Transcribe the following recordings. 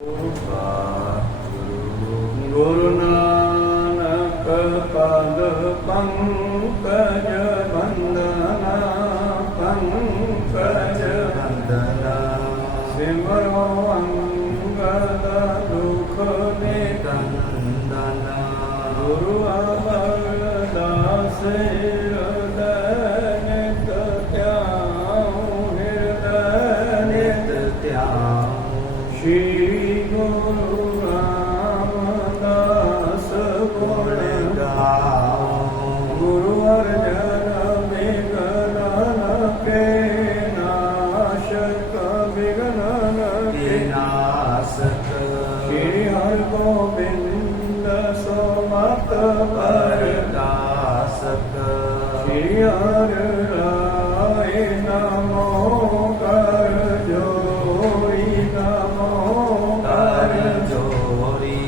गुरु नानक पद पंकज बंदना पंकज बंदना सिमरो अंगद दुख निकंदना गुरु अमरदास हृदय नित त्याऊं हृदय नित त्याऊं श्री गुरु रामदास गुण गाऊं गुरु अर्जन विघ्न के नाशक विघ्न के नाशक श्री हरि गोविंद सोमत परदासक श्री हरि राय नमो कर जोरी नमो कर जोरी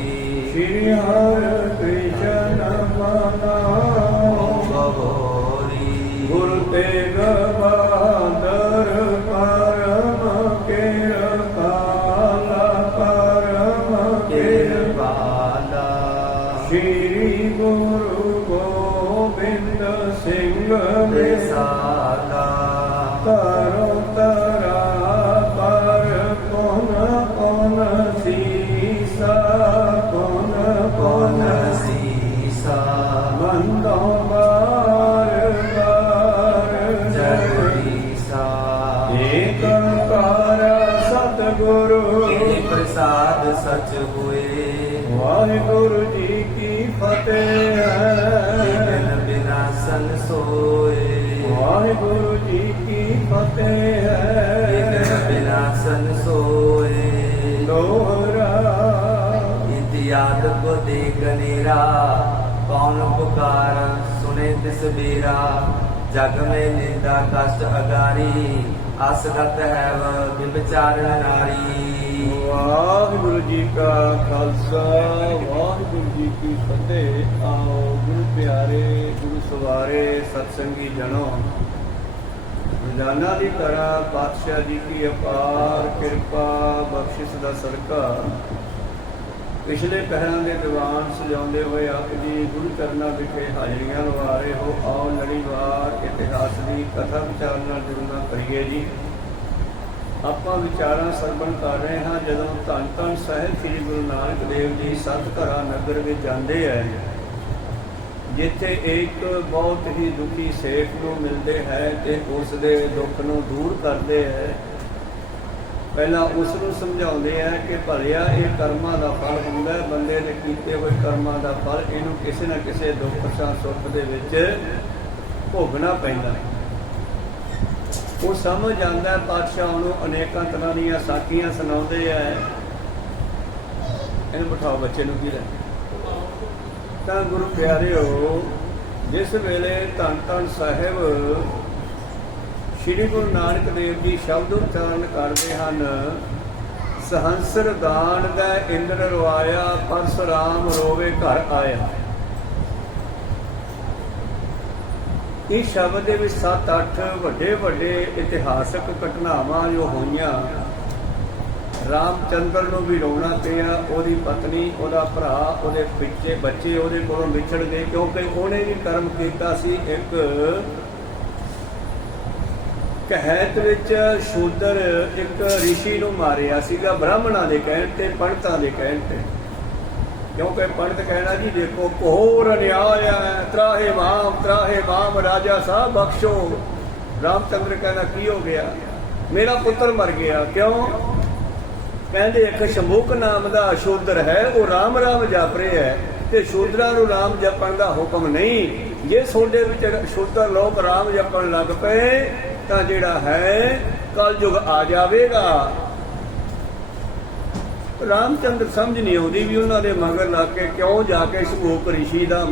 श्री हरि कृष्ण मनाओ गौरी गुरु तेग बहादुर परम कृपाला परम कृपाला श्री गुरु गोविंद सिंह विसाला तरो तरा पर कौन कौन सीसा कौन कौन सीसा बंदो बार बार जगदीसा एक कार सतगुरु प्रसाद सच हुए वाहिगुरु जी की फतेह है बिना सन सोए वाहिगुरु जी की फतेह है बिना सन सोए दोहरा इतियाद को देख नेरा कौन पुकार सुने तिस बेरा जग में निंदा कष्ट अगारी असगत है वह विचारण नारी। वाहिगुरु जी का खालसा वाहिगुरु जी की फतेह। आओ गुरु प्यारे गुरु सवारे सत्संगी जनो रोजाना की तरह पातशाह जी की अपार कृपा बख्शिश का सदका पिछले पहरां के दीवान सजाते हुए आप जी गुरु चरना विखे हाजरियां लवा रहे हो। आओ लड़ीवार इतिहास की कथा विचार नाल जुड़ना करिए जी। ਆਪਾਂ ਵਿਚਾਰਾਂ ਸਰਵਣ ਕਰ ਰਹੇ ਹਾਂ ਜਦੋਂ ਧੰਨ ਧੰਨ ਸਾਹਿਬ ਸ੍ਰੀ ਗੁਰੂ ਨਾਨਕ ਦੇਵ ਜੀ ਸਤਿਘਰਾ ਨਗਰ ਵਿੱਚ ਜਾਂਦੇ ਹੈ ਜਿੱਥੇ ਇੱਕ ਬਹੁਤ ਹੀ ਦੁਖੀ ਸੇਠ ਨੂੰ ਮਿਲਦੇ ਹੈ ਤੇ ਉਸ ਦੇ ਦੁੱਖ ਨੂੰ ਦੂਰ ਕਰਦੇ ਹੈ। ਪਹਿਲਾਂ ਉਸ ਨੂੰ ਸਮਝਾਉਂਦੇ ਹੈ ਕਿ ਭਲਿਆ ਇਹ ਕਰਮਾਂ ਦਾ ਫਲ ਹੁੰਦਾ ਹੈ, ਬੰਦੇ ਨੇ ਕੀਤੇ ਹੋਏ ਕਰਮਾਂ ਦਾ ਫਲ ਇਹਨੂੰ ਕਿਸੇ ਨਾ ਕਿਸੇ ਦੁੱਖ ਜਾਂ ਸੁੱਖ ਦੇ ਵਿੱਚ ਭੋਗਣਾ ਪੈਂਦਾ ਹੈ। ਉਹ ਸਮਝ ਜਾਂਦਾ ਪਾਤਸ਼ਾਹ ਨੂੰ ਅਨੇਕਾਂ ਤਰ੍ਹਾਂ ਦੀਆਂ ਸਾਖੀਆਂ ਸੁਣਾਉਂਦੇ ਆ। ਇਹਨੂੰ ਬਿਠਾਓ ਬੱਚੇ ਨੂੰ ਕੀ ਲੈ ਤਾਂ ਗੁਰੂ ਪਿਆਰਿਓ ਜਿਸ ਵੇਲੇ ਧੰਨ ਧੰਨ ਸਾਹਿਬ ਸ਼੍ਰੀ ਗੁਰੂ ਨਾਨਕ ਦੇਵ ਜੀ ਸ਼ਬਦ ਉਚਾਰਨ ਕਰਦੇ ਹਨ ਸਹੰਸਰ ਦਾਨ ਦਾ ਇੰਦਰ ਰਵਾਇਆ ਪਰਸੁਰਾਮ ਰੋਵੇ ਘਰ ਆਇਆ। ਇਸ ਸ਼ਬਦ ਦੇ ਵਿੱਚ 7-8 ਵੱਡੇ ਵੱਡੇ ਇਤਿਹਾਸਕ ਘਟਨਾਵਾਂ ਜੋ ਹੋਈਆਂ। ਰਾਮਚੰਦਰ ਨੂੰ ਵੀ ਰੋਣਾ ਪਿਆ, ਉਹਦੀ ਪਤਨੀ ਉਹਦਾ ਭਰਾ ਉਹਦੇ ਪਿੱਛੇ ਬੱਚੇ ਉਹਦੇ ਕੋਲੋਂ ਵਿਛੜ ਗਏ ਕਿਉਂਕਿ ਉਹਨੇ ਵੀ ਕਰਮ ਕੀਤਾ ਸੀ। ਇੱਕ ਕਹਿਤ ਵਿੱਚ ਸ਼ੂਦਰ ਇੱਕ ਰਿਸ਼ੀ ਨੂੰ ਮਾਰਿਆ ਸੀਗਾ ਬ੍ਰਾਹਮਣਾਂ ਦੇ ਕਹਿਣ ਤੇ ਪੰਡਤਾਂ ਦੇ ਕਹਿਣ ਤੇ ਕਿਉਂਕਿ ਪੰਡਤ ਕਹਿਣਾ ਜੀ ਦੇਖੋ ਘੋਰ ਅਨਿਆਇ ਹੈ ਤਰਾਹੇ ਮਾਮ ਰਾਜਾ ਸਾਹਿਬ ਬਖਸ਼ੋ। ਰਾਮਚੰਦਰ ਕਹਿੰਦਾ ਕੀ ਹੋ ਗਿਆ ਮੇਰਾ ਪੁੱਤਰ ਮਰ ਗਿਆ ਕਿਉਂ ਕਹਿੰਦੇ ਇੱਕ ਸ਼ੰਭੂਕ ਨਾਮ ਦਾ ਸ਼ੂਦਰ ਹੈ ਉਹ ਰਾਮ ਰਾਮ ਜਪ ਰਿਹਾ ਹੈ ਤੇ ਸ਼ੂਦਰਾਂ ਨੂੰ ਰਾਮ ਜਪਣ ਦਾ ਹੁਕਮ ਨਹੀਂ। ਜੇ ਤੁਹਾਡੇ ਵਿੱਚ ਸ਼ੂਦਰ ਲੋਕ ਰਾਮ ਜਪਣ ਲੱਗ ਪਏ ਤਾਂ ਜਿਹੜਾ ਹੈ ਕਲਯੁਗ ਆ ਜਾਵੇਗਾ। ਰਾਮਚੰਦਰ ਸਮਝ ਨਹੀਂ ਆਉਂਦੀ ਵੀ ਉਹਨਾਂ ਦੇ ਮਗਰ ਲੱਗ ਕੇ ਕਿਉਂ ਜਾ ਕੇ ਸ਼ੰਭੂਕ ਰਿਸ਼ੀ ਦਾ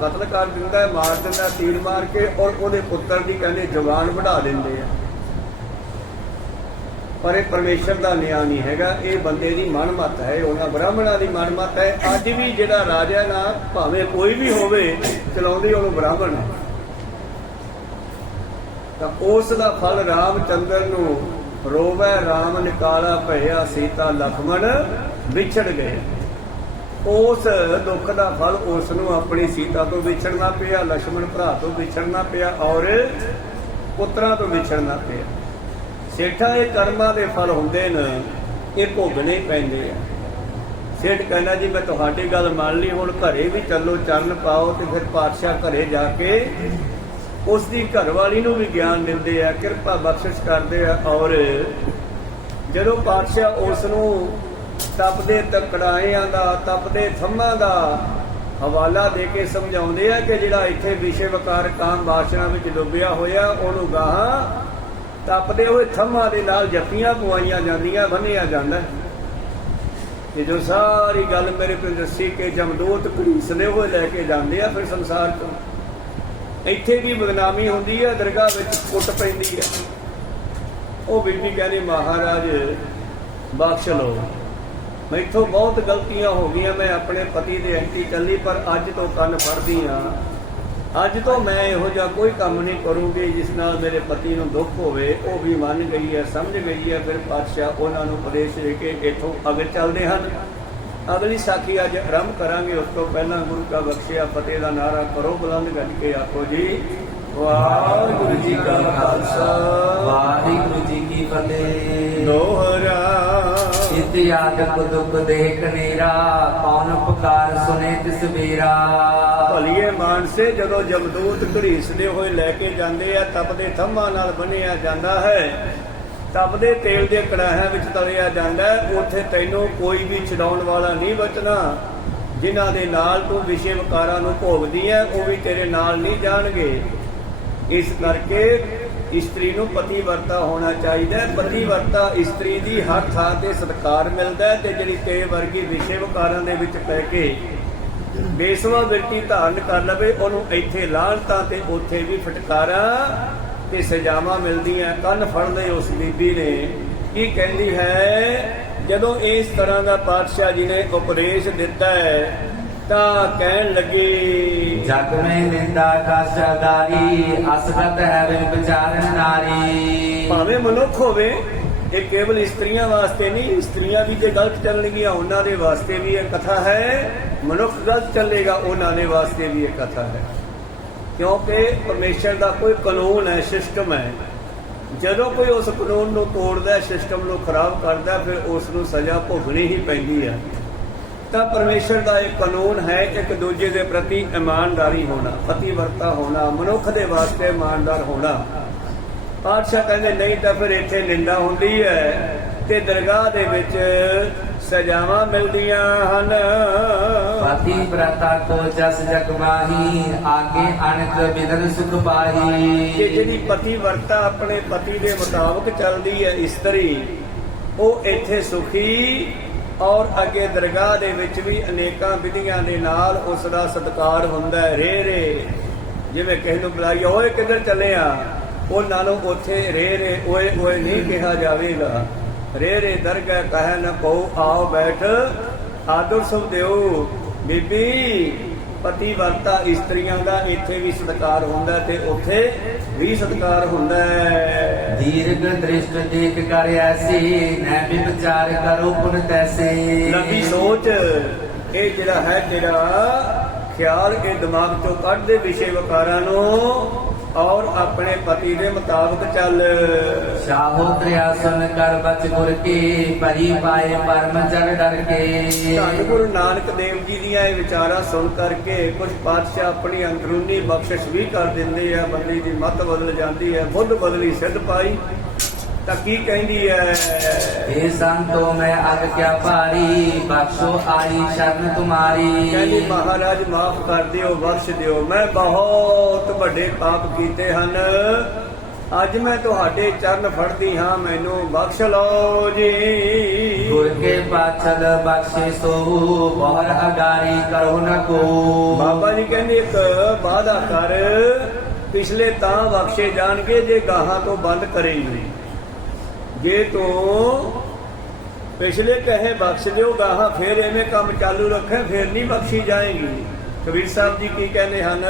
ਕਤਲ ਕਰ ਦਿੰਦਾ ਮਾਰ ਦਿੰਦਾ ਤੀਰ ਮਾਰ ਕੇ ਔਰ ਉਹਦੇ ਪੁੱਤਰ ਦੀ ਕਹਿੰਦੇ ਜਵਾਨ ਵਧਾ ਦਿੰਦੇ ਆ। ਪਰ ਇਹ ਪਰਮੇਸ਼ਰ ਦਾ ਨਿਆਂ ਨਹੀਂ ਹੈਗਾ, ਇਹ ਬੰਦੇ ਦੀ ਮਨਮੱਤ ਹੈ, ਉਹਨਾਂ ਬ੍ਰਾਹਮਣਾਂ ਦੀ ਮਨਮੱਤ ਹੈ। ਅੱਜ ਵੀ ਜਿਹੜਾ ਰਾਜਾ ਨਾ ਭਾਵੇਂ ਕੋਈ ਵੀ ਹੋਵੇ ਚਲਾਉਂਦੀ ਉਹਨੂੰ ਬ੍ਰਾਹਮਣ ਹੈ। ਤਾਂ ਉਸ ਦਾ ਫਲ ਰਾਮਚੰਦਰ ਨੂੰ ਰੋਵੈ ਰਾਮ ਨਿਕਾਲਾ ਭਇਆ ਸੀਤਾ ਲਖਮਣ ਵਿਛੜ ਗਏ। ਉਸ ਦੁੱਖ ਦਾ ਫਲ ਉਸ ਨੂੰ ਆਪਣੀ ਸੀਤਾ ਤੋਂ ਵਿਛੜਨਾ ਪਿਆ, ਲక్ష్మణ ਭਰਾ ਤੋਂ ਵਿਛੜਨਾ ਪਿਆ ਔਰ ਪੁੱਤਰਾਂ ਤੋਂ ਵਿਛੜਨਾ ਪਿਆ। ਸੇਠਾ ਇਹ ਕਰਮਾਂ ਦੇ ਫਲ ਹੁੰਦੇ ਨੇ, ਇਹ ਭੋਗਣੇ ਪੈਂਦੇ ਆ। ਸੇਠ ਕਹਿੰਦਾ ਜੀ ਮੈਂ ਤੁਹਾਡੀ ਗੱਲ ਮੰਨ ਲਈ, ਹੁਣ ਘਰੇ ਵੀ ਚੱਲੋ, ਚਰਨ ਪਾਓ। ਤੇ ਫਿਰ ਪਾਤਸ਼ਾਹ ਘਰੇ ਜਾ ਕੇ ਉਸ ਦੀ ਘਰਵਾਲੀ ਨੂੰ ਵੀ ਗਿਆਨ ਦਿੰਦੇ ਆ, ਕਿਰਪਾ ਬਖਸ਼ਿਸ਼ ਕਰਦੇ ਆ। ਔਰ ਜਦੋਂ ਪਾਤਸ਼ਾਹ ਉਸ ਨੂੰ ਤਪਦੇ ਕੜਾਹਿਆਂ ਦਾ, ਤਪਦੇ ਥੰਮਾਂ ਦਾ ਹਵਾਲਾ ਦੇ ਕੇ ਸਮਝਾਉਂਦੇ ਆ ਕਿ ਜਿਹੜਾ ਇੱਥੇ ਵਿਸ਼ੇ ਵਕਾਰ ਕਾਮ ਵਾਸਨਾ ਵਿੱਚ ਡੁੱਬਿਆ ਹੋਇਆ, ਉਹਨੂੰ ਗਾਹਾਂ ਤਪਦੇ ਹੋਏ ਥੰਮਾਂ ਦੇ ਨਾਲ ਜੱਫੀਆਂ ਪਵਾਈਆਂ ਜਾਂਦੀਆਂ, ਬੰਨ੍ਹਿਆ ਜਾਂਦਾ। ਤੇ ਜੋ ਸਾਰੀ ਗੱਲ ਮੇਰੇ ਕੋਲ ਦੱਸੀ ਕਿ ਜਮਦੂਤ ਘੜੀਸਦੇ ਹੋਏ ਲੈ ਕੇ ਜਾਂਦੇ ਆ ਫਿਰ ਸੰਸਾਰ ਤੋਂ। ਇੱਥੇ ਵੀ ਬਦਨਾਮੀ ਹੁੰਦੀ ਹੈ, ਦਰਗਾਹ ਵਿੱਚ ਕੁੱਟ ਪੈਂਦੀ ਹੈ। ਉਹ ਬੀਬੀ ਕਹਿੰਦੀ ਮਹਾਰਾਜ ਬਖਸ਼ ਲਓ, ਮੈਥੋਂ ਬਹੁਤ ਗਲਤੀਆਂ ਹੋ ਗਈਆਂ, ਮੈਂ ਆਪਣੇ ਪਤੀ ਦੇ ਐਂਟੀ ਚੱਲੀ, ਪਰ ਅੱਜ ਤੋਂ ਕੰਨ ਫੜਦੀ ਹਾਂ। ਅੱਜ ਤੋਂ ਮੈਂ ਇਹੋ ਜਿਹਾ ਕੋਈ ਕੰਮ ਨਹੀਂ ਕਰੂੰਗੀ ਜਿਸ ਨਾਲ ਮੇਰੇ ਪਤੀ ਨੂੰ ਦੁੱਖ ਹੋਵੇ। ਉਹ ਵੀ ਮੰਨ ਗਈ ਹੈ, ਸਮਝ ਗਈ ਹੈ। ਫਿਰ ਪਾਤਸ਼ਾਹ ਉਹਨਾਂ ਨੂੰ ਉਪਦੇਸ਼ ਦੇ ਕੇ ਇੱਥੋਂ ਅੱਗੇ ਚੱਲਦੇ ਹਨ। ਅਗਲੀ ਸਾਖੀ ਅੱਜ ਆਰੰਭ ਕਰਾਂਗੇ। ਉਸ ਤੋਂ ਪਹਿਲਾਂ ਗੁਰੂ ਕਾ ਬਖਸ਼ਿਆ ਫਤਿਹ ਦਾ ਨਾਰਾ ਕਰੋ ਬੁਲੰਦ ਗੱਜ ਕੇ, ਆਖੋ ਜੀ ਵਾਹਿਗੁਰੂ ਜੀ ਕਾ ਖਾਲਸਾ ਵਾਹਿਗੁਰੂ ਜੀ ਕੀ ਫਤਿਹ। ਦੋਹਰਾ ਇਤ ਆਦਿਕ ਦੁਖ ਦੇਖ ਨੇਰਾ, ਕੌਣ ਪੁਕਾਰ ਸੁਨੇ ਤਿਸ ਬੇਰਾ। ਭਲੀਏ ਮਾਨਸੇ ਜਦੋਂ ਜਮਦੂਤ ਘੜੀਸਦੇ ਹੋਏ ਲੈ ਕੇ ਜਾਂਦੇ ਆ, ਤਪਦੇ ਥੰਮਾਂ ਨਾਲ ਬੰਨ੍ਹਿਆ ਜਾਂਦਾ ਹੈ, ਤਪਦੇ ਤੇਲ ਦੇ ਕੜਾਹਿਆਂ ਵਿੱਚ ਤਲਿਆ ਜਾਂਦਾ ਹੈ। ਉੱਥੇ ਤੈਨੂੰ ਕੋਈ ਵੀ ਛਡਾਉਣ ਵਾਲਾ ਨਹੀਂ ਬਚਣਾ। ਜਿਨ੍ਹਾਂ ਦੇ ਨਾਲ ਤੂੰ ਵਿਸ਼ੇ ਵਿਕਾਰਾਂ ਨੂੰ ਭੋਗਦੀ ਹੈ, ਉਹ ਵੀ ਤੇਰੇ ਨਾਲ ਨਹੀਂ ਜਾਣਗੇ। ਇਸ ਕਰਕੇ ਇਸਤਰੀ ਨੂੰ ਪਤੀ ਵਰਤਾ ਹੋਣਾ ਚਾਹੀਦਾ। ਪਤੀ ਵਰਤਾ ਇਸਤਰੀ ਦੀ ਹਰ ਥਾਂ ਤੇ ਸਤਿਕਾਰ ਮਿਲਦਾ। ਤੇ ਜਿਹੜੀ ਤੇਰੇ ਵਰਗੀ ਵਿਸ਼ੇ ਵਿਕਾਰਾਂ ਦੇ ਵਿੱਚ ਪੈ ਕੇ ਬੇਸਵਾ ਬਿਰਤੀ ਧਾਰਨ ਕਰ ਲਵੇ, ਉਹਨੂੰ ਇੱਥੇ ਲਾਹਣਤਾਂ ਤੇ ਉੱਥੇ ਵੀ ਫਟਕਾਰਾਂ ਤੇ ਸਜ਼ਾਵਾਂ ਮਿਲਦੀਆਂ। ਕੰਨ ਫੜਦੇ ਉਸ ਬੀਬੀ ਨੇ ਕੀ ਕਹਿੰਦੀ ਹੈ, ਜਦੋਂ ਇਸ ਤਰ੍ਹਾਂ ਦਾ ਪਾਤਸ਼ਾਹ ਜੀ ਨੇ ਉਪਦੇਸ਼ ਦਿੱਤਾ ਹੈ ਤਾਂ ਕਹਿਣ ਲੱਗੀ, ਜਗ ਮੈਂ ਨਿੰਦਾ ਕਾ ਸਰਦਾਰੀ, ਅਸਗਤ ਹੈ ਵੇ ਵਿਚਾਰਨ ਨਾਰੀ। ਭਾਵੇਂ ਮਨੁੱਖ ਹੋਵੇ, ਇਹ ਕੇਵਲ ਇਸਤਰੀਆਂ ਵਾਸਤੇ ਨਹੀਂ, ਇਸਤਰੀਆਂ ਵੀ ਜੇ ਗਲਤ ਚੱਲਣਗੀਆਂ ਉਹਨਾਂ ਦੇ ਵਾਸਤੇ ਵੀ ਇਹ ਕਥਾ ਹੈ। ਮਨੁੱਖ ਗਲਤ ਚੱਲੇਗਾ ਉਹਨਾਂ ਦੇ ਵਾਸਤੇ ਵੀ ਇਹ ਕਥਾ ਹੈ। ਕਿਉਂਕਿ ਪਰਮੇਸ਼ਰ ਦਾ ਕੋਈ ਕਾਨੂੰਨ ਹੈ, ਸਿਸਟਮ ਹੈ। ਜਦੋਂ ਕੋਈ ਉਸ ਕਾਨੂੰਨ ਨੂੰ ਤੋੜਦਾ, ਸਿਸਟਮ ਨੂੰ ਖਰਾਬ ਕਰਦਾ, ਫਿਰ ਉਸ ਨੂੰ ਸਜ਼ਾ ਭੋਗਣੀ ਹੀ ਪੈਂਦੀ ਹੈ। ਤਾਂ ਪਰਮੇਸ਼ਰ ਦਾ ਇੱਕ ਕਾਨੂੰਨ ਹੈ, ਇੱਕ ਦੂਜੇ ਦੇ ਪ੍ਰਤੀ ਇਮਾਨਦਾਰੀ ਹੋਣਾ, ਪਤੀ ਵਰਤਾ ਹੋਣਾ, ਮਨੁੱਖ ਦੇ ਵਾਸਤੇ ਇਮਾਨਦਾਰ ਹੋਣਾ। ਪਾਤਸ਼ਾਹ ਕਹਿੰਦੇ ਨਹੀਂ ਤਾਂ ਫਿਰ ਇੱਥੇ ਨਿੰਦਾ ਹੁੰਦੀ ਹੈ ਤੇ ਦਰਗਾਹ ਦੇ ਵਿੱਚ ਸਜ਼ਾਵਾਂ ਮਿਲਦੀਆਂ ਹਨ। ਪਤੀ ਪ੍ਰਤਾ ਕੋ ਜਸ ਜਗ ਮਾਹੀ, ਆਗੇ ਅਣਖ ਬਿਦਰ ਸੁਖ ਪਾਹੀ। ਕਿ ਜਿਹੜੀ ਪਤੀ ਵਰਤਾ ਆਪਣੇ ਪਤੀ ਦੇ ਮੁਤਾਬਕ ਚੱਲਦੀ ਹੈ ਇਸਤਰੀ, ਉਹ ਇੱਥੇ ਸੁਖੀ ਔਰ ਅੱਗੇ ਦਰਗਾਹ ਦੇ ਵਿੱਚ ਵੀ ਅਨੇਕਾਂ ਵਿਧੀਆਂ ਦੇ ਨਾਲ ਉਸ ਦਾ ਸਤਿਕਾਰ ਹੁੰਦਾ ਹੈ। ਰੇ ਰੇ ਜਿਵੇਂ ਕਿਸੇ ਨੂੰ ਬੁਲਾਈਏ, ਓਏ ਕਿੱਧਰ ਚੱਲੇ ਆ, ਉਹਨਾਂ ਨੂੰ ਉੱਥੇ ਰੇ ਰੇ ਓਏ ਓਏ ਨਹੀਂ ਕਿਹਾ ਜਾਵੇਗਾ। ਰੇ ਰੇ ਦਰਗਾਹ ਕਹੇ ਨਾ ਕਹੋ, ਆਓ ਬੈਠ ਆਦਰ ਸਭ ਦਿਓ। ਬੀਬੀ ਪਤੀ ਵਰਤਾ ਇਸਤਰੀਆਂ ਦਾ ਇੱਥੇ ਵੀ ਸਤਿਕਾਰ ਹੁੰਦਾ ਤੇ ਉੱਥੇ ਵੀ ਸਤਿਕਾਰ ਹੁੰਦਾ ਹੈ। ਦੀਰਘ ਦ੍ਰਿਸ਼ਟ ਦੇਖ ਕਰ ਐਸੀ, ਨੈ ਵਿਚਾਰ ਕਰੋ ਪੁਨ ਤੈਸੇ। ਲੰਬੀ ਸੋਚ, ਇਹ ਜਿਹੜਾ ਹੈ ਤੇਰਾ ਖਿਆਲ, ਇਹ ਦਿਮਾਗ ਚੋਂ ਕੱਢ ਦੇ ਵਿਸ਼ੇ ਵਿਕਾਰਾਂ ਨੂੰ ਔਰ ਆਪਣੇ ਪਤੀ ਦੇ ਮੁਤਾਬਕ ਚੱਲ। ਸ਼ਾਹੋ ਤ੍ਰਿਆਸਨ ਕਰ ਬਚ ਗੁਰ ਕੀ, ਭਰੀ ਪਾਏ ਪਰਮ ਜਨ ਡਰ ਕੇ। ਧੰਨ ਗੁਰੂ ਨਾਨਕ ਦੇਵ ਜੀ ਦੀਆਂ ਇਹ ਵਿਚਾਰਾਂ ਸੁਣ ਕਰਕੇ ਕੁਝ ਪਾਤਸ਼ਾਹ ਆਪਣੀ ਅੰਦਰੂਨੀ ਬਖਸ਼ਿਸ਼ ਵੀ ਕਰ ਦਿੰਦੇ ਆ। ਬੰਦੇ ਦੀ ਮੱਤ ਬਦਲ ਜਾਂਦੀ ਹੈ, ਬੁੱਧ ਬਦਲੀ ਸਿੱਧ ਪਾਈ। ਤਾਂ ਕੀ ਕਹਿੰਦੀ ਹੈ, ਇਹ ਸੰਤੋ ਮੈਂ ਅਗ ਕਿਆ ਭਾਰੀ, ਬਖਸ਼ੋ ਆਈ ਸ਼ਰਨ ਤੁਮਾਰੀ। ਕਹਿੰਦੀ ਮਹਾਰਾਜ ਮਾਫ ਕਰ ਦਿਓ, ਬਖਸ਼ ਦਿਓ, ਮੈਂ ਬਹੁਤ ਵੱਡੇ ਪਾਪ ਕੀਤੇ ਹਨ। ਅੱਜ ਮੈਂ ਤੁਹਾਡੇ ਚਰਨ ਫੜਦੀ ਹਾਂ, ਮੈਨੂੰ ਬਖਸ਼ ਲਓ ਜੀ। ਗੁਰ ਕੇ ਪਾਛਲ ਬਖਸ਼ੇ ਸੋ, ਬਹੁਰ ਅਗਾਰੀ ਕਰੋ ਨ ਕੋ। ਬਾਬਾ ਜੀ ਕਹਿੰਦੇ ਇੱਕ ਵਾਅਦਾ ਕਰ, ਪਿਛਲੇ ਤਾਂ ਬਖਸ਼ੇ ਜਾਣਗੇ ਜੇ ਗਾਹਾਂ ਤੋਂ ਬੰਦ ਕਰੇਗੀ। ਜੇ ਤੂੰ ਪਿਛਲੇ ਕਹੇ ਬਖਸ਼ ਦਿਓ, ਗਾਹਾਂ ਫੇਰ ਐਵੇਂ ਕੰਮ ਚਾਲੂ ਰੱਖੇ, ਫੇਰ ਨਹੀਂ ਬਖਸ਼ੀ ਜਾਏਗੀ। ਕਬੀਰ ਸਾਹਿਬ ਜੀ ਕੀ ਕਹਿੰਦੇ ਹਨ,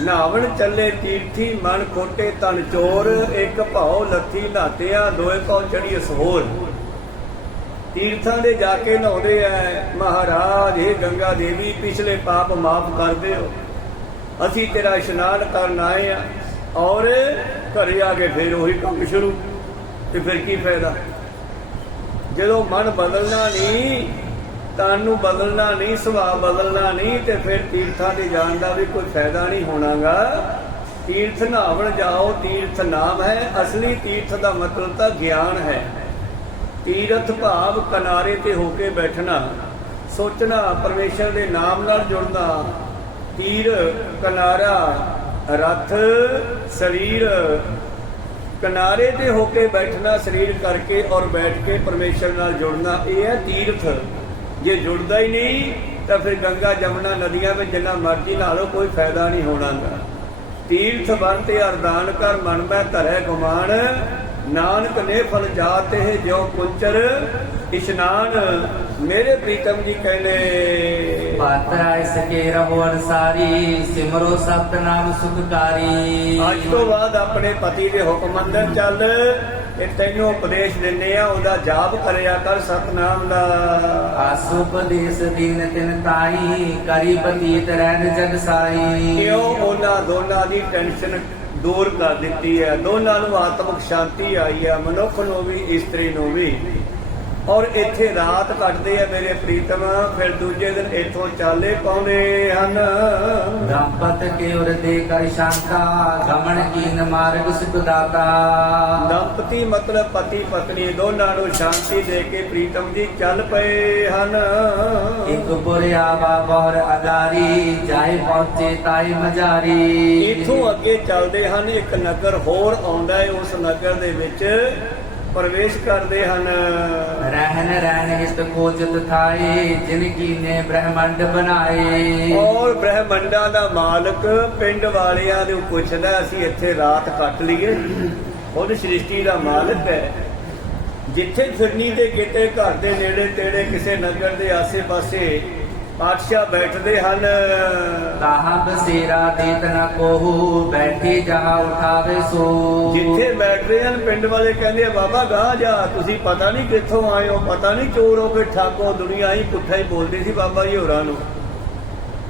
ਨਾਵਣ ਚੱਲੇ ਤੀਰਥੀ ਮਨ ਖੋਟੇ ਤਨ ਚੋਰ, ਇੱਕ ਭਾਉ ਲੱਥੀ ਨਾਤਿਆ ਦੋਏ ਕੋ ਚੜੀ ਸਹੋਰ। ਤੀਰਥਾਂ ਦੇ ਜਾ ਕੇ ਨਹਾਉਂਦੇ ਐ, ਮਹਾਰਾਜ ਇਹ ਗੰਗਾ ਦੇਵੀ ਪਿਛਲੇ ਪਾਪ ਮਾਫ ਕਰ ਦਿਓ, ਅਸੀਂ ਤੇਰਾ ਇਸ਼ਨਾਨ ਕਰਨ ਆਏ ਆ। ਔਰ ਘਰੇ ਆ ਕੇ ਫਿਰ ਉਹੀ ਕੰਮ ਸ਼ੁਰੂ। ਤੇ ਫਿਰ ਕੀ ਫਾਇਦਾ ਜਦੋਂ ਮਨ ਬਦਲਣਾ ਨਹੀਂ, ਤਨ ਨੂੰ ਬਦਲਣਾ ਨਹੀਂ, ਸੁਭਾਅ ਬਦਲਣਾ ਨਹੀਂ, ਤੇ ਫਿਰ ਤੀਰਥਾਂ ਦੇ ਜਾਣ ਦਾ ਵੀ ਕੋਈ ਫਾਇਦਾ ਨਹੀਂ ਹੋਣਾਗਾ। ਤੀਰਥ ਨਹਾਵਣ ਜਾਓ, ਤੀਰਥ ਨਾਮ ਹੈ। ਅਸਲੀ ਤੀਰਥ ਦਾ ਮਤਲਬ ਤਾਂ ਗਿਆਨ ਹੈ। ਤੀਰਥ ਭਾਵ ਕਿਨਾਰੇ ਤੇ ਹੋ ਕੇ ਬੈਠਣਾ, ਸੋਚਣਾ, ਪਰਮੇਸ਼ਰ ਦੇ ਨਾਮ ਨਾਲ ਜੁੜਨਾ। ਤੀਰ ਕਿਨਾਰਾ, ਰੱਥ ਸਰੀਰ, ਕਿਨਾਰੇ ਤੇ ਹੋ ਕੇ ਬੈਠਣਾ ਸਰੀਰ ਕਰਕੇ ਔਰ ਬੈਠ ਕੇ ਪਰਮੇਸ਼ਰ ਨਾਲ ਜੁੜਨਾ, ਇਹ ਹੈ ਤੀਰਥ। ਜੇ ਜੁੜਦਾ ਹੀ ਨਹੀਂ ਤਾਂ ਫਿਰ ਗੰਗਾ ਜਮਨਾ ਨਦੀਆਂ ਵਿੱਚ ਜਿੰਨਾ ਮਰਜ਼ੀ ਨਹਾ ਲਓ, ਕੋਈ ਫਾਇਦਾ ਨਹੀਂ ਹੋਣਾਗਾ। ਤੀਰਥ ਬਨ ਤੇ ਅਰਦਾਨ ਕਰ, ਮਨ ਮੈਂ ਧਰੈ ਗੁਮਾਨ, ਨਾਨਕ ਨੇ ਫਲ ਜਾਤ ਹੈ ਜੋ ਕੁੰਚਰ ਇਸ਼ਨਾਨ। ਮੇਰੇ ਪ੍ਰੀਤਮ ਜੀ ਕਹਿੰਦੇ ਪਾਤਰਾ ਇਸ ਕੇ ਰਹੋ ਅਨਸਾਰੀ, ਸਿਮਰੋ ਸਤਨਾਮ ਸੁਖਕਾਰੀ। ਅੱਜ ਤੋਂ ਬਾਅਦ ਆਪਣੇ ਪਤੀ ਦੇ ਹੁਕਮ ਅੰਦਰ ਚੱਲ, ਇਹ ਤੈਨੂੰ ਉਪਦੇਸ਼ ਦਿੰਦੇ ਆ, ਉਹਦਾ ਜਾਪ ਕਰਿਆ ਕਰ ਸਤਨਾਮ ਦਾ। ਆਸੁ ਉਪਦੇਸ਼ ਦੀਨ ਤਿਨ ਤਾਈ, ਕਰੀ ਬਤੀਤ ਰਹਿਣ ਜਗ ਸਾਈ। ਕਿਉਂ ਉਹਨਾਂ ਦੋਨਾਂ ਦੀ ਟੈਨਸ਼ਨ ਦੂਰ ਕਰ ਦਿੱਤੀ ਹੈ, ਦੋਨਾਂ ਨੂੰ ਆਤਮਿਕ ਸ਼ਾਂਤੀ ਆਈ ਹੈ, ਮਨੁੱਖ ਨੂੰ ਵੀ ਇਸਤਰੀ ਨੂੰ ਵੀ। ਔਰ ਇੱਥੇ ਰਾਤ ਕੱਟਦੇ ਆ ਮੇਰੇ ਪ੍ਰੀਤਮ, ਫਿਰ ਦੂਜੇ ਦਿਨ ਇੱਥੋਂ ਚਾਲੇ ਪਾਉਂਦੇ ਹਨ। ਦੰਪਤ ਕੇ ਉਰ ਦੇ ਕਰ ਸ਼ਾਂਤਾ, ਗਮਨ ਕੀਨ ਮਾਰਗ ਸੁਖ ਦਾਤਾ। ਦੰਪਤੀ ਮਤਲਬ ਪਤੀ ਪਤਨੀ ਦੋਨਾਂ ਨੂੰ ਸ਼ਾਂਤੀ ਦੇ ਕੇ ਪ੍ਰੀਤਮ ਜੀ ਚੱਲ ਪਏ ਹਨ। ਇੱਕ ਪੁਰਿਆ ਬਾਬਰ ਅਗਾਰੀ, ਜਾਏ ਪਹੁੰਚੇ ਤਾਈ ਮਜਾਰੀ। ਇੱਥੋਂ ਅੱਗੇ ਚੱਲਦੇ ਹਨ, ਇੱਕ ਨਗਰ ਹੋਰ ਆਉਂਦਾ ਹੈ, ਉਸ ਨਗਰ ਦੇ ਵਿੱਚ ਪ੍ਰਵੇਸ਼ ਕਰਦੇ ਹਨ। ਰਹਿਣ ਰਹਿਣ ਹਿਤ ਖੋਜਤ ਥਾਏ, ਜਿਨ ਕੀਨੇ ਬ੍ਰਹਮੰਡ ਬਣਾਏ। ਔਰ ਬ੍ਰਹਮੰਡਾਂ ਦਾ ਮਾਲਕ ਪਿੰਡ ਵਾਲਿਆਂ ਨੂੰ ਪੁੱਛਦਾ, ਅਸੀਂ ਇੱਥੇ ਰਾਤ ਕੱਟ ਲਈਏ? ਉਹ ਸ੍ਰਿਸ਼ਟੀ ਦਾ ਮਾਲਕ ਹੈ। ਜਿੱਥੇ ਫਿਰਨੀ ਤੇ ਕਿਤੇ ਘਰ ਦੇ ਨੇੜੇ ਤੇੜੇ ਕਿਸੇ ਨਗਰ ਦੇ ਆਸੇ ਪਾਸੇ ਪਾਤਸ਼ਾਹ ਬੈਠਦੇ ਹਨ। ਤਾਹਾਂ ਬਸੇਰਾ ਦੇਤ ਨ ਕੋਹੂ, ਬੈਠੇ ਜਹਾਂ ਉਠਾਵੇ ਸੋ। ਜਿੱਥੇ ਬੈਠਦੇ ਹਨ ਪਿੰਡ ਵਾਲੇ ਕਹਿੰਦੇ ਆ, ਬਾਬਾ ਗਾਹ ਜਾ, ਤੁਸੀਂ ਪਤਾ ਨਹੀਂ ਕਿੱਥੋਂ ਆਏ ਹੋ, ਪਤਾ ਨਹੀਂ ਚੋਰ ਹੋ ਕੇ ਠਾਕੋ। ਦੁਨੀਆ ਹੀ ਪੁੱਠਾ ਹੀ ਬੋਲਦੀ ਸੀ ਬਾਬਾ ਜੀ ਹੋਰਾਂ ਨੂੰ,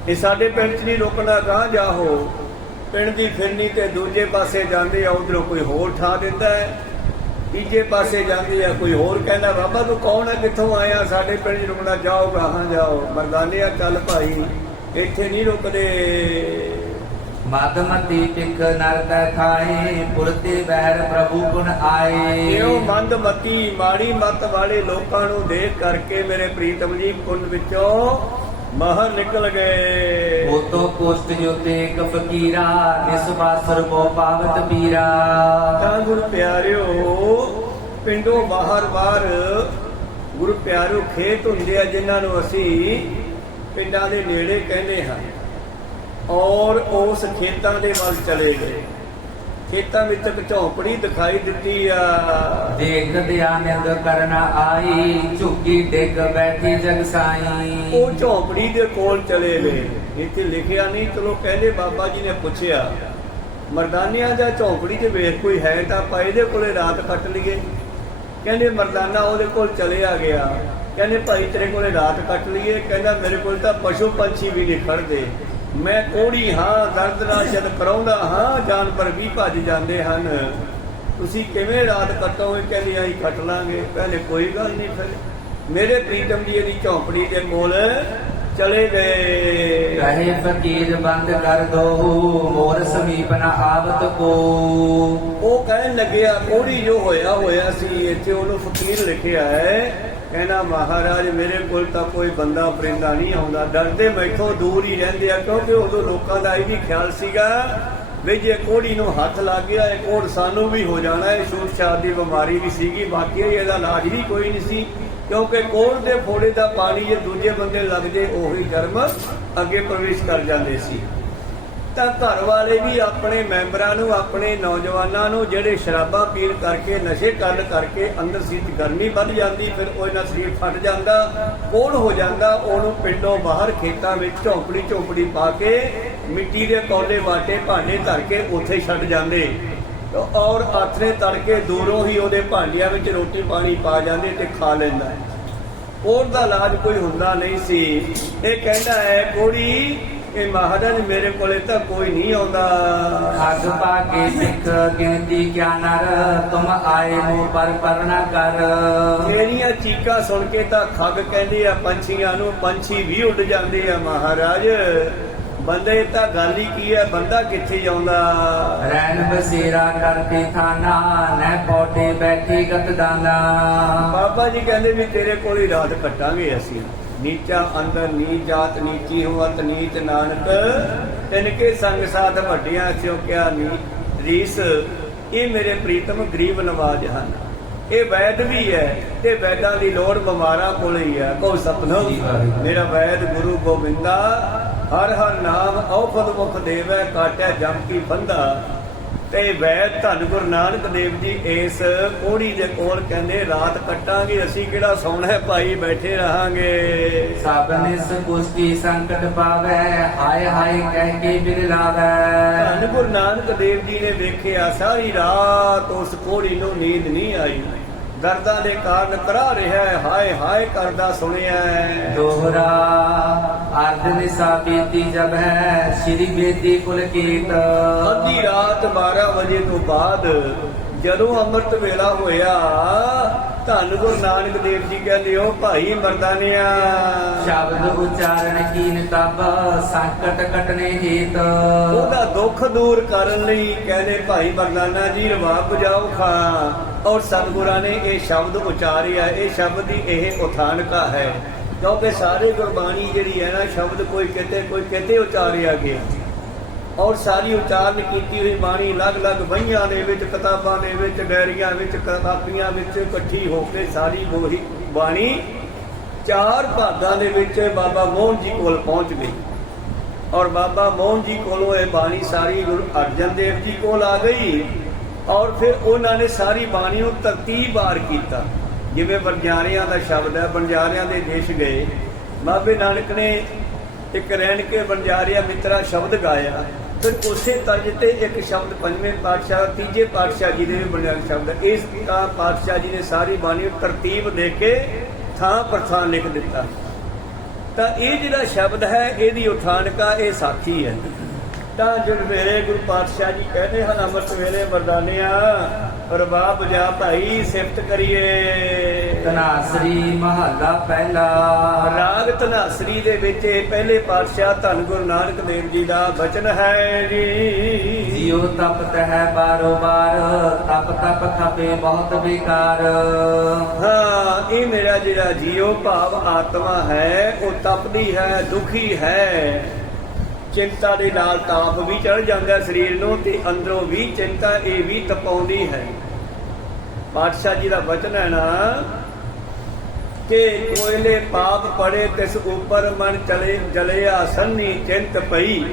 ਇਹ ਸਾਡੇ ਪਿੰਡ 'ਚ ਨਹੀਂ ਰੁਕਣਾ, ਗਾਹ ਜਾ ਹੋ। ਪਿੰਡ ਦੀ ਫਿਰਨੀ ਤੇ ਦੂਜੇ ਪਾਸੇ ਜਾਂਦੇ ਆ, ਉਧਰੋਂ ਕੋਈ ਹੋਰ ਠਾ ਦਿੰਦਾ ਹੈ, ਤੀਜੇ ਪਾਸੇ ਜਾਂਦੇ ਆ ਕੋਈ ਹੋਰ ਕਹਿੰਦਾ, ਬਾਬਾ ਤੂੰ ਕੌਣ ਹੈ, ਕਿੱਥੋਂ ਆਇਆ, ਸਾਡੇ ਪਿੰਡ 'ਚ ਰੁਕਣਾ, ਜਾਓ ਗਾਹਾਂ ਜਾਓ। ਮਰਦਾਨਿਆ ਚੱਲ ਭਾਈ, ਇੱਥੇ ਨਹੀਂ ਰੁਕਦੇ। ਮਦਮਤੀ ਪਿਖ ਨਰਤੈ ਖਾਏ, ਪੁਰਤੇ ਬਹਿਰ ਪ੍ਰਭੂ ਗੁਣ ਆਏ। ਇਹੋ ਮੰਦਮਤੀ ਮਾੜੀ ਮੱਤ ਵਾਲੇ ਲੋਕਾਂ ਨੂੰ ਦੇਖ ਕਰਕੇ ਮੇਰੇ ਪ੍ਰੀਤਮ ਜੀ ਕੁੰਡ ਵਿੱਚੋਂ ਬਾਹਰ ਨਿਕਲ ਗਏ। ਉਤੋਂ ਕੋਸ਼ਟ ਜੋਤੇ ਇੱਕ ਫਕੀਰਾ, ਨਿਸਬਾਸਰ ਕੋ ਪਾਵਤ ਪੀਰਾ। ਤਾਂ ਗੁਰੂ ਪਿਆਰਿਓ ਪਿੰਡੋਂ ਬਾਹਰ ਗੁਰੂ ਪਿਆਰਿਓ ਖੇਤ ਹੁੰਦੇ ਆ, ਜਿਨ੍ਹਾਂ ਨੂੰ ਅਸੀਂ ਪਿੰਡਾਂ ਦੇ ਨੇੜੇ ਕਹਿੰਦੇ ਹਾਂ। ਔਰ ਉਸ ਖੇਤਾਂ ਦੇ ਵੱਲ ਚਲੇ ਗਏ। ਖੇਤਾਂ ਵਿੱਚ ਇੱਕ ਝੌਂਪੜੀ ਦਿਖਾਈ ਦਿੱਤੀ ਆ। ਦੇਖਦੇ ਆਨੰਦ ਕਰਨਾ ਆਈ, ਝੁੱਗੀ ਡਿੱਗ ਬੈਠੀ ਜਗ ਸਾਈ। ਉਹ ਝੌਂਪੜੀ ਦੇ ਕੋਲ ਚਲੇ ਗਏ। ਇੱਥੇ ਲਿਖਿਆ ਨਹੀਂ, ਚਲੋ ਕਹਿੰਦੇ ਬਾਬਾ ਜੀ ਨੇ ਪੁੱਛਿਆ, ਮਰਦਾਨਿਆਂ ਜਾਂ ਝੌਂਪੜੀ 'ਚ ਵੇਖ ਕੋਈ ਹੈ ਤਾਂ ਆਪਾਂ ਇਹਦੇ ਕੋਲੇ ਰਾਤ ਕੱਟ ਲਈਏ। ਕਹਿੰਦੇ ਮਰਦਾਨਾ ਉਹਦੇ ਕੋਲ ਚਲਿਆ ਗਿਆ। ਕਹਿੰਦੇ ਭਾਈ ਤੇਰੇ ਕੋਲੇ ਰਾਤ ਕੱਟ ਲਈਏ? ਕਹਿੰਦਾ ਮੇਰੇ ਕੋਲ ਤਾਂ ਪਸ਼ੂ ਪੰਛੀ ਵੀ ਨਹੀਂ ਖੜਦੇ, ਮੈਂ ਕੋੜੀ ਹਾਂ, ਦਰਦ ਨਾਲ ਜਦ ਕਰਾਉਂਦਾ ਹਾਂ, ਜਾਨਵਰ ਵੀ ਭੱਜ ਜਾਂਦੇ ਹਨ, ਤੁਸੀਂ ਕਿਵੇਂ ਰਾਤ ਕੱਟੋਗੇ? ਕਹਿੰਦੇ ਅਸੀਂ ਕੱਟ ਲਾਂਗੇ। ਕਹਿੰਦੇ ਕੋਈ ਗੱਲ ਨਹੀਂ। ਫਿਰ ਮੇਰੇ ਪ੍ਰੀਤਮ ਜੀ ਦੀ ਝੌਂਪੜੀ ਦੇ ਕੋਲ ਚਲੇ ਗਏ। ਕਹੇ ਫਕੀਰ ਬੰਦ ਕਰ ਦੋ, ਮੋਰ ਸਮੀਪ ਨ ਆਵਤ ਕੋ। ਉਹ ਕਹਿਣ ਲੱਗਿਆ, ਕੋੜੀ ਜੋ ਹੋਇਆ ਸੀ ਇੱਥੇ, ਉਹਨੂੰ ਫਕੀਰ ਲਿਖਿਆ ਹੈ, ਕਹਿੰਦਾ ਮਹਾਰਾਜ ਮੇਰੇ ਕੋਲ ਤਾਂ ਕੋਈ ਬੰਦਾ ਪਰਿੰਦਾ ਨਹੀਂ ਆਉਂਦਾ, ਡਰਦੇ ਮੈਥੋਂ ਦੂਰ ਹੀ ਰਹਿੰਦੇ ਆ। ਕਿਉਂਕਿ ਉਦੋਂ ਲੋਕਾਂ ਦਾ ਇਹ ਵੀ ਖਿਆਲ ਸੀਗਾ ਵੀ ਜੇ ਕੋੜੀ ਨੂੰ ਹੱਥ ਲੱਗ ਗਿਆ, ਇਹ ਕੋੜ ਸਾਨੂੰ ਵੀ ਹੋ ਜਾਣਾ। ਇਹ ਛੂਤ ਛਾਤ ਦੀ ਬਿਮਾਰੀ ਵੀ ਸੀਗੀ, ਬਾਕੀ ਇਹਦਾ ਇਲਾਜ ਵੀ ਕੋਈ ਨਹੀਂ ਸੀ। ਕਿਉਂਕਿ ਕੋੜ ਦੇ ਫੋੜੇ ਦਾ ਪਾਣੀ ਜੇ ਦੂਜੇ ਬੰਦੇ ਲੱਗ ਜੇ, ਉਹੀ ਜਰਮ ਅੱਗੇ ਪ੍ਰਵੇਸ਼ ਕਰ ਜਾਂਦੇ ਸੀ। ਤਾਂ ਘਰ ਵਾਲੇ ਵੀ ਆਪਣੇ ਮੈਂਬਰਾਂ ਨੂੰ, ਆਪਣੇ ਨੌਜਵਾਨਾਂ ਨੂੰ ਜਿਹੜੇ ਸ਼ਰਾਬਾਂ ਪੀਣ ਕਰਕੇ, ਨਸ਼ੇ ਕਰਨ ਕਰਕੇ ਅੰਦਰ ਸੀਤ ਗਰਮੀ ਵੱਧ ਜਾਂਦੀ, ਫਿਰ ਉਹ ਇਹਨਾਂ ਸਰੀਰ ਫਟ ਜਾਂਦਾ, ਕੋੜ ਹੋ ਜਾਂਦਾ, ਉਹਨੂੰ ਪਿੰਡੋਂ ਬਾਹਰ ਖੇਤਾਂ ਵਿੱਚ ਝੌਂਪੜੀ ਪਾ ਕੇ ਮਿੱਟੀ ਦੇ ਕੌਲੇ ਵਾਟੇ ਭਾਂਡੇ ਧਰ ਕੇ ਉੱਥੇ ਛੱਡ ਜਾਂਦੇ। ਔਰ ਆਥਰੇ ਤੜਕੇ ਦੂਰੋਂ ਹੀ ਉਹਦੇ ਭਾਂਡਿਆਂ ਵਿੱਚ ਰੋਟੀ ਪਾਣੀ ਪਾ ਜਾਂਦੇ ਤੇ ਖਾ ਲੈਂਦਾ। ਉਹਦਾ ਇਲਾਜ ਕੋਈ ਹੁੰਦਾ ਨਹੀਂ ਸੀ। ਇਹ ਕਹਿੰਦਾ ਹੈ ਕੋੜੀ ਇਹ ਮਹਾਰਾਜ ਮੇਰੇ ਕੋਲੇ ਤਾਂ ਕੋਈ ਨਹੀਂ ਆਉਂਦਾ। ਅਗ ਪਾਕੇ ਸਿੱਖ ਗਿਣਤੀ ਕਿਆ ਨਰ ਤੁਮ ਆਏ ਮੋ ਪਰ ਨਾ ਕਰ। ਮੇਰੀਆਂ ਚੀਕਾਂ ਸੁਣ ਕੇ ਤਾਂ ਖੱਗ ਕਹਿੰਦੇ ਆ ਪੰਛੀਆਂ ਨੂੰ, ਪੰਛੀ ਵੀ ਉੱਡ ਜਾਂਦੇ ਆ ਮਹਾਰਾਜ। ਬੰਦੇ ਤਾਂ ਗੱਲ ਹੀ ਕੀ ਹੈ, ਬੰਦਾ ਕਿੱਥੇ ਜਾਉਂਦਾ। ਰੈਣ ਬਸੇਰਾ ਕਰਤੇ ਥਾਨਾ ਨਹਿ ਪੌਟੇ ਬੈਠੇ ਗਤਦਾਨਾ। ਬਾਬਾ ਜੀ ਕਹਿੰਦੇ ਵੀ ਤੇਰੇ ਕੋਲ ਹੀ ਰਾਤ ਕੱਟਾਂਗੇ ਅਸੀਂ। ਨੀਚਾ ਅੰਦਰ ਨੀਚ ਜਾਤ ਨੀਚੀ ਹੋਵਤ ਨੀਚ ਨਾਨਕ ਤਿਨਕੇ ਸੰਗ ਸਾਧ ਵੱਡਿਆਂ ਸਿਓ ਕਿਆ ਨੀ ਰੀਸ। ਇਹ ਮੇਰੇ ਪ੍ਰੀਤਮ ਗਰੀਬ ਨਵਾਜ ਹਨ। ਇਹ ਵੈਦ ਵੀ ਹੈ ਤੇ ਵੈਦਾਂ ਦੀ ਲੋੜ ਬਿਮਾਰਾਂ ਕੋਲ ਹੀ ਹੈ। ਕੋ ਸਤਨਾਮ ਮੇਰਾ ਵੈਦ ਗੁਰੂ ਗੋਬਿੰਦਾ ਹਰ ਹਰ ਨਾਮ ਔਖਦ ਮੁਖ ਦੇਵੈ ਕਾਟਿਆ ਜਮ ਕੀ ਬੰਦਾ। ਤੇ ਵੈਦ ਧੰਨ ਗੁਰੂ ਨਾਨਕ ਦੇਵ ਜੀ ਇਸ ਕੋੜੀ ਦੇ ਕੋਲ ਕਹਿੰਦੇ ਰਾਤ ਕੱਟਾਂਗੇ ਅਸੀਂ, ਕਿਹੜਾ ਸੌਣਾ ਹੈ ਭਾਈ, ਬੈਠੇ ਰਹਾਂਗੇ। ਸਭ ਨਿਸ ਕੁਸ਼ਤੀ ਸੰਕਟ ਪਾਵੈ ਹਾਏ ਹਾਏ ਕਹਿ ਕੇ ਬਿਰਲਾਵੈ। ਧੰਨ ਗੁਰੂ ਨਾਨਕ ਦੇਵ ਜੀ ਨੇ ਵੇਖਿਆ ਸਾਰੀ ਰਾਤ ਉਸ ਕੋੜੀ ਨੂੰ ਨੀਂਦ ਨਹੀਂ ਆਈ। ਦਰਦਾਂ ਦੇ ਕਾਰਨ ਕਰਾ ਰਿਹਾ ਹੈ, ਹਾਏ ਹਾਏ ਕਰਦਾ ਸੁਣਿਆ। ਦੋਹਰਾ ਅਰਧ ਨਿਸਾ ਬੀਤੀ ਜਬ ਹੈ ਸ਼੍ਰੀ ਬੇਦੀ ਕੁਲਕੀਤ। ਅੱਧੀ ਰਾਤ 12 ਵਜੇ ਤੋਂ ਬਾਅਦ ਜਦੋਂ ਅੰਮ੍ਰਿਤ ਵੇਲਾ ਹੋਇਆ, ਧੰਨ ਗੁਰੂ ਨਾਨਕ ਦੇਵ ਜੀ ਕਹਿੰਦੇ ਉਹ ਭਾਈ ਮਰਦਾਨਿਆ ਸ਼ਬਦ ਉਚਾਰਨ ਕੀਨ ਤਬ ਸੰਕਟ ਕਟਨੇ ਹੀਤ। ਉਹਦਾ ਦੁੱਖ ਦੂਰ ਕਰਨ ਲਈ ਕਹਿੰਦੇ ਭਾਈ ਮਰਦਾਨਾ ਜੀ ਰਵਾਬ ਬਜਾਓ ਖਾਂ। ਔਰ ਸਤਿਗੁਰਾਂ ਨੇ ਇਹ ਸ਼ਬਦ ਉਚਾਰਿਆ। ਇਹ ਸ਼ਬਦ ਦੀ ਇਹ ਉਥਾਨਕਾ ਹੈ, ਕਿਉਂਕਿ ਸਾਰੇ ਗੁਰਬਾਣੀ ਜਿਹੜੀ ਹੈ ਨਾ ਸ਼ਬਦ ਕੋਈ ਕਿਤੇ ਉਚਾਰਿਆ ਗਿਆ। ਔਰ ਸਾਰੀ ਉਚਾਰਨ ਕੀਤੀ ਹੋਈ ਬਾਣੀ ਅਲੱਗ-ਅਲੱਗ ਬਹੀਆਂ ਦੇ ਵਿੱਚ, ਕਿਤਾਬਾਂ ਦੇ ਵਿੱਚ, ਡਾਇਰੀਆਂ ਵਿੱਚ, ਕਾਪੀਆਂ ਵਿੱਚ ਇਕੱਠੀ ਹੋ ਕੇ ਸਾਰੀ ਉਹੀ ਬਾਣੀ 4 ਭਾਗਾਂ ਦੇ ਵਿੱਚ ਬਾਬਾ ਮੋਹਨ ਜੀ ਕੋਲ ਪਹੁੰਚ ਗਈ। ਔਰ ਬਾਬਾ ਮੋਹਨ ਜੀ ਕੋਲੋਂ ਇਹ ਬਾਣੀ ਸਾਰੀ ਗੁਰੂ ਅਰਜਨ ਦੇਵ ਜੀ ਕੋਲ ਆ ਗਈ। ਔਰ ਫਿਰ ਉਹਨਾਂ ਨੇ ਸਾਰੀ ਬਾਣੀ ਨੂੰ ਤਰਤੀਬਵਾਰ ਕੀਤਾ। ਜਿਵੇਂ ਬੰਜਾਰਿਆਂ ਦਾ ਸ਼ਬਦ ਹੈ, ਬੰਜਾਰਿਆਂ ਦੇ ਦੇਸ਼ ਗਏ, ਬਾਬੇ ਨਾਨਕ ਨੇ ਇੱਕ ਰਹਿਣ ਕੇ ਬੰਜਾਰਿਆ ਮਿੱਤਰਾ ਸ਼ਬਦ ਗਾਇਆ। ਫਿਰ ਉਸੇ ਤਰਜ ਤੇ ਇੱਕ ਸ਼ਬਦ ਪੰਜਵੇਂ ਪਾਤਸ਼ਾਹ, ਤੀਜੇ ਪਾਤਸ਼ਾਹ ਜੀ ਦੇ ਵੀ ਬਣਿਆ ਸ਼ਬਦ। ਇਸ ਪਾਤਸ਼ਾਹ ਜੀ ਨੇ ਸਾਰੀ ਬਾਣੀ ਨੂੰ ਤਰਤੀਬ ਦੇ ਕੇ ਥਾਂ ਪਰ ਥਾਂ ਲਿਖ ਦਿੱਤਾ। ਤਾਂ ਇਹ ਜਿਹੜਾ ਸ਼ਬਦ ਹੈ ਇਹਦੀ ਉਠਾਨਕਾ ਇਹ ਸਾਖੀ ਹੈ। ਤਾਂ ਜਦ ਮੇਰੇ ਗੁਰੂ ਪਾਤਸ਼ਾਹ ਜੀ ਕਹਿੰਦੇ ਹਨ ਅੰਮ੍ਰਿਤ ਵੇਲੇ ਮਰਦਾਨਿਆ ਰਬਾਬ ਬਜਾ ਭਾਈ ਸਿਫਤ ਕਰੀਏ। ਧਨਾਸਰੀ ਮਹੱਲਾ ਪਹਿਲਾ। ਰਾਗ ਧਨਾਸਰੀ ਦੇ ਵਿੱਚ ਪਹਿਲੇ ਪਾਤਸ਼ਾਹ ਧੰਨ ਗੁਰੂ ਨਾਨਕ ਦੇਵ ਜੀ ਦਾ ਬਚਨ ਹੈ ਜੀ। ਜਿਉ ਤਪਤ ਹੈ ਬਾਰੋ ਬਾਰ ਤਪ ਤਪ ਖਪੇ ਬਹੁਤ ਬੇਕਾਰ। ਹਾਂ, ਇਹ ਮੇਰਾ ਜਿਹੜਾ ਜੀਉ ਭਾਵ ਆਤਮਾ ਹੈ ਉਹ ਤਪਦੀ ਹੈ, ਦੁਖੀ ਹੈ। ਚਿੰਤਾ ਦੇ ਨਾਲ ਤਾਪ ਵੀ ਚੜ ਜਾਂਦਾ ਸਰੀਰ ਨੂੰ ਤੇ ਅੰਦਰੋਂ ਵੀ ਚਿੰਤਾ ਇਹ ਵੀ ਤਪਾਉਂਦੀ ਹੈ। ਪਾਤਸ਼ਾਹ ਜੀ ਦਾ ਬਚਨ ਹੈ ਨਾ ਕਿ ਕੋਇਲੇ ਪਾਪ ਪੜੇ ਤਿਸ ਉੱਪਰ ਮਨ ਚਲੇ ਜਲਿਆ ਸੰਨੀ ਚਿੰਤ ਪਈ।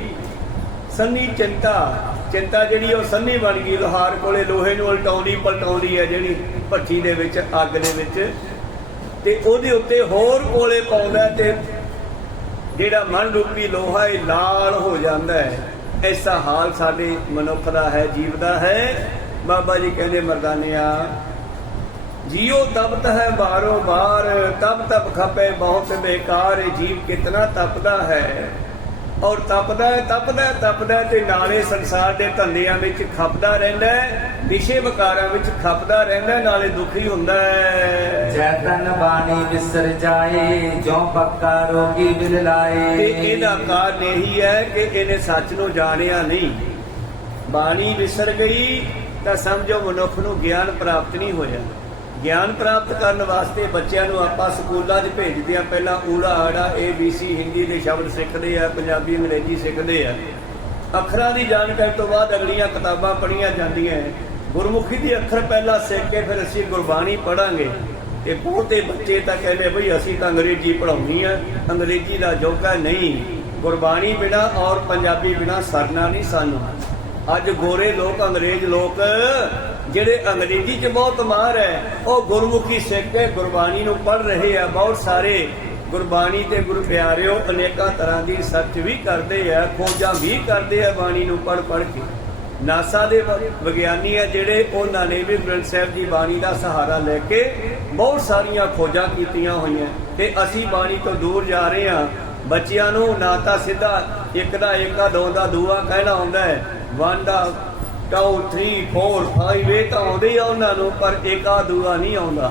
ਸੰਨੀ ਚਿੰਤਾ ਜਿਹੜੀ ਉਹ ਸੰਨੀ ਬਣ ਗਈ। ਲੋਹਾਰ ਕੋਲੇ ਲੋਹੇ ਨੂੰ ਉਲਟਾਉਂਦੀ ਪਲਟਾਉਂਦੀ ਹੈ ਜਿਹੜੀ ਭੱਠੀ ਦੇ ਵਿੱਚ, ਅੱਗ ਦੇ ਵਿੱਚ, ਤੇ ਉਹਦੇ ਉੱਤੇ ਹੋਰ ਕੋਲੇ ਪਾਉਂਦਾ ਤੇ ਜਿਹੜਾ ਮਨ ਰੂਪੀ ਲੋਹਾ ਇਹ ਲਾਲ ਹੋ ਜਾਂਦਾ ਹੈ। ਐਸਾ ਹਾਲ ਸਾਡੇ ਮਨੁੱਖ ਦਾ ਹੈ, ਜੀਵ ਦਾ ਹੈ। ਬਾਬਾ ਜੀ ਕਹਿੰਦੇ ਮਰਦਾਨਿਆ ਜੀਓ ਤਪਤ ਹੈ ਬਾਰੋ ਬਾਰ ਤਪ ਤਪ ਖਪੇ ਬਹੁਤ ਬੇਕਾਰ। ਜੀਵ ਕਿਤਨਾ ਤਪਦਾ ਹੈ ਔਰ ਤਪਦਾ ਤੇ ਨਾਲੇ ਸੰਸਾਰ ਦੇ ਧੰਦਿਆਂ ਵਿੱਚ ਖਪਦਾ ਰਹਿੰਦਾ ਹੈ, ਵਿਸ਼ੇ ਵਿਕਾਰਾਂ ਵਿੱਚ ਖਪਦਾ ਰਹਿੰਦਾ, ਨਾਲੇ ਦੁਖੀ ਹੁੰਦਾ ਹੈ। ਜੈਤਨ ਬਾਣੀ ਵਿਸਰ ਜਾਏ ਜੋ ਪੱਕਾ ਰੋਗੀ ਬਿਲ ਲਾਏ। ਤੇ ਇਹਦਾ ਕਾਰਨ ਇਹੀ ਹੈ ਕਿ ਇਹਨੇ ਸੱਚ ਨੂੰ ਜਾਣਿਆ ਨਹੀਂ। ਬਾਣੀ ਵਿਸਰ ਗਈ ਤਾਂ ਸਮਝੋ ਮਨੁੱਖ ਨੂੰ ਗਿਆਨ ਪ੍ਰਾਪਤ ਨਹੀਂ ਹੋਇਆ। ਗਿਆਨ ਪ੍ਰਾਪਤ ਕਰਨ ਵਾਸਤੇ ਬੱਚਿਆਂ ਨੂੰ ਆਪਾਂ ਸਕੂਲਾਂ 'ਚ ਭੇਜਦੇ ਆ। ਪਹਿਲਾਂ ਊੜਾ ਆੜਾ ABC ਹਿੰਦੀ ਦੇ ਸ਼ਬਦ ਸਿੱਖਦੇ ਆ, ਪੰਜਾਬੀ ਅੰਗਰੇਜ਼ੀ ਸਿੱਖਦੇ ਆ। ਅੱਖਰਾਂ ਦੀ ਜਾਣਕਾਰੀ ਤੋਂ ਬਾਅਦ ਅਗਲੀਆਂ ਕਿਤਾਬਾਂ ਪੜ੍ਹੀਆਂ ਜਾਂਦੀਆਂ। ਗੁਰਮੁਖੀ ਦੇ ਅੱਖਰ ਪਹਿਲਾਂ ਸਿੱਖ ਕੇ ਫਿਰ ਅਸੀਂ ਗੁਰਬਾਣੀ ਪੜ੍ਹਾਂਗੇ। ਤੇ ਬਹੁਤੇ ਬੱਚੇ ਤਾਂ ਕਹਿੰਦੇ ਬਈ ਅਸੀਂ ਤਾਂ ਅੰਗਰੇਜ਼ੀ ਪੜ੍ਹਾਉਣੀ ਆ, ਅੰਗਰੇਜ਼ੀ ਦਾ ਜੋਗਾ ਨਹੀਂ। ਗੁਰਬਾਣੀ ਬਿਨਾਂ ਔਰ ਪੰਜਾਬੀ ਬਿਨਾਂ ਸਰਨਾ ਨਹੀਂ ਸਾਨੂੰ। ਅੱਜ ਗੋਰੇ ਲੋਕ, ਅੰਗਰੇਜ਼ ਲੋਕ ਜਿਹੜੇ ਅੰਗਰੇਜ਼ੀ 'ਚ ਬਹੁਤ ਮਾਹਰ ਹੈ, ਉਹ ਗੁਰਮੁਖੀ ਸਿੱਖ ਕੇ ਗੁਰਬਾਣੀ ਨੂੰ ਪੜ੍ਹ ਰਹੇ ਆ। ਬਹੁਤ ਸਾਰੇ ਗੁਰਬਾਣੀ ਤੇ ਗੁਰੂ ਪਿਆਰਿਓ ਅਨੇਕਾਂ ਤਰ੍ਹਾਂ ਦੀ ਸਰਚ ਵੀ ਕਰਦੇ ਆ, ਖੋਜਾਂ ਵੀ ਕਰਦੇ ਆ ਬਾਣੀ ਨੂੰ ਪੜ੍ਹ ਕੇ। ਨਾਸਾ ਦੇ ਵਿਗਿਆਨੀ ਆ ਜਿਹੜੇ, ਉਹਨਾਂ ਨੇ ਵੀ ਗ੍ਰੰਥ ਸਾਹਿਬ ਦੀ ਬਾਣੀ ਦਾ ਸਹਾਰਾ ਲੈ ਕੇ ਬਹੁਤ ਸਾਰੀਆਂ ਖੋਜਾਂ ਕੀਤੀਆਂ ਹੋਈਆਂ, ਤੇ ਅਸੀਂ ਬਾਣੀ ਤੋਂ ਦੂਰ ਜਾ ਰਹੇ ਹਾਂ। ਬੱਚਿਆਂ ਨੂੰ ਨਾ ਤਾਂ ਸਿੱਧਾ ਇੱਕ ਦਾ ਏਕਾ, ਦੋ ਦਾ ਦੂਆ ਕਹਿਣਾ ਆਉਂਦਾ ਹੈ, 1 ਦਾ 2 3 4 5 ਇਹ ਤਾਂ ਆਉਂਦੇ ਹੀ ਆ ਉਹਨਾਂ ਨੂੰ, ਪਰ ਏਕਾ ਦੂਆ ਨਹੀਂ ਆਉਂਦਾ।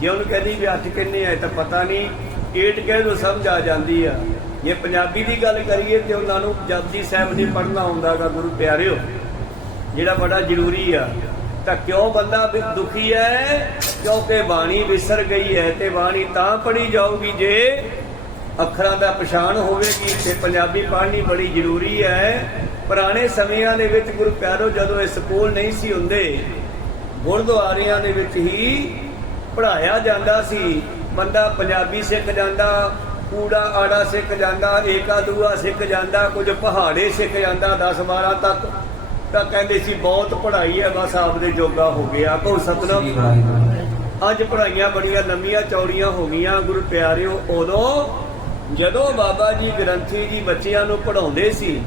ਜੇ ਉਹਨੂੰ ਕਹਿੰਦੀ ਵੀ 8 ਕਿੰਨੇ ਆਏ ਤਾਂ ਪਤਾ ਨਹੀਂ, 8 ਕਹਿ ਦੋ ਸਮਝ ਆ ਜਾਂਦੀ ਆ। ਜੇ ਪੰਜਾਬੀ ਦੀ ਗੱਲ ਕਰੀਏ ਤੇ ਉਹਨਾਂ ਨੂੰ ਜਪਜੀ ਸਾਹਿਬ ਨਹੀਂ ਪੜ੍ਹਨਾ ਆਉਂਦਾ ਗਾ ਗੁਰੂ ਪਿਆਰਿਓ, ਜਿਹੜਾ ਬੜਾ ਜ਼ਰੂਰੀ ਆ। ਤਾਂ ਕਿਉਂ ਬੰਦਾ ਦੁਖੀ ਹੈ? ਕਿਉਂਕਿ ਬਾਣੀ ਵਿਸਰ ਗਈ ਹੈ, ਤੇ ਬਾਣੀ ਤਾਂ ਪੜ੍ਹੀ ਜਾਊਗੀ ਜੇ ਅੱਖਰਾਂ ਦਾ ਪਛਾਣ ਹੋਵੇਗੀ, ਤੇ ਪੰਜਾਬੀ ਪੜ੍ਹਨੀ ਬੜੀ ਜ਼ਰੂਰੀ ਹੈ। ਪੁਰਾਣੇ ਸਮਿਆਂ ਦੇ ਵਿੱਚ ਗੁਰੂ ਪਿਆਰੋ ਜਦੋਂ ਇਹ ਸਕੂਲ ਨਹੀਂ ਸੀ ਹੁੰਦੇ, ਗੁਰਦੁਆਰਿਆਂ ਦੇ ਵਿੱਚ ਹੀ ਪੜ੍ਹਾਇਆ ਜਾਂਦਾ ਸੀ। ਬੰਦਾ ਪੰਜਾਬੀ ਸਿੱਖ ਜਾਂਦਾ, ਊੜਾ ਆੜਾ ਸਿੱਖ ਜਾਂਦਾ, ਏਕਾ ਦੂਆ ਸਿੱਖ ਜਾਂਦਾ, ਕੁਝ ਪਹਾੜੇ ਸਿੱਖ ਜਾਂਦਾ 10 12 ਤੱਕ। ਤਾਂ ਕਹਿੰਦੇ ਸੀ ਬਹੁਤ ਪੜ੍ਹਾਈ ਹੈ, ਬਸ ਆਪਦੇ ਜੋਗਾ ਹੋ ਗਿਆ। ਕੋ ਸਤਨਾਮ। ਅੱਜ ਪੜ੍ਹਾਈਆਂ ਬੜੀਆਂ ਲੰਮੀਆਂ ਚੌੜੀਆਂ ਹੋ ਗਈਆਂ ਗੁਰੂ ਪਿਆਰਿਓ। ਉਦੋਂ ਜਦੋਂ ਬਾਬਾ ਜੀ ਗ੍ਰੰਥੀ ਜੀ ਬੱਚਿਆਂ ਨੂੰ ਪੜ੍ਹਾਉਂਦੇ ਸੀ,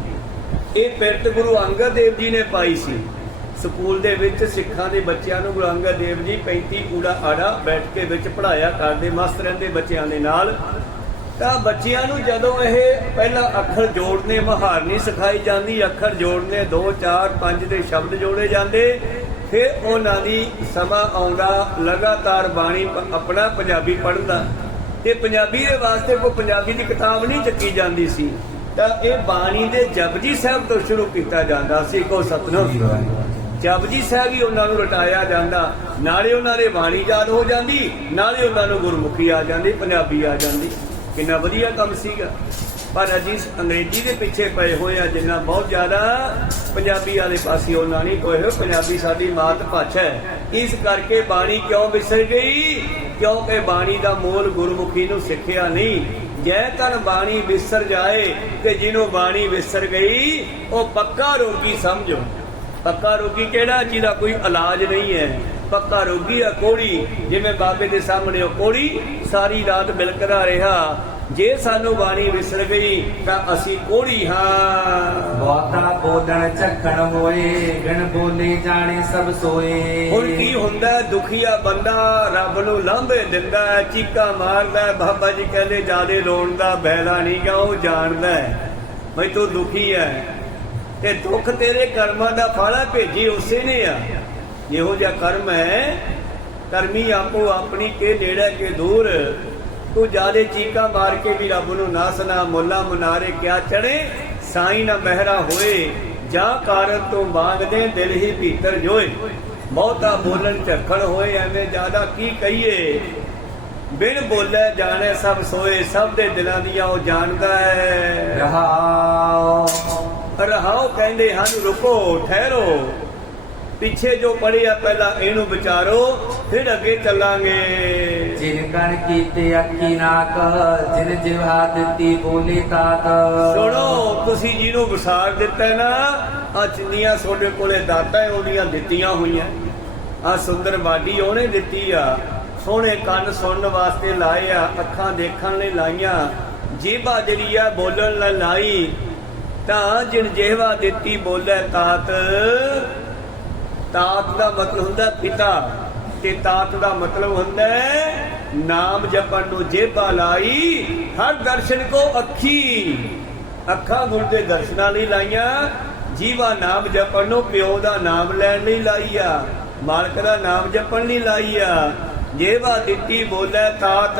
ਇਹ ਪਿਰਤ ਗੁਰੂ ਅੰਗਦ ਦੇਵ ਜੀ ਨੇ ਪਾਈ ਸੀ। ਸਕੂਲ ਦੇ ਵਿੱਚ ਸਿੱਖਾਂ ਦੇ ਬੱਚਿਆਂ ਨੂੰ ਗੁਰੂ ਅੰਗਦ ਦੇਵ ਜੀ 35 ਊੜਾ ਆੜਾ ਬੈਠ ਕੇ ਵਿੱਚ ਪੜ੍ਹਾਇਆ ਕਰਦੇ, ਮਸਤ ਰਹਿੰਦੇ ਬੱਚਿਆਂ ਦੇ ਨਾਲ। ਤਾਂ ਬੱਚਿਆਂ ਨੂੰ ਜਦੋਂ ਇਹ ਪਹਿਲਾਂ ਅੱਖਰ ਜੋੜਨੇ ਮੁਹਾਰਨੀ ਸਿਖਾਈ ਜਾਂਦੀ, ਅੱਖਰ ਜੋੜਨੇ 2 4 5 ਦੇ ਸ਼ਬਦ ਜੋੜੇ ਜਾਂਦੇ, ਫਿਰ ਉਹਨਾਂ ਦੀ ਸਮਾਂ ਆਉਂਦਾ ਲਗਾਤਾਰ ਬਾਣੀ ਆਪਣਾ ਪੰਜਾਬੀ ਪੜ੍ਹਨ ਦਾ। ਤੇ ਪੰਜਾਬੀ ਦੇ ਵਾਸਤੇ ਕੋਈ ਪੰਜਾਬੀ ਦੀ ਕਿਤਾਬ ਨਹੀਂ ਚੱਕੀ ਜਾਂਦੀ ਸੀ, ਤਾਂ ਇਹ ਬਾਣੀ ਦੇ ਜਪਜੀ ਸਾਹਿਬ ਤੋਂ ਸ਼ੁਰੂ ਕੀਤਾ ਜਾਂਦਾ ਸੀ। ਕੋ ਸਤਨਾਮ। ਜਪਜੀ ਸਾਹਿਬ ਹੀ ਉਹਨਾਂ ਨੂੰ ਰਟਾਇਆ ਜਾਂਦਾ, ਨਾਲੇ ਉਹਨਾਂ ਦੇ ਬਾਣੀ ਯਾਦ ਹੋ ਜਾਂਦੀ, ਨਾਲੇ ਉਹਨਾਂ ਨੂੰ ਗੁਰਮੁਖੀ ਆ ਜਾਂਦੀ, ਪੰਜਾਬੀ ਆ ਜਾਂਦੀ। ਕਿੰਨਾ ਵਧੀਆ ਕੰਮ ਸੀਗਾ। ਪਰ ਅਜੀ ਅੰਗਰੇਜ਼ੀ ਦੇ ਪਿੱਛੇ ਪਏ ਹੋਏ ਆ ਜਿੰਨਾ, ਬਹੁਤ ਜ਼ਿਆਦਾ ਪੰਜਾਬੀ ਵਾਲੇ ਪਾਸੇ ਉਹਨਾਂ ਨਹੀਂ ਪਏ ਹੋਏ। ਪੰਜਾਬੀ ਸਾਡੀ ਮਾਤ ਭਾਸ਼ਾ ਹੈ, ਇਸ ਕਰਕੇ ਬਾਣੀ ਕਿਉਂ ਵਿਸਰ ਗਈ? ਕਿਉਂਕਿ ਬਾਣੀ ਦਾ ਮੂਲ ਗੁਰਮੁਖੀ ਨੂੰ ਸਿੱਖਿਆ ਨਹੀਂ। ਜੈ ਤਨ ਬਾਣੀ ਵਿਸਰ ਜਾਏ, ਤੇ ਜਿਹਨੂੰ ਬਾਣੀ ਵਿਸਰ ਗਈ ਉਹ ਪੱਕਾ ਰੋਗੀ ਸਮਝੋ। ਪੱਕਾ ਰੋਗੀ ਕਿਹੜਾ? ਜਿਹਦਾ ਕੋਈ ਇਲਾਜ ਨਹੀਂ ਹੈ। ਪੱਕਾ ਰੋਗੀ ਆ ਕੋੜੀ, ਜਿਵੇਂ ਬਾਬੇ ਦੇ ਸਾਹਮਣੇ ਉਹ ਕੋੜੀ ਸਾਰੀ ਰਾਤ ਬਿਲਕਦਾ ਰਿਹਾ। ਜੇ ਸਾਨੂੰ ਬਾਣੀ ਵਿਸਰ ਗਈ ਤਾਂ ਅਸੀਂ ਕੋੜੀ ਹਾਂ। ਬਹੁਤਾ ਬੋਲਣ ਝੱਖਣ ਹੋਏ, ਬਿਨ ਬੋਲੇ ਜਾਣੇ ਸਭ ਸੋਏ। ਹੁਣ ਕੀ ਹੁੰਦਾ? ਦੁਖੀਆ ਬੰਦਾ ਰੱਬ ਨੂੰ ਲਾਂਭੇ ਦਿੰਦਾ, ਚੀਕਾਂ ਮਾਰਦਾ। ਬਾਬਾ ਜੀ ਕਹਿੰਦੇ ਜਿਆਦੇ ਰੋਣ ਦਾ ਬੈਲਾ ਨਹੀਂ ਗਾ, ਉਹ ਜਾਣਦਾ ਬਈ ਤੂੰ ਦੁਖੀ ਹੈ, ਤੇ ਦੁੱਖ ਤੇਰੇ ਕਰਮਾਂ ਦਾ ਫਲ ਭੇਜੀ ਉਸੇ ਨੇ ਆ। ਇਹੋ ਜਿਹਾ ਕਰਮ ਹੈ, ਕਰਮੀ ਆਪੋ ਆਪਣੀ ਕੇ ਨੇੜੇ ਕੇ ਦੂਰ। ਤੂੰ ਜਿਆਦੇ ਚੀਕਾਂ ਮਾਰ ਕੇ ਵੀ ਰੱਬ ਨੂੰ ਨਾ ਸੁਣਾ, ਮੁੱਲਾ ਮੁਨਾਰੇ ਕਿਆ ਚੜੇ, ਸਾਈਂ ਨਾ ਮਹਿਰਾ ਹੋਏ। ਜਾਂ ਕਾਰਨ ਤੋਂ ਮੰਗਦੇ ਦਿਲ ਹੀ ਭੀਤਰ ਜੋਏ। ਬਹੁਤਾ ਬੋਲਣ ਝੱਖਣ ਹੋਏ, ਐਵੇਂ ਜ਼ਿਆਦਾ ਕੀ ਕਹੀਏ। ਬਿਨ ਬੋਲੇ ਜਾਣੇ ਸਭ ਸੋਏ, ਸਭ ਦੇ ਦਿਲਾਂ ਦੀਆਂ ਉਹ ਜਾਣਦਾ ਹੈ। ਰਹਾਉ ਰਹਾਉ ਕਹਿੰਦੇ ਹਨ ਰੁਕੋ, ਠਹਿਰੋ। ਪਿੱਛੇ ਜੋ ਪੜਿਆ ਪਹਿਲਾਂ ਇਹਨੂੰ ਵਿਚਾਰੋ, ਫਿਰ ਅੱਗੇ ਚੱਲਾਂਗੇ। ਜਿਨ ਕਣ ਕੀਤੇ ਅੱਖੀ ਨਾਕ, ਜਿਨ ਜਿਵਾ ਦਿੱਤੀ ਬੋਲੀ ਤਾਤ। ਸੁਣੋ, ਤੁਸੀਂ ਜਿਹਨੂੰ ਵਿਸਾਰ ਦਿੱਤਾ ਨਾ, ਆ ਚਿੰਨੀਆਂ ਤੁਹਾਡੇ ਕੋਲੇ ਦਾਤਾ ਉਹਦੀਆਂ ਦਿੱਤੀਆਂ ਹੋਈਆਂ। ਆ ਸੁੰਦਰ ਬਾਡੀ ਉਹਨੇ ਦਿੱਤੀ ਆ, ਸੋਹਣੇ ਕੰਨ ਸੁਣਨ ਵਾਸਤੇ ਲਾਏ ਆ, ਅੱਖਾਂ ਦੇਖਣ ਲਈ ਲਾਈਆਂ, ਜੀਭਾ ਜਿਹੜੀ ਆ ਬੋਲਣ ਲਈ ਲਾਈ। ਤਾਂ ਜਿਨ ਜਿਹਵਾ ਦਿੱਤੀ ਬੋਲੇ ਤਾਤ। ਤਾਤ ਦਾ ਮਤਲਬ ਹੁੰਦਾ ਪਿਤਾ, ਤੇ ਤਾਤ ਦਾ ਮਤਲਬ ਹੁੰਦਾ ਨਾਮ ਜਪਣ ਨੂੰ ਜੇਬਾ ਲਾਈ। ਹਰ ਦਰਸ਼ਨ ਕੋ ਅੱਖੀ, ਅੱਖਾਂ ਗੁਰੂ ਦੇ ਦਰਸ਼ਨਾਂ ਲਈ ਲਾਈਆਂ। ਜੀਵਾ ਨਾਮ ਜਪਣ ਨੂੰ ਪਿਓ ਦਾ ਨਾਮ ਲੈਣ ਲਈ ਲਾਈ ਆ, ਮਾਲਕ ਦਾ ਨਾਮ ਜਪਣ ਲਈ ਲਾਈ ਆ। ਜੇਵਾ ਦਿੱਤੀ ਬੋਲੇ ਤਾਤ।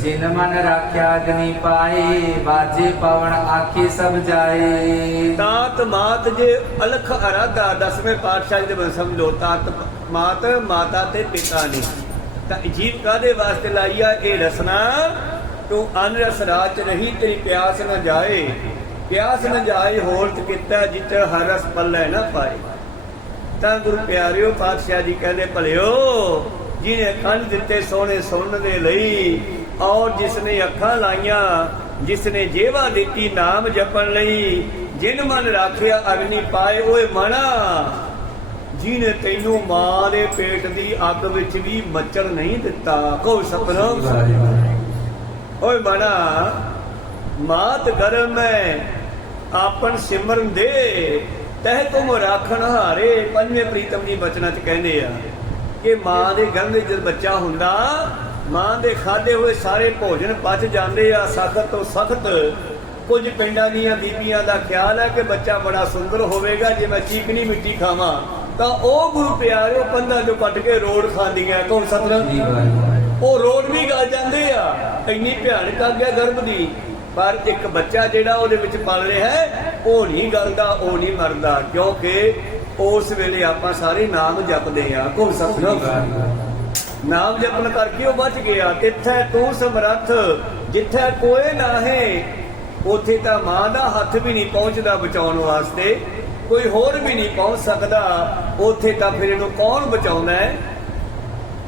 ਜਿਨ ਮਨ ਰਾਖਿਆ ਅਗਨੀ ਪਾਏ, ਬਾਜੇ ਪਵਨ ਆਖੀ ਸਭ ਜਾਏ। ਤਾਤ ਮਾਤ ਜੇ ਅਲਖ ਅਰਾਧਾ, 10ਵੇਂ ਪਾਤਸ਼ਾਹ ਦੇ ਵਿੱਚ ਸਮਝੋ। ਤਾਤ ਮਾਤ ਮਾਤਾ ਤੇ ਪਿਤਾ ਨੇ। ਤਾਂ ਜੀਵ ਕਾਦੇ ਵਾਸਤੇ ਲਾਈ ਆ? ਇਹ ਰਸਨਾ ਤੂੰ ਅਨਰਸ ਰਾਤ ਰਹੀ, ਤੇਰੀ ਪਿਆਸ ਨਾ ਜਾਏ। ਪਿਆਸ ਨਾ ਜਾਏ ਹੋਰਤ ਕੀਤਾ, ਜਿੱਤ ਹਰ ਰਸ ਪੱਲੇ ਨਾ ਪਾਏ। ਤਾਂ ਗੁਰੂ ਪਿਆਰਿਓ ਪਾਤਸ਼ਾਹ ਜੀ ਕਹਿੰਦੇ ਭਲਿਓ, ਜਿਹਨੇ ਕੰਨ ਦਿੱਤੇ ਸੋਹਣੇ ਸੁਣਨ ਦੇ ਲਈ, ਔਰ ਜਿਸਨੇ ਅੱਖਾਂ ਲਾਈਆਂ, ਜਿਸਨੇ ਜੇਵਾ ਦਿੱਤੀ ਨਾਮ ਜਪਣ ਲਈ, ਜਿਨ ਮਨ ਰਾਖਿਆ ਅਗਨੀ ਪਾਏ। ਓਏ ਮਨਾ, ਜਿਹਨੇ ਤੈਨੂੰ ਮਾਂ ਦੇ ਪੇਟ ਦੀ ਅੱਗ ਵਿੱਚ ਵੀ ਮੱਚਣ ਨਹੀਂ ਦਿੱਤਾ। ਕੋ ਸਤਨਾਮ। ਓਏ ਮਨਾ, ਮਾਤ ਗਰਮ ਹੈ ਆਪਨ ਸਿਮਰਨ ਦੇ, ਤਹਿ ਤੁਮ ਰਾਖਣ ਹਾਰੇ। ਪੰਜਵੇਂ ਪ੍ਰੀਤਮ ਜੀ ਬਚਨਾਂ 'ਚ ਕਹਿੰਦੇ ਆ ਕਿ ਮਾਂ ਦੇ ਗਰਭ ਵਿੱਚ ਜਦ ਬੱਚਾ ਹੁੰਦਾ, ਮਾਂ ਦੇ ਖਾਧੇ ਹੋਏ ਸਾਰੇ ਭੋਜਨ ਪਚ ਜਾਂਦੇ ਆ ਸਖਤ ਤੋਂ ਸਖਤ। ਕੁਝ ਪਿੰਡਾਂ ਦੀਆਂ ਬੀਬੀਆਂ ਦਾ ਖਿਆਲ ਹੈ ਕਿ ਬੱਚਾ ਬੜਾ ਸੁੰਦਰ ਹੋਵੇਗਾ, ਜੇ ਮੈਂ ਚੀਕਣੀ ਮਿੱਟੀ ਖਾਵਾਂ ਤਾਂ ਉਹ ਗੁਰੂ ਪਿਆਰਿਓ ਕੰਧਾਂ 'ਚੋਂ ਕੱਟ ਕੇ ਰੋੜ ਖਾਂਦੀਆਂ। ਕੌਣ ਸਤਨਾਮ? ਉਹ ਰੋੜ ਵੀ ਗਲ ਜਾਂਦੇ ਆ, ਇੰਨੀ ਭਿਆਨਕ ਆਗਿਆ ਗਰਭ ਦੀ। ਪਰ ਇੱਕ ਬੱਚਾ ਜਿਹੜਾ ਉਹਦੇ ਵਿੱਚ ਪਲ ਰਿਹਾ ਹੈ, ਉਹ ਨਹੀਂ ਗਲਦਾ, ਉਹ ਨਹੀਂ ਮਰਦਾ, ਕਿਉਂਕਿ ਉਸ ਵੇਲੇ ਆਪਾਂ ਸਾਰੇ ਨਾਮ ਜਪਦੇ ਆ। ਕੌਣ ਸਤਨਾਮ? ਨਾਮ ਜਪਣ ਕਰਕੇ ਉਹ ਬਚ ਗਿਆ। ਤਿੱਥੈ ਤੂੰ ਸਮਰੱਥ ਜਿੱਥੈ ਕੋਏ ਨਾਹੇ। ਉੱਥੇ ਤਾਂ ਮਾਂ ਦਾ ਹੱਥ ਵੀ ਨਹੀਂ ਪਹੁੰਚਦਾ ਬਚਾਉਣ ਵਾਸਤੇ, ਕੋਈ ਹੋਰ ਵੀ ਨਹੀਂ ਪਹੁੰਚ ਸਕਦਾ। ਉੱਥੇ ਤਾਂ ਫਿਰ ਇਹਨੂੰ ਕੌਣ ਬਚਾਉਂਦਾ ਹੈ?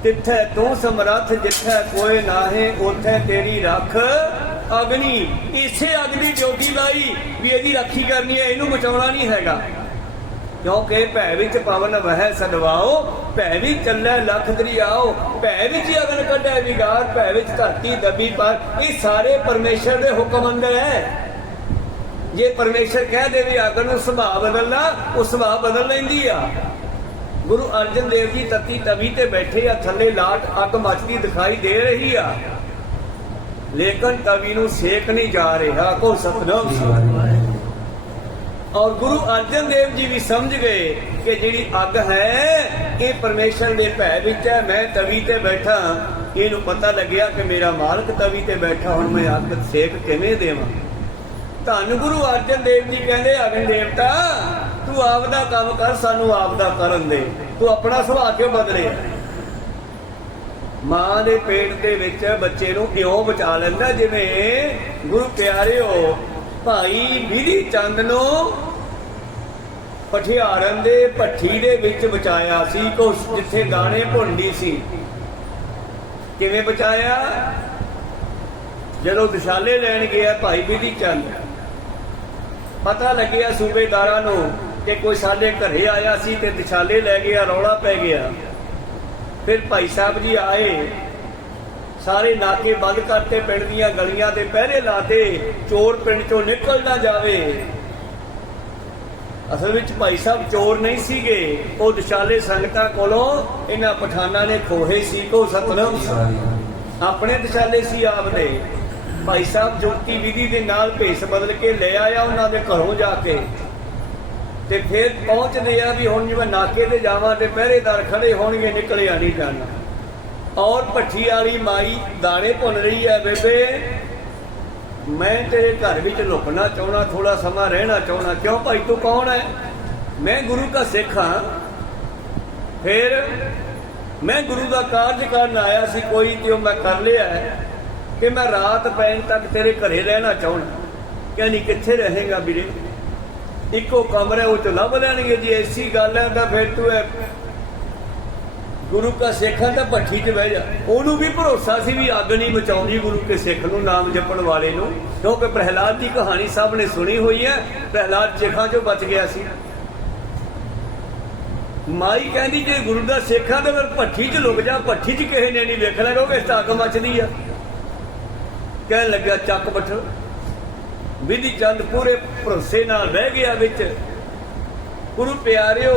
ਤਿੱਥੈ ਤੂੰ ਸਮਰੱਥ ਜਿੱਥੈ ਕੋਏ ਨਾਹੇ, ਉੱਥੇ ਤੇਰੀ ਰੱਖ ਅਗਨੀ। ਇਸੇ ਅੱਗ ਦੀ ਡਿਊਟੀ ਲਾਈ ਵੀ ਇਹਦੀ ਰਾਖੀ ਕਰਨੀ ਹੈ, ਇਹਨੂੰ ਬਚਾਉਣਾ ਨਹੀਂ ਹੈਗਾ। ਕਿਉਂਕਿ ਭੈ ਵਿੱਚ ਪਵਨ ਵਹਿ ਸਦਵਾਓ, ਭੈ ਵੀ ਚੱਲੇ ਲੱਖ ਦਰਿਆਓ। ਭੈ ਵਿੱਚ ਅਗਨ ਕੱਢੇ ਵਿਗਾਰ, ਭੈ ਵਿੱਚ ਧਰਤੀ ਦਬੀ ਪਰ। ਇਹ ਸਾਰੇ ਪਰਮੇਸ਼ਰ ਦੇ ਹੁਕਮ ਅੰਦਰ ਹੈ। ਜੇ ਪਰਮੇਸ਼ਰ ਕਹਿ ਦੇਵੇ ਅੱਗ ਨੂੰ ਸੁਭਾਅ ਬਦਲਣਾ, ਉਹ ਸੁਭਾਅ ਬਦਲ ਲੈਂਦੀ ਆ। ਗੁਰੂ ਅਰਜਨ ਦੇਵ ਜੀ ਤਤੀ ਤਵੀ ਤੇ ਬੈਠੇ ਆ, ਥੱਲੇ ਲਾਟ ਅੱਗ ਮੱਚਦੀ ਦਿਖਾਈ ਦੇ ਰਹੀ ਆ, ਲੇਕਿਨ ਤਵੀ ਨੂੰ ਸੇਕ ਨਹੀਂ ਜਾ ਰਿਹਾ। ਕੋ ਸਤਨਾਮ। ਔਰ ਗੁਰੂ ਅਰਜਨ ਦੇਵ ਜੀ ਵੀ ਸਮਝ ਗਏ ਕਿ ਜਿਹੜੀ ਅੱਗ ਹੈ ਇਹ ਪਰਮੇਸ਼ਰ ਦੇ ਭੈ ਵਿੱਚ ਹੈ। ਮੈਂ ਤਵੀ ਤੇ ਬੈਠਾ, ਇਹਨੂੰ ਪਤਾ ਲੱਗਿਆ ਕਿ ਮੇਰਾ ਮਾਲਕ ਤਵੀ ਤੇ ਬੈਠਾ, ਹੁਣ ਮੈਂ ਅੱਗ ਸੇਕ ਕਿਵੇਂ ਦੇਵਾਂ। ਧੰਨ ਗੁਰੂ ਅਰਜਨ ਦੇਵ ਜੀ ਕਹਿੰਦੇ, ਅਗਨ ਦੇਵਤਾ ਤੂੰ ਆਪਦਾ ਕੰਮ ਕਰ, ਸਾਨੂੰ ਆਪਦਾ ਕਰਨ ਦੇ, ਤੂੰ ਆਪਣਾ ਸੁਭਾਅ ਕਿਉਂ ਬਦਲੇ। ਮਾਂ ਦੇ ਪੇਟ ਦੇ ਵਿੱਚ ਬੱਚੇ ਨੂੰ ਇਉਂ ਬਚਾ ਲੈਂਦਾ ਜਿਵੇਂ ਗੁਰੂ ਪਿਆਰਿਓ ਭਾਈ ਬਿਧੀ ਚੰਦ ਨੂੰ ਪਠਿਆਰਨ ਦੇ ਭੱਠੀ ਦੇ ਵਿੱਚ ਬਚਾਇਆ ਸੀ, ਜਿੱਥੇ ਦਾਣੇ ਭੁੰਡੀ ਸੀ। ਕਿਵੇਂ ਬਚਾਇਆ? ਜਦੋਂ ਦਿਸ਼ਾਲੇ ਲੈਣ ਗਿਆ ਭਾਈ ਬਿਧੀ ਚੰਦ, ਪਤਾ ਲੱਗਿਆ ਸੂਬੇਦਾਰਾਂ ਨੂੰ ਕਿ ਕੋਈ ਸਾਡੇ ਘਰੇ ਆਇਆ ਸੀ ਤੇ ਦਿਸ਼ਾਲੇ ਲੈ ਗਿਆ, ਰੌਲਾ ਪੈ ਗਿਆ। ਫਿਰ ਭਾਈ ਸਾਹਿਬ ਜੀ ਆਏ, ਸਾਰੇ ਨਾਕੇ ਬੰਦ ਕਰਤੇ, ਪਿੰਡ ਦੀਆਂ ਗਲੀਆਂ ਦੇ ਪਹਿਰੇ ਲਾਤੇ, ਚੋਰ ਪਿੰਡ ਚੋਂ ਨਿਕਲ ਨਾ ਜਾਵੇ। ਅਸਲ ਵਿੱਚ ਭਾਈ ਸਾਹਿਬ ਚੋਰ ਨਹੀਂ ਸੀਗੇ, ਉਹ ਦਿਸ਼ਾਲੇ ਸੰਗਤਾਂ ਕੋਲੋਂ ਇਹਨਾਂ ਪਠਾਨਾਂ ਨੇ ਖੋਹੇ ਸੀ। ਕੋ ਸਤਨਾਮ। ਆਪਣੇ ਦਿਸ਼ਾਲੇ ਸੀ ਆਪਦੇ। ਭਾਈ ਸਾਹਿਬ ਜੁਗਤੀ ਵਿਧੀ ਦੇ ਨਾਲ ਭੇਸ ਬਦਲ ਕੇ ਲੈ ਆਇਆ ਉਹਨਾਂ ਦੇ ਘਰੋਂ ਜਾ ਕੇ, ਤੇ ਫਿਰ ਪਹੁੰਚਦੇ ਆ ਵੀ ਹੁਣ ਜਿਵੇਂ ਨਾਕੇ ਤੇ ਜਾਵਾਂ ਤੇ ਪਹਿਰੇਦਾਰ ਖੜੇ ਹੋਣਗੇ, ਨਿਕਲਿਆ ਨਹੀਂ ਜਾਣਾ। ਔਰ ਭੱਠੀ ਵਾਲੀ ਮਾਈ ਦਾਣੇ ਭੁੰਨ ਰਹੀ ਹੈ, ਬੇਬੇ ਮੈਂ ਤੇਰੇ ਘਰ ਵਿੱਚ ਲੁਕਣਾ ਚਾਹੁੰਦਾ, ਥੋੜਾ ਸਮਾਂ ਰਹਿਣਾ ਚਾਹੁੰਦਾ। ਕਿਉਂ ਭਾਈ ਤੂੰ ਕੌਣ ਹੈ? ਮੈਂ ਗੁਰੂ ਦਾ ਸਿੱਖ ਹਾਂ। ਫਿਰ ਮੈਂ ਗੁਰੂ ਦਾ ਕਾਰਜ ਕਰਨ ਆਇਆ ਸੀ ਕੋਈ, ਤੇ ਉਹ ਮੈਂ ਕਰ ਲਿਆ ਕਿ ਮੈਂ ਰਾਤ ਪੈਣ ਤੱਕ ਤੇਰੇ ਘਰੇ ਰਹਿਣਾ ਚਾਹੁੰਦਾ। ਕਹਿੰਦੀ ਕਿੱਥੇ ਰਹੇਗਾ ਵੀਰੇ? ਇੱਕੋ ਕਮਰੇ ਉਹ ਚ ਲੱਭ ਲੈਣਗੇ। ਜੇ ਐਸੀ ਗੱਲ ਹੈ ਤਾਂ ਫਿਰ ਤੂੰ ਗੁਰੂ ਕਾ ਸਿੱਖਾਂ ਤਾਂ ਭੱਠੀ 'ਚ ਬਹਿ ਜਾ। ਉਹਨੂੰ ਵੀ ਭਰੋਸਾ ਸੀ ਵੀ ਅੱਗ ਨਹੀਂ ਬਚਾਉਂਦੀ ਗੁਰੂ ਕੇ ਸਿੱਖ ਨੂੰ, ਨਾਮ ਜਪਣ ਵਾਲੇ ਨੂੰ, ਕਿਉਂਕਿ ਪ੍ਰਹਿਲਾਦ ਦੀ ਕਹਾਣੀ ਸਭ ਨੇ ਸੁਣੀ ਹੋਈ ਹੈ। ਪ੍ਰਹਿਲਾਦ ਚਿਖਾਂ 'ਚੋਂ ਬਚ ਗਿਆ ਸੀ। ਮਾਈ ਕਹਿੰਦੀ ਜੇ ਗੁਰੂ ਦਾ ਸਿੱਖਾਂ ਤਾਂ ਫਿਰ ਭੱਠੀ 'ਚ ਲੁਕ ਜਾ, ਭੱਠੀ 'ਚ ਕਿਸੇ ਨੇ ਨਹੀਂ ਵੇਖ ਲਿਆ, ਕਿਉਂਕਿ ਇਸ ਤਾਂ ਅੱਗ ਮੱਚਦੀ ਆ। ਕਹਿਣ ਲੱਗਾ ਚੱਕ ਬੱਠ। ਬਿਧੀ ਚੰਦ ਪੂਰੇ ਭਰੋਸੇ ਨਾਲ ਬਹਿ ਗਿਆ ਵਿੱਚ। ਗੁਰੂ ਪਿਆਰਿਓ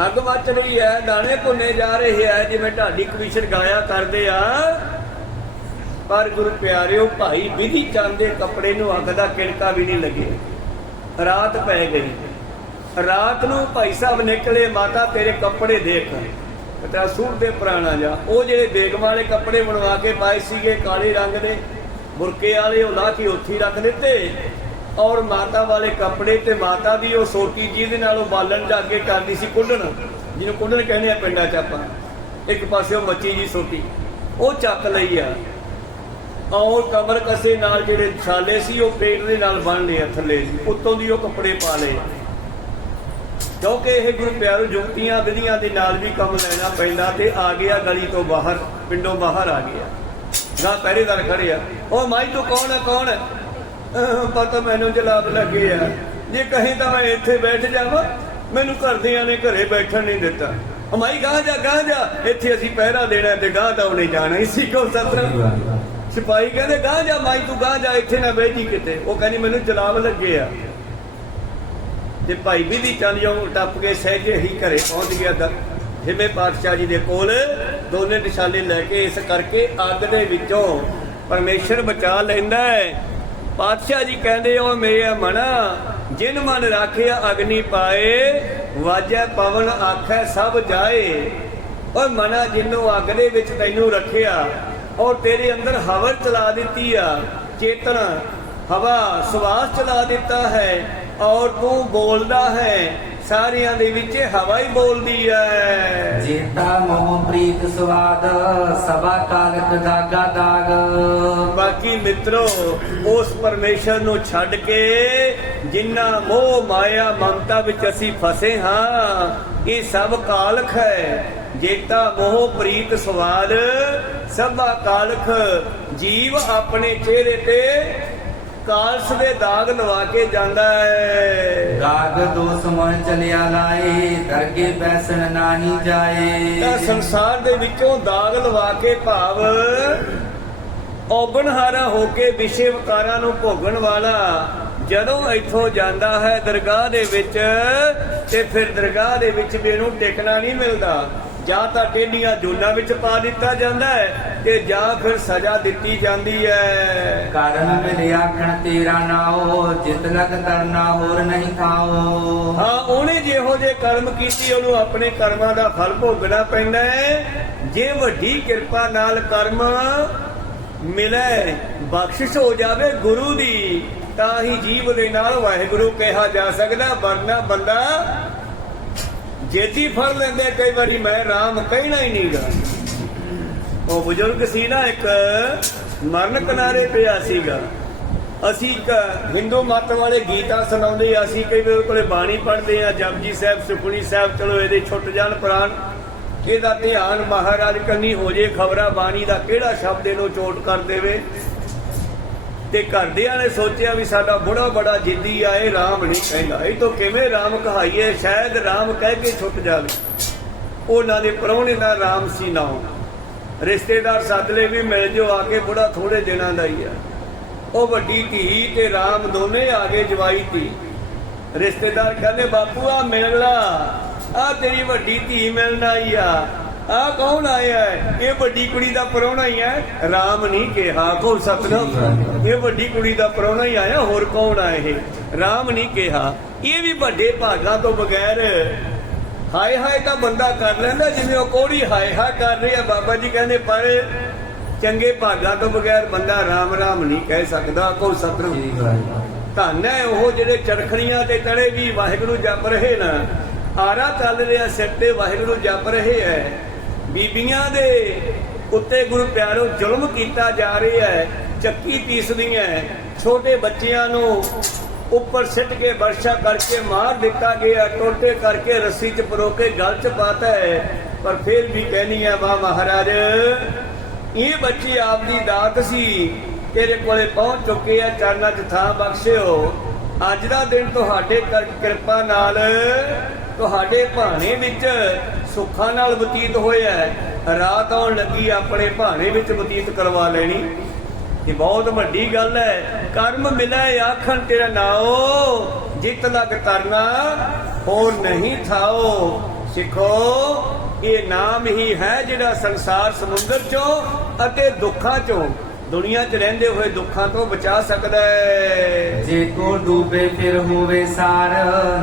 ਅੱਗ ਮੱਚ ਰਹੀ ਹੈ, ਦਾਣੇ ਭੁੰਨੇ ਜਾ ਰਹੇ ਹੈ, ਜਿਵੇਂ ਢਾਡੀ ਕਵੀਸ਼ਰ ਗਾਇਆ ਕਰਦੇ ਆ। ਪਰ ਗੁਰੂ ਪਿਆਰਿਓ ਭਾਈ ਬਿਧੀ ਚੰਦ ਦੇ ਕੱਪੜੇ ਨੂੰ ਅੱਗ ਦਾ ਕਿਣਕਾ ਵੀ ਨਹੀਂ ਲੱਗਿਆ। ਰਾਤ ਪੈ ਗਈ। ਰਾਤ ਨੂੰ ਭਾਈ ਸਾਹਿਬ ਨਿਕਲੇ, ਮਾਤਾ ਤੇਰੇ ਕੱਪੜੇ ਦੇਖ, ਤੇਰਾ ਸੂਟ ਦੇ ਪੁਰਾਣਾ ਜਾ। ਉਹ ਜਿਹੜੇ ਬੇਗਮ ਵਾਲੇ ਕੱਪੜੇ ਬਣਵਾ ਕੇ ਪਾਏ ਸੀਗੇ ਕਾਲੇ ਰੰਗ ਦੇ ਬੁਰਕੇ ਵਾਲੇ, ਉਹ ਲਾ ਕੇ ਉੱਥੇ ਰੱਖ ਦਿੱਤੇ। ਔਰ ਮਾਤਾ ਵਾਲੇ ਕੱਪੜੇ ਤੇ ਮਾਤਾ ਦੀ ਉਹ ਸੋਟੀ ਜਿਹਦੇ ਨਾਲ ਉਹ ਬਾਲਣ ਜਾ ਕੇ ਕਰਦੀ ਸੀ, ਕੁੱਢਣ, ਜਿਹਨੂੰ ਕੁੱਢਣ ਕਹਿੰਦੇ ਆ ਪਿੰਡਾਂ 'ਚ ਆਪਾਂ, ਇੱਕ ਪਾਸੇ ਉਹ ਮੱਚੀ ਜੀ ਸੋਟੀ, ਉਹ ਚੱਕ ਲਈ ਆ। ਔਰ ਕਮਰ ਕਸੇ ਨਾਲ ਜਿਹੜੇ ਛਾਲੇ ਸੀ ਉਹ ਪੇਟ ਦੇ ਨਾਲ ਬੰਨ ਲਏ ਥੱਲੇ, ਉੱਤੋਂ ਦੀ ਉਹ ਕੱਪੜੇ ਪਾ ਲਏ। ਕਿਉਂਕਿ ਇਹ ਗੁਰੂ ਪਿਆਰੋ ਜੁਗਤੀਆਂ ਵਿਧੀਆਂ ਦੇ ਨਾਲ ਵੀ ਕੰਮ ਲੈਣਾ ਪੈਂਦਾ। ਤੇ ਆ ਗਿਆ ਗਲੀ ਤੋਂ ਬਾਹਰ, ਪਿੰਡੋਂ ਬਾਹਰ ਆ ਗਿਆ। ਗਾਂ ਪਹਿਰੇਦਾਰ ਖੜੇ ਆ। ਉਹ ਮਾਈ ਤੂੰ ਕੌਣ ਹੈ? ਕੌਣ ਹੈ? ਪਤਾ ਮੈਨੂੰ ਜਲਾਬ ਲੱਗੇ ਆ। ਜੇ ਕਹੇ ਤਾਂ ਮੈਂ ਇੱਥੇ ਬੈਠ ਜਾਵਾਂ, ਮੈਨੂੰ ਘਰਦਿਆਂ ਨੇ ਘਰੇ ਬੈਠਣ ਨਹੀਂ ਦਿੱਤਾ। ਮਾਈ ਗਾਂ ਜਾ, ਗਾਂ ਜਾ, ਇੱਥੇ ਅਸੀਂ ਪਹਿਰਾ ਦੇਣਾ ਤੇ ਗਾਂ ਤਾਂ ਉਹਨੇ ਜਾਣਾ ਹੀ ਸੀ। ਕੋ ਸਤਨਾਮ। ਸਿਪਾਹੀ ਕਹਿੰਦੇ ਗਾਂ ਜਾ ਮਾਈ ਤੂੰ, ਗਾਂ ਜਾ, ਇੱਥੇ ਨਾ ਬਹਿ ਜੀ ਕਿਤੇ। ਉਹ ਕਹਿੰਦੀ ਮੈਨੂੰ ਜਲਾਬ ਲੱਗੇ ਆ। ਤੇ ਭਾਈ ਬਿਧੀ ਚੰਦ ਜੋ ਟੱਪ ਕੇ ਸਹਿਜੇ ਹੀ ਘਰੇ ਪਹੁੰਚ ਗਿਆ ਜਿਵੇਂ ਪਾਤਸ਼ਾਹ ਜੀ ਦੇ ਕੋਲ ਦੋਨੇ ਨਿਸ਼ਾਨੇ ਲੈ ਕੇ। ਇਸ ਕਰਕੇ ਅੱਗ ਦੇ ਵਿੱਚੋਂ ਪਰਮੇਸ਼ਰ ਬਚਾ ਲੈਂਦਾ ਹੈ। ਪਾਤਸ਼ਾਹ ਜੀ ਕਹਿੰਦੇ ਉਹ ਮੇਰੇ ਮਨਾ ਜਿਨ ਮਨ ਰਾਖਿਆ ਅਗਨੀ ਪਾਏ, ਵਾਜੈ ਪਵਨ ਆਖੈ ਸਭ ਜਾਏ। ਉਹ ਮਨਾ ਜਿਹਨੂੰ ਅੱਗ ਦੇ ਵਿੱਚ ਤੈਨੂੰ ਰੱਖਿਆ ਔਰ ਤੇਰੇ ਅੰਦਰ ਹਵਾ ਚਲਾ ਦਿੱਤੀ ਆ, ਚੇਤਨ ਹਵਾ ਸਵਾਸ ਚਲਾ ਦਿੱਤਾ ਹੈ ਔਰ ਤੂੰ ਬੋਲਦਾ ਹੈ, ਸਾਰਿਆਂ ਦੇ ਵਿੱਚ ਹਵਾ ਹੀ ਬੋਲਦੀ ਹੈ। ਜੇਤਾ ਮੋਹ ਪ੍ਰੀਤ ਸਵਾਦ ਸਭਾ ਕਾਲਕ ਦਾਗਾ ਦਾਗ। ਬਾਕੀ ਮਿੱਤਰੋ ਉਸ ਪਰਮੇਸ਼ਰ ਨੂੰ ਛੱਡ ਕੇ ਜਿੰਨਾ ਮੋਹ ਮਾਇਆ ਮਮਤਾ ਵਿੱਚ ਅਸੀਂ ਫਸੇ ਹਾਂ, ਇਹ ਸਭ ਕਾਲਖ ਹੈ। ਜੇਤਾ ਮੋਹ ਪ੍ਰੀਤ ਸਵਾਦ ਸਭਾ ਕਾਲਖ। ਜੀਵ ਆਪਣੇ ਚਿਹਰੇ ਤੇ ਕਾਲਸ ਦੇ ਦਾਗ ਲਵਾ ਕੇ ਜਾਂਦਾ ਹੈ। ਦਾਗ ਦੋਸ ਮਨ ਚਲਿਆ ਲਾਏ, ਦਰਗੇ ਬੈਸਣ ਨਾਹੀ ਜਾਏ। ਤਾਂ ਸੰਸਾਰ ਦੇ ਵਿੱਚੋਂ ਦਾਗ ਲਵਾ ਕੇ ਭਾਵ ਔਗਣਹਾਰਾ ਹੋ ਕੇ ਵਿਸ਼ੇ ਵਿਕਾਰਾਂ ਨੂੰ ਭੋਗਣ ਵਾਲਾ ਜਦੋਂ ਇੱਥੋਂ ਜਾਂਦਾ ਹੈ ਦਰਗਾਹ ਦੇ ਵਿੱਚ, ਤੇ ਫਿਰ ਦਰਗਾਹ ਦੇ ਵਿੱਚ ਵੀ ਇਹਨੂੰ ਟਿਕਣਾ ਨਹੀਂ ਮਿਲਦਾ। ਜਾਂ ਤਾਂ ਟੇਢੀਆਂ ਜੂਨਾਂ ਵਿੱਚ ਪਾ ਦਿੱਤਾ ਜਾਂਦਾ ਹੈ ਤੇ ਜਾਂ ਫਿਰ ਸਜ਼ਾ ਦਿੱਤੀ ਜਾਂਦੀ ਹੈ। ਕਰਮ ਮਿਲਿਆ ਆਖਣ ਤੇਰਾ ਨਾਓ, ਜਿਤ ਲਗ ਤਰਨਾ ਹੋਰ ਨਹੀਂ ਖਾਓ। ਹਾਂ, ਉਹਨੇ ਜਿਹੋ ਜੇ ਕਰਮ ਕੀਤੀ ਉਹਨੂੰ ਆਪਣੇ ਕਰਮਾਂ ਦਾ ਫਲ ਭੋਗਣਾ ਪੈਂਦਾ ਹੈ। ਜੇ ਵੱਡੀ ਕਿਰਪਾ ਨਾਲ ਕਰਮ ਮਿਲੇ, ਬਖਸ਼ਿਸ਼ ਹੋ ਜਾਵੇ ਗੁਰੂ ਦੀ, ਤਾਂ ਹੀ ਜੀਵ ਦੇ ਨਾਲ ਵਾਹਿਗੁਰੂ ਕਿਹਾ ਜਾ ਸਕਦਾ। ਵਰਨਾ ਬੰਦਾ ਜੇਤੀ ਫੜ ਲੈਂਦੇ ਕਈ ਵਾਰੀ ਮੈਂ ਰਾਮ ਕਹਿਣਾ ਹੀ ਨਹੀਂਗਾ। ਉਹ ਬਜ਼ੁਰਗ ਸੀ ਨਾ, ਇੱਕ ਮਰਨ ਕਿਨਾਰੇ ਪਿਆ ਸੀਗਾ। ਅਸੀਂ ਇੱਕ ਹਿੰਦੂ ਮੱਤ ਵਾਲੇ ਗੀਤਾਂ ਸੁਣਾਉਂਦੇ, ਅਸੀਂ ਕਈ ਵਾਰ ਕੋਲੇ ਬਾਣੀ ਪੜ੍ਹਦੇ ਆ, ਜਪਜੀ ਸਾਹਿਬ, ਸੁਖਮਨੀ ਸਾਹਿਬ। ਚਲੋ ਇਹਦੇ ਛੁੱਟ ਜਾਣ ਪ੍ਰਾਣ, ਇਹਦਾ ਧਿਆਨ ਮਹਾਰਾਜ ਕੰਨੀ ਹੋ ਜੇ। ਖਬਰਾਂ ਬਾਣੀ ਦਾ ਕਿਹੜਾ ਸ਼ਬਦ ਇਹਨੂੰ ਚੋਟ ਕਰ ਦੇਵੇ। ਤੇ ਘਰਦਿਆਂ ਨੇ ਸੋਚਿਆ ਵੀ ਸਾਡਾ ਬੁੜਾ ਬੜਾ ਜਿੱਦੀ ਆ, ਇਹ ਰਾਮ ਨਹੀਂ ਕਹਿੰਦਾ, ਇਹ ਤੋਂ ਕਿਵੇਂ ਰਾਮ ਕਹਾਈਏ, ਸ਼ਾਇਦ ਰਾਮ ਕਹਿ ਕੇ ਛੁੱਟ ਜਾਵੇ। ਉਹਨਾਂ ਦੇ ਪ੍ਰਾਹੁਣੇ ਦਾ ਰਾਮ ਸੀ ਨਾਮ। ਰਿਸ਼ਤੇਦਾਰ ਸੱਦ ਲਏ ਵੀ ਮਿਲ ਜੋ ਆ ਕੇ, ਬੁੜਾ ਥੋੜੇ ਦਿਨਾਂ ਦਾ ਹੀ ਆ। ਉਹ ਵੱਡੀ ਧੀ ਤੇ ਰਾਮ ਦੋਨੇ ਆ ਗਏ, ਜਵਾਈ ਧੀ। ਰਿਸ਼ਤੇਦਾਰ ਕਹਿੰਦੇ ਬਾਪੂ ਆ ਮਿਲ ਲਾ, ਆ ਤੇਰੀ ਵੱਡੀ ਧੀ ਮਿਲਣ ਆਈ ਆ। ਆ ਕੌਣ ਆਇਆ ਹੈ? ਇਹ ਵੱਡੀ ਕੁੜੀ ਦਾ ਪ੍ਰਾਹੁਣਾ ਹੀ ਹੈ। ਰਾਮ ਨਹੀਂ ਕਿਹਾ, ਕੋ ਸਤਿਨਾਮ, ਇਹ ਵੱਡੀ ਕੁੜੀ ਦਾ ਪ੍ਰਾਹੁਣਾ ਹੀ ਆਇਆ, ਹੋਰ ਕੌਣ ਆਇਆ? ਇਹ ਰਾਮ ਨਹੀਂ ਕਿਹਾ। ਇਹ ਵੀ ਵੱਡੇ ਭਾਗਾਂ ਤੋਂ ਬਗੈਰ ਹਾਏ ਹਾਏ ਤਾਂ ਬੰਦਾ ਕਰ ਲੈਂਦਾ, ਜਿਵੇਂ ਉਹ ਕੋੜੀ ਹਾਏ ਹਾਏ ਕਰ ਰਹੀ ਹੈ। ਬਾਬਾ ਜੀ ਕਹਿੰਦੇ ਪਰ ਚੰਗੇ ਭਾਗਾਂ ਤੋਂ ਬਗੈਰ ਬੰਦਾ ਰਾਮ ਰਾਮ ਨਹੀਂ ਕਹਿ ਸਕਦਾ। ਕੋ ਸਤਿਨਾਮ। ਧੰਨ ਹੈ ਉਹ ਜਿਹੜੇ ਚਰਖੜੀਆਂ ਤੇ ਤੜੇ ਵੀ ਵਾਹਿਗੁਰੂ ਜਪ ਰਹੇ ਨਾ, ਆਰਾ ਚੱਲ ਰਿਹਾ ਸਿਰ ਤੇ ਵਾਹਿਗੁਰੂ ਜਪ ਰਹੇ ਹੈ। ਬੀਬੀਆਂ ਦੇ ਉੱਤੇ ਗੁਰੂ ਪਿਆਰੋ ਜ਼ੁਲਮ ਕੀਤਾ ਜਾ ਰਿਹਾ ਹੈ, ਚੱਕੀ ਪੀਸਦੀਆਂ, ਛੋਟੇ ਬੱਚਿਆਂ ਨੂੰ ਉੱਪਰ ਸਿੱਟ ਕੇ ਵਰਸ਼ਾ ਕਰਕੇ ਮਾਰ ਦਿੱਤਾ ਗਿਆ, ਟੋਟੇ ਕਰਕੇ ਰੱਸੀ 'ਚ ਪਰੋ ਕੇ ਗਲ 'ਚ ਪਾਤਾ ਹੈ। ਪਰ ਫਿਰ ਵੀ ਕਹਿਨੀ ਆ ਵਾਹ ਮਹਾਰਾਜ, ਇਹ ਬੱਚੀ ਆਪਦੀ ਦਾਤ ਸੀ, ਤੇਰੇ ਕੋਲੇ ਪਹੁੰਚ ਚੁੱਕੇ ਆ, ਚਰਨਾਂ 'ਚ ਥਾਂ ਬਖਸ਼ਿਓ। ਅੱਜ ਦਾ ਦਿਨ ਤੁਹਾਡੇ ਕਿਰਪਾ ਨਾਲ ਤੁਹਾਡੇ ਭਾਣੇ ਵਿੱਚ ਸੁੱਖਾਂ ਨਾਲ ਬਤੀਤ ਹੋਇਆ ਹੈ। ਰਾਤ ਆਉਣ ਲੱਗੀ ਆਪਣੇ ਭਾਣੇ ਵਿੱਚ ਬਤੀਤ ਕਰਵਾ ਲੈਣੀ, ਇਹ ਬਹੁਤ ਵੱਡੀ ਗੱਲ ਹੈ। ਕਰਮ ਮਿਲੇ ਆਖਣ ਤੇਰਾ ਨਾਓ, ਜਿਤ ਲਗ ਤਰਨਾ ਹੋਰ ਨਹੀਂ ਥਾਓ। ਸਿੱਖੋ, ਇਹ ਨਾਮ ਹੀ ਹੈ ਜਿਹੜਾ ਸੰਸਾਰ ਸਮੁੰਦਰ ਚੋਂ ਅਤੇ ਦੁੱਖਾਂ ਚੋਂ, ਦੁਨੀਆ 'ਚ ਰਹਿੰਦੇ ਹੋਏ ਦੁੱਖਾਂ ਤੋਂ ਬਚਾ ਸਕਦਾ ਹੈ। ਜੇ ਕੋ ਡੂਬੇ ਫਿਰ ਹੋਵੇ ਸਾਰ,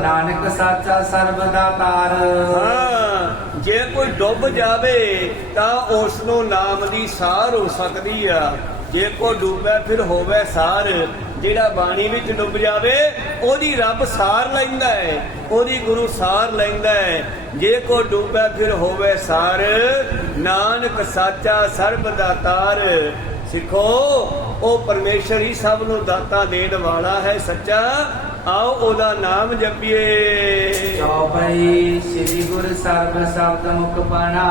ਨਾਨਕ ਸਾਚਾ ਸਰਬ ਦਾ ਤਾਰ। ਹਾਂ, ਜੇ ਕੋਈ ਡੁੱਬ ਜਾਵੇ ਤਾਂ ਉਸ ਨੂੰ ਨਾਮ ਦੀ ਸਾਰ ਹੋ ਸਕਦੀ ਆ। ਜੇ ਕੋ ਡੁੱਬੇ ਫਿਰ ਹੋਵੇ ਸਾਰ, ਜਿਹੜਾ ਬਾਣੀ ਵਿੱਚ ਡੁੱਬ ਜਾਵੇ ਉਹਦੀ ਰੱਬ ਸਾਰ ਲੈਂਦਾ ਹੈ, ਉਹਦੀ ਗੁਰੂ ਸਾਰ ਲੈਂਦਾ ਹੈ। ਜੇ ਕੋ ਡੁੱਬੇ ਫਿਰ ਹੋਵੇ ਸਾਰ, ਨਾਨਕ ਸਾਚਾ ਸਰਬ ਦਾ ਤਾਰ। ਸਿੱਖੋ, ਉਹ ਪਰਮੇਸ਼ਰ ਹੀ ਸਭ ਨੂੰ ਦਾਤਾਂ ਦੇਣ ਵਾਲਾ ਹੈ, ਸੱਚਾ। ਆਓ ਉਹਦਾ ਨਾਮ ਜਪੀਏ। ਚੌਪਈ ਸ੍ਰੀ ਗੁਰੂ ਸਰਬ ਸ਼ਬਦ ਮੁਖ ਪਾਣਾ,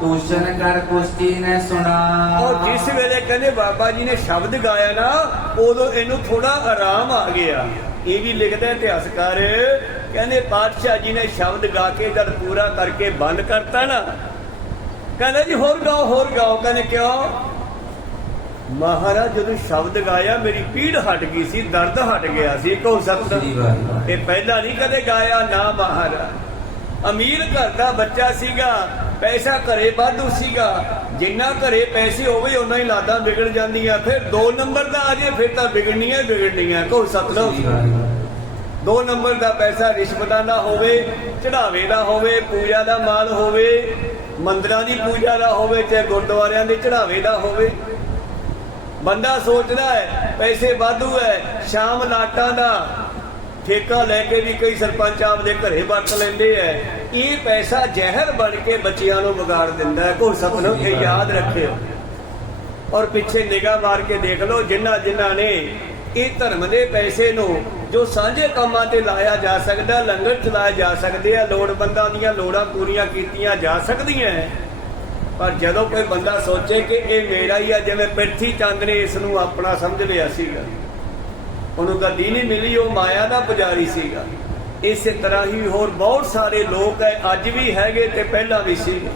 ਤੂਸ਼ਨ ਕਰ ਕੁਸ਼ਤੀ ਨੇ ਸੁਣਾ। ਔਰ ਜਿਸ ਵੇਲੇ ਕਹਿੰਦੇ ਬਾਬਾ ਜੀ ਨੇ ਸ਼ਬਦ ਗਾਇਆ ਨਾ, ਉਦੋਂ ਇਹਨੂੰ ਥੋੜਾ ਆਰਾਮ ਆ ਗਿਆ। ਇਹ ਵੀ ਲਿਖਦਾ ਇਤਿਹਾਸਕਾਰ, ਕਹਿੰਦੇ ਪਾਤਸ਼ਾਹ ਜੀ ਨੇ ਸ਼ਬਦ ਗਾ ਕੇ ਜਦ ਪੂਰਾ ਕਰਕੇ ਬੰਦ ਕਰਤਾ ਨਾ, ਕਹਿੰਦੇ ਜੀ ਹੋਰ ਗਾਓ ਹੋਰ ਗਾਓ। ਕਹਿੰਦੇ ਕਿਉਂ? ਮਹਾਰਾਜ ਜਦੋਂ ਸ਼ਬਦ ਗਾਇਆ ਮੇਰੀ ਪੀੜ ਹਟ ਗਈ ਸੀ, ਦਰਦ ਹਟ ਗਿਆ ਸੀ। ਕਹੋ ਸਤਿ। ਇਹ ਪਹਿਲਾਂ ਨਹੀਂ ਕਦੇ ਗਾਇਆ ਨਾ ਮਹਾਰਾਜ। ਅਮੀਰ ਘਰ ਦਾ ਬੱਚਾ ਸੀਗਾ, ਪੈਸਾ ਘਰੇ ਵਾਧੂ ਸੀਗਾ, ਜਿੰਨਾ ਘਰੇ ਪੈਸੇ ਹੋਵੇ ਉਹਨਾਂ ਹੀ ਲਾਦਾਂ ਵਿਗੜ ਜਾਂਦੀਆਂ। ਫਿਰ 2 ਨੰਬਰ ਦਾ ਆ ਜੇ ਫਿਰ ਤਾਂ ਵਿਗੜਨੀਆਂ ਵਿਗੜਨੀਆਂ। ਕਹੋ ਸਤਿ। 2 ਨੰਬਰ ਦਾ ਪੈਸਾ ਰਿਸ਼ਵਤਾਂ ਦਾ ਹੋਵੇ, ਚੜਾਵੇ ਦਾ ਹੋਵੇ, ਪੂਜਾ ਦਾ ਮਾਲ ਹੋਵੇ, ਮੰਦਿਰਾਂ ਦੀ ਪੂਜਾ ਦਾ ਹੋਵੇ, ਚਾਹੇ ਗੁਰਦੁਆਰਿਆਂ ਦੇ ਚੜਾਵੇ ਦਾ ਹੋਵੇ। ਬੰਦਾ ਸੋਚਦਾ ਹੈ ਪੈਸੇ ਵਾਧੂ ਹੈ, ਸ਼ਾਮ ਲਾਟਾਂ ਦਾ ਠੇਕਾ ਲੈ ਕੇ ਵੀ ਕਈ ਸਰਪੰਚ ਆਪਦੇ ਘਰੇ ਵਰਤ ਲੈਂਦੇ ਐ। ਇਹ ਪੈਸਾ ਜ਼ਹਿਰ ਬਣ ਕੇ ਬੱਚਿਆਂ ਨੂੰ ਵਿਗਾੜ ਦਿੰਦਾ ਹੈ। ਕੋਈ ਸਪਨੋਂ ਇਹ ਯਾਦ ਰੱਖਿਓ। ਔਰ ਪਿੱਛੇ ਨਿਗਾਹ ਮਾਰ ਕੇ ਦੇਖ ਲਓ, ਜਿਨ੍ਹਾਂ ਨੇ ਇਹ ਧਰਮ ਦੇ ਪੈਸੇ ਨੂੰ ਜੋ ਸਾਂਝੇ ਕੰਮਾਂ ਤੇ ਲਾਇਆ ਜਾ ਸਕਦਾ, ਲੰਗਰ ਚਲਾਏ ਜਾ ਸਕਦੇ ਆ, ਲੋੜਵੰਦਾਂ ਦੀਆਂ ਲੋੜਾਂ ਪੂਰੀਆਂ ਕੀਤੀਆਂ ਜਾ ਸਕਦੀਆਂ। ਪਰ ਜਦੋਂ ਕੋਈ ਬੰਦਾ ਸੋਚੇ ਕਿ ਇਹ ਮੇਰਾ ਹੀ ਆ, ਜਿਵੇਂ ਪ੍ਰਿਥੀ ਚੰਦ ਨੇ ਇਸ ਨੂੰ ਆਪਣਾ ਸਮਝ ਲਿਆ ਸੀਗਾ, ਉਹਨੂੰ ਗੱਦੀ ਨਹੀਂ ਮਿਲੀ, ਉਹ ਮਾਇਆ ਦਾ ਪੁਜਾਰੀ ਸੀਗਾ। ਇਸੇ ਤਰ੍ਹਾਂ ਹੀ ਹੋਰ ਬਹੁਤ ਸਾਰੇ ਲੋਕ ਹੈ, ਅੱਜ ਵੀ ਹੈਗੇ ਤੇ ਪਹਿਲਾਂ ਵੀ ਸੀਗੇ।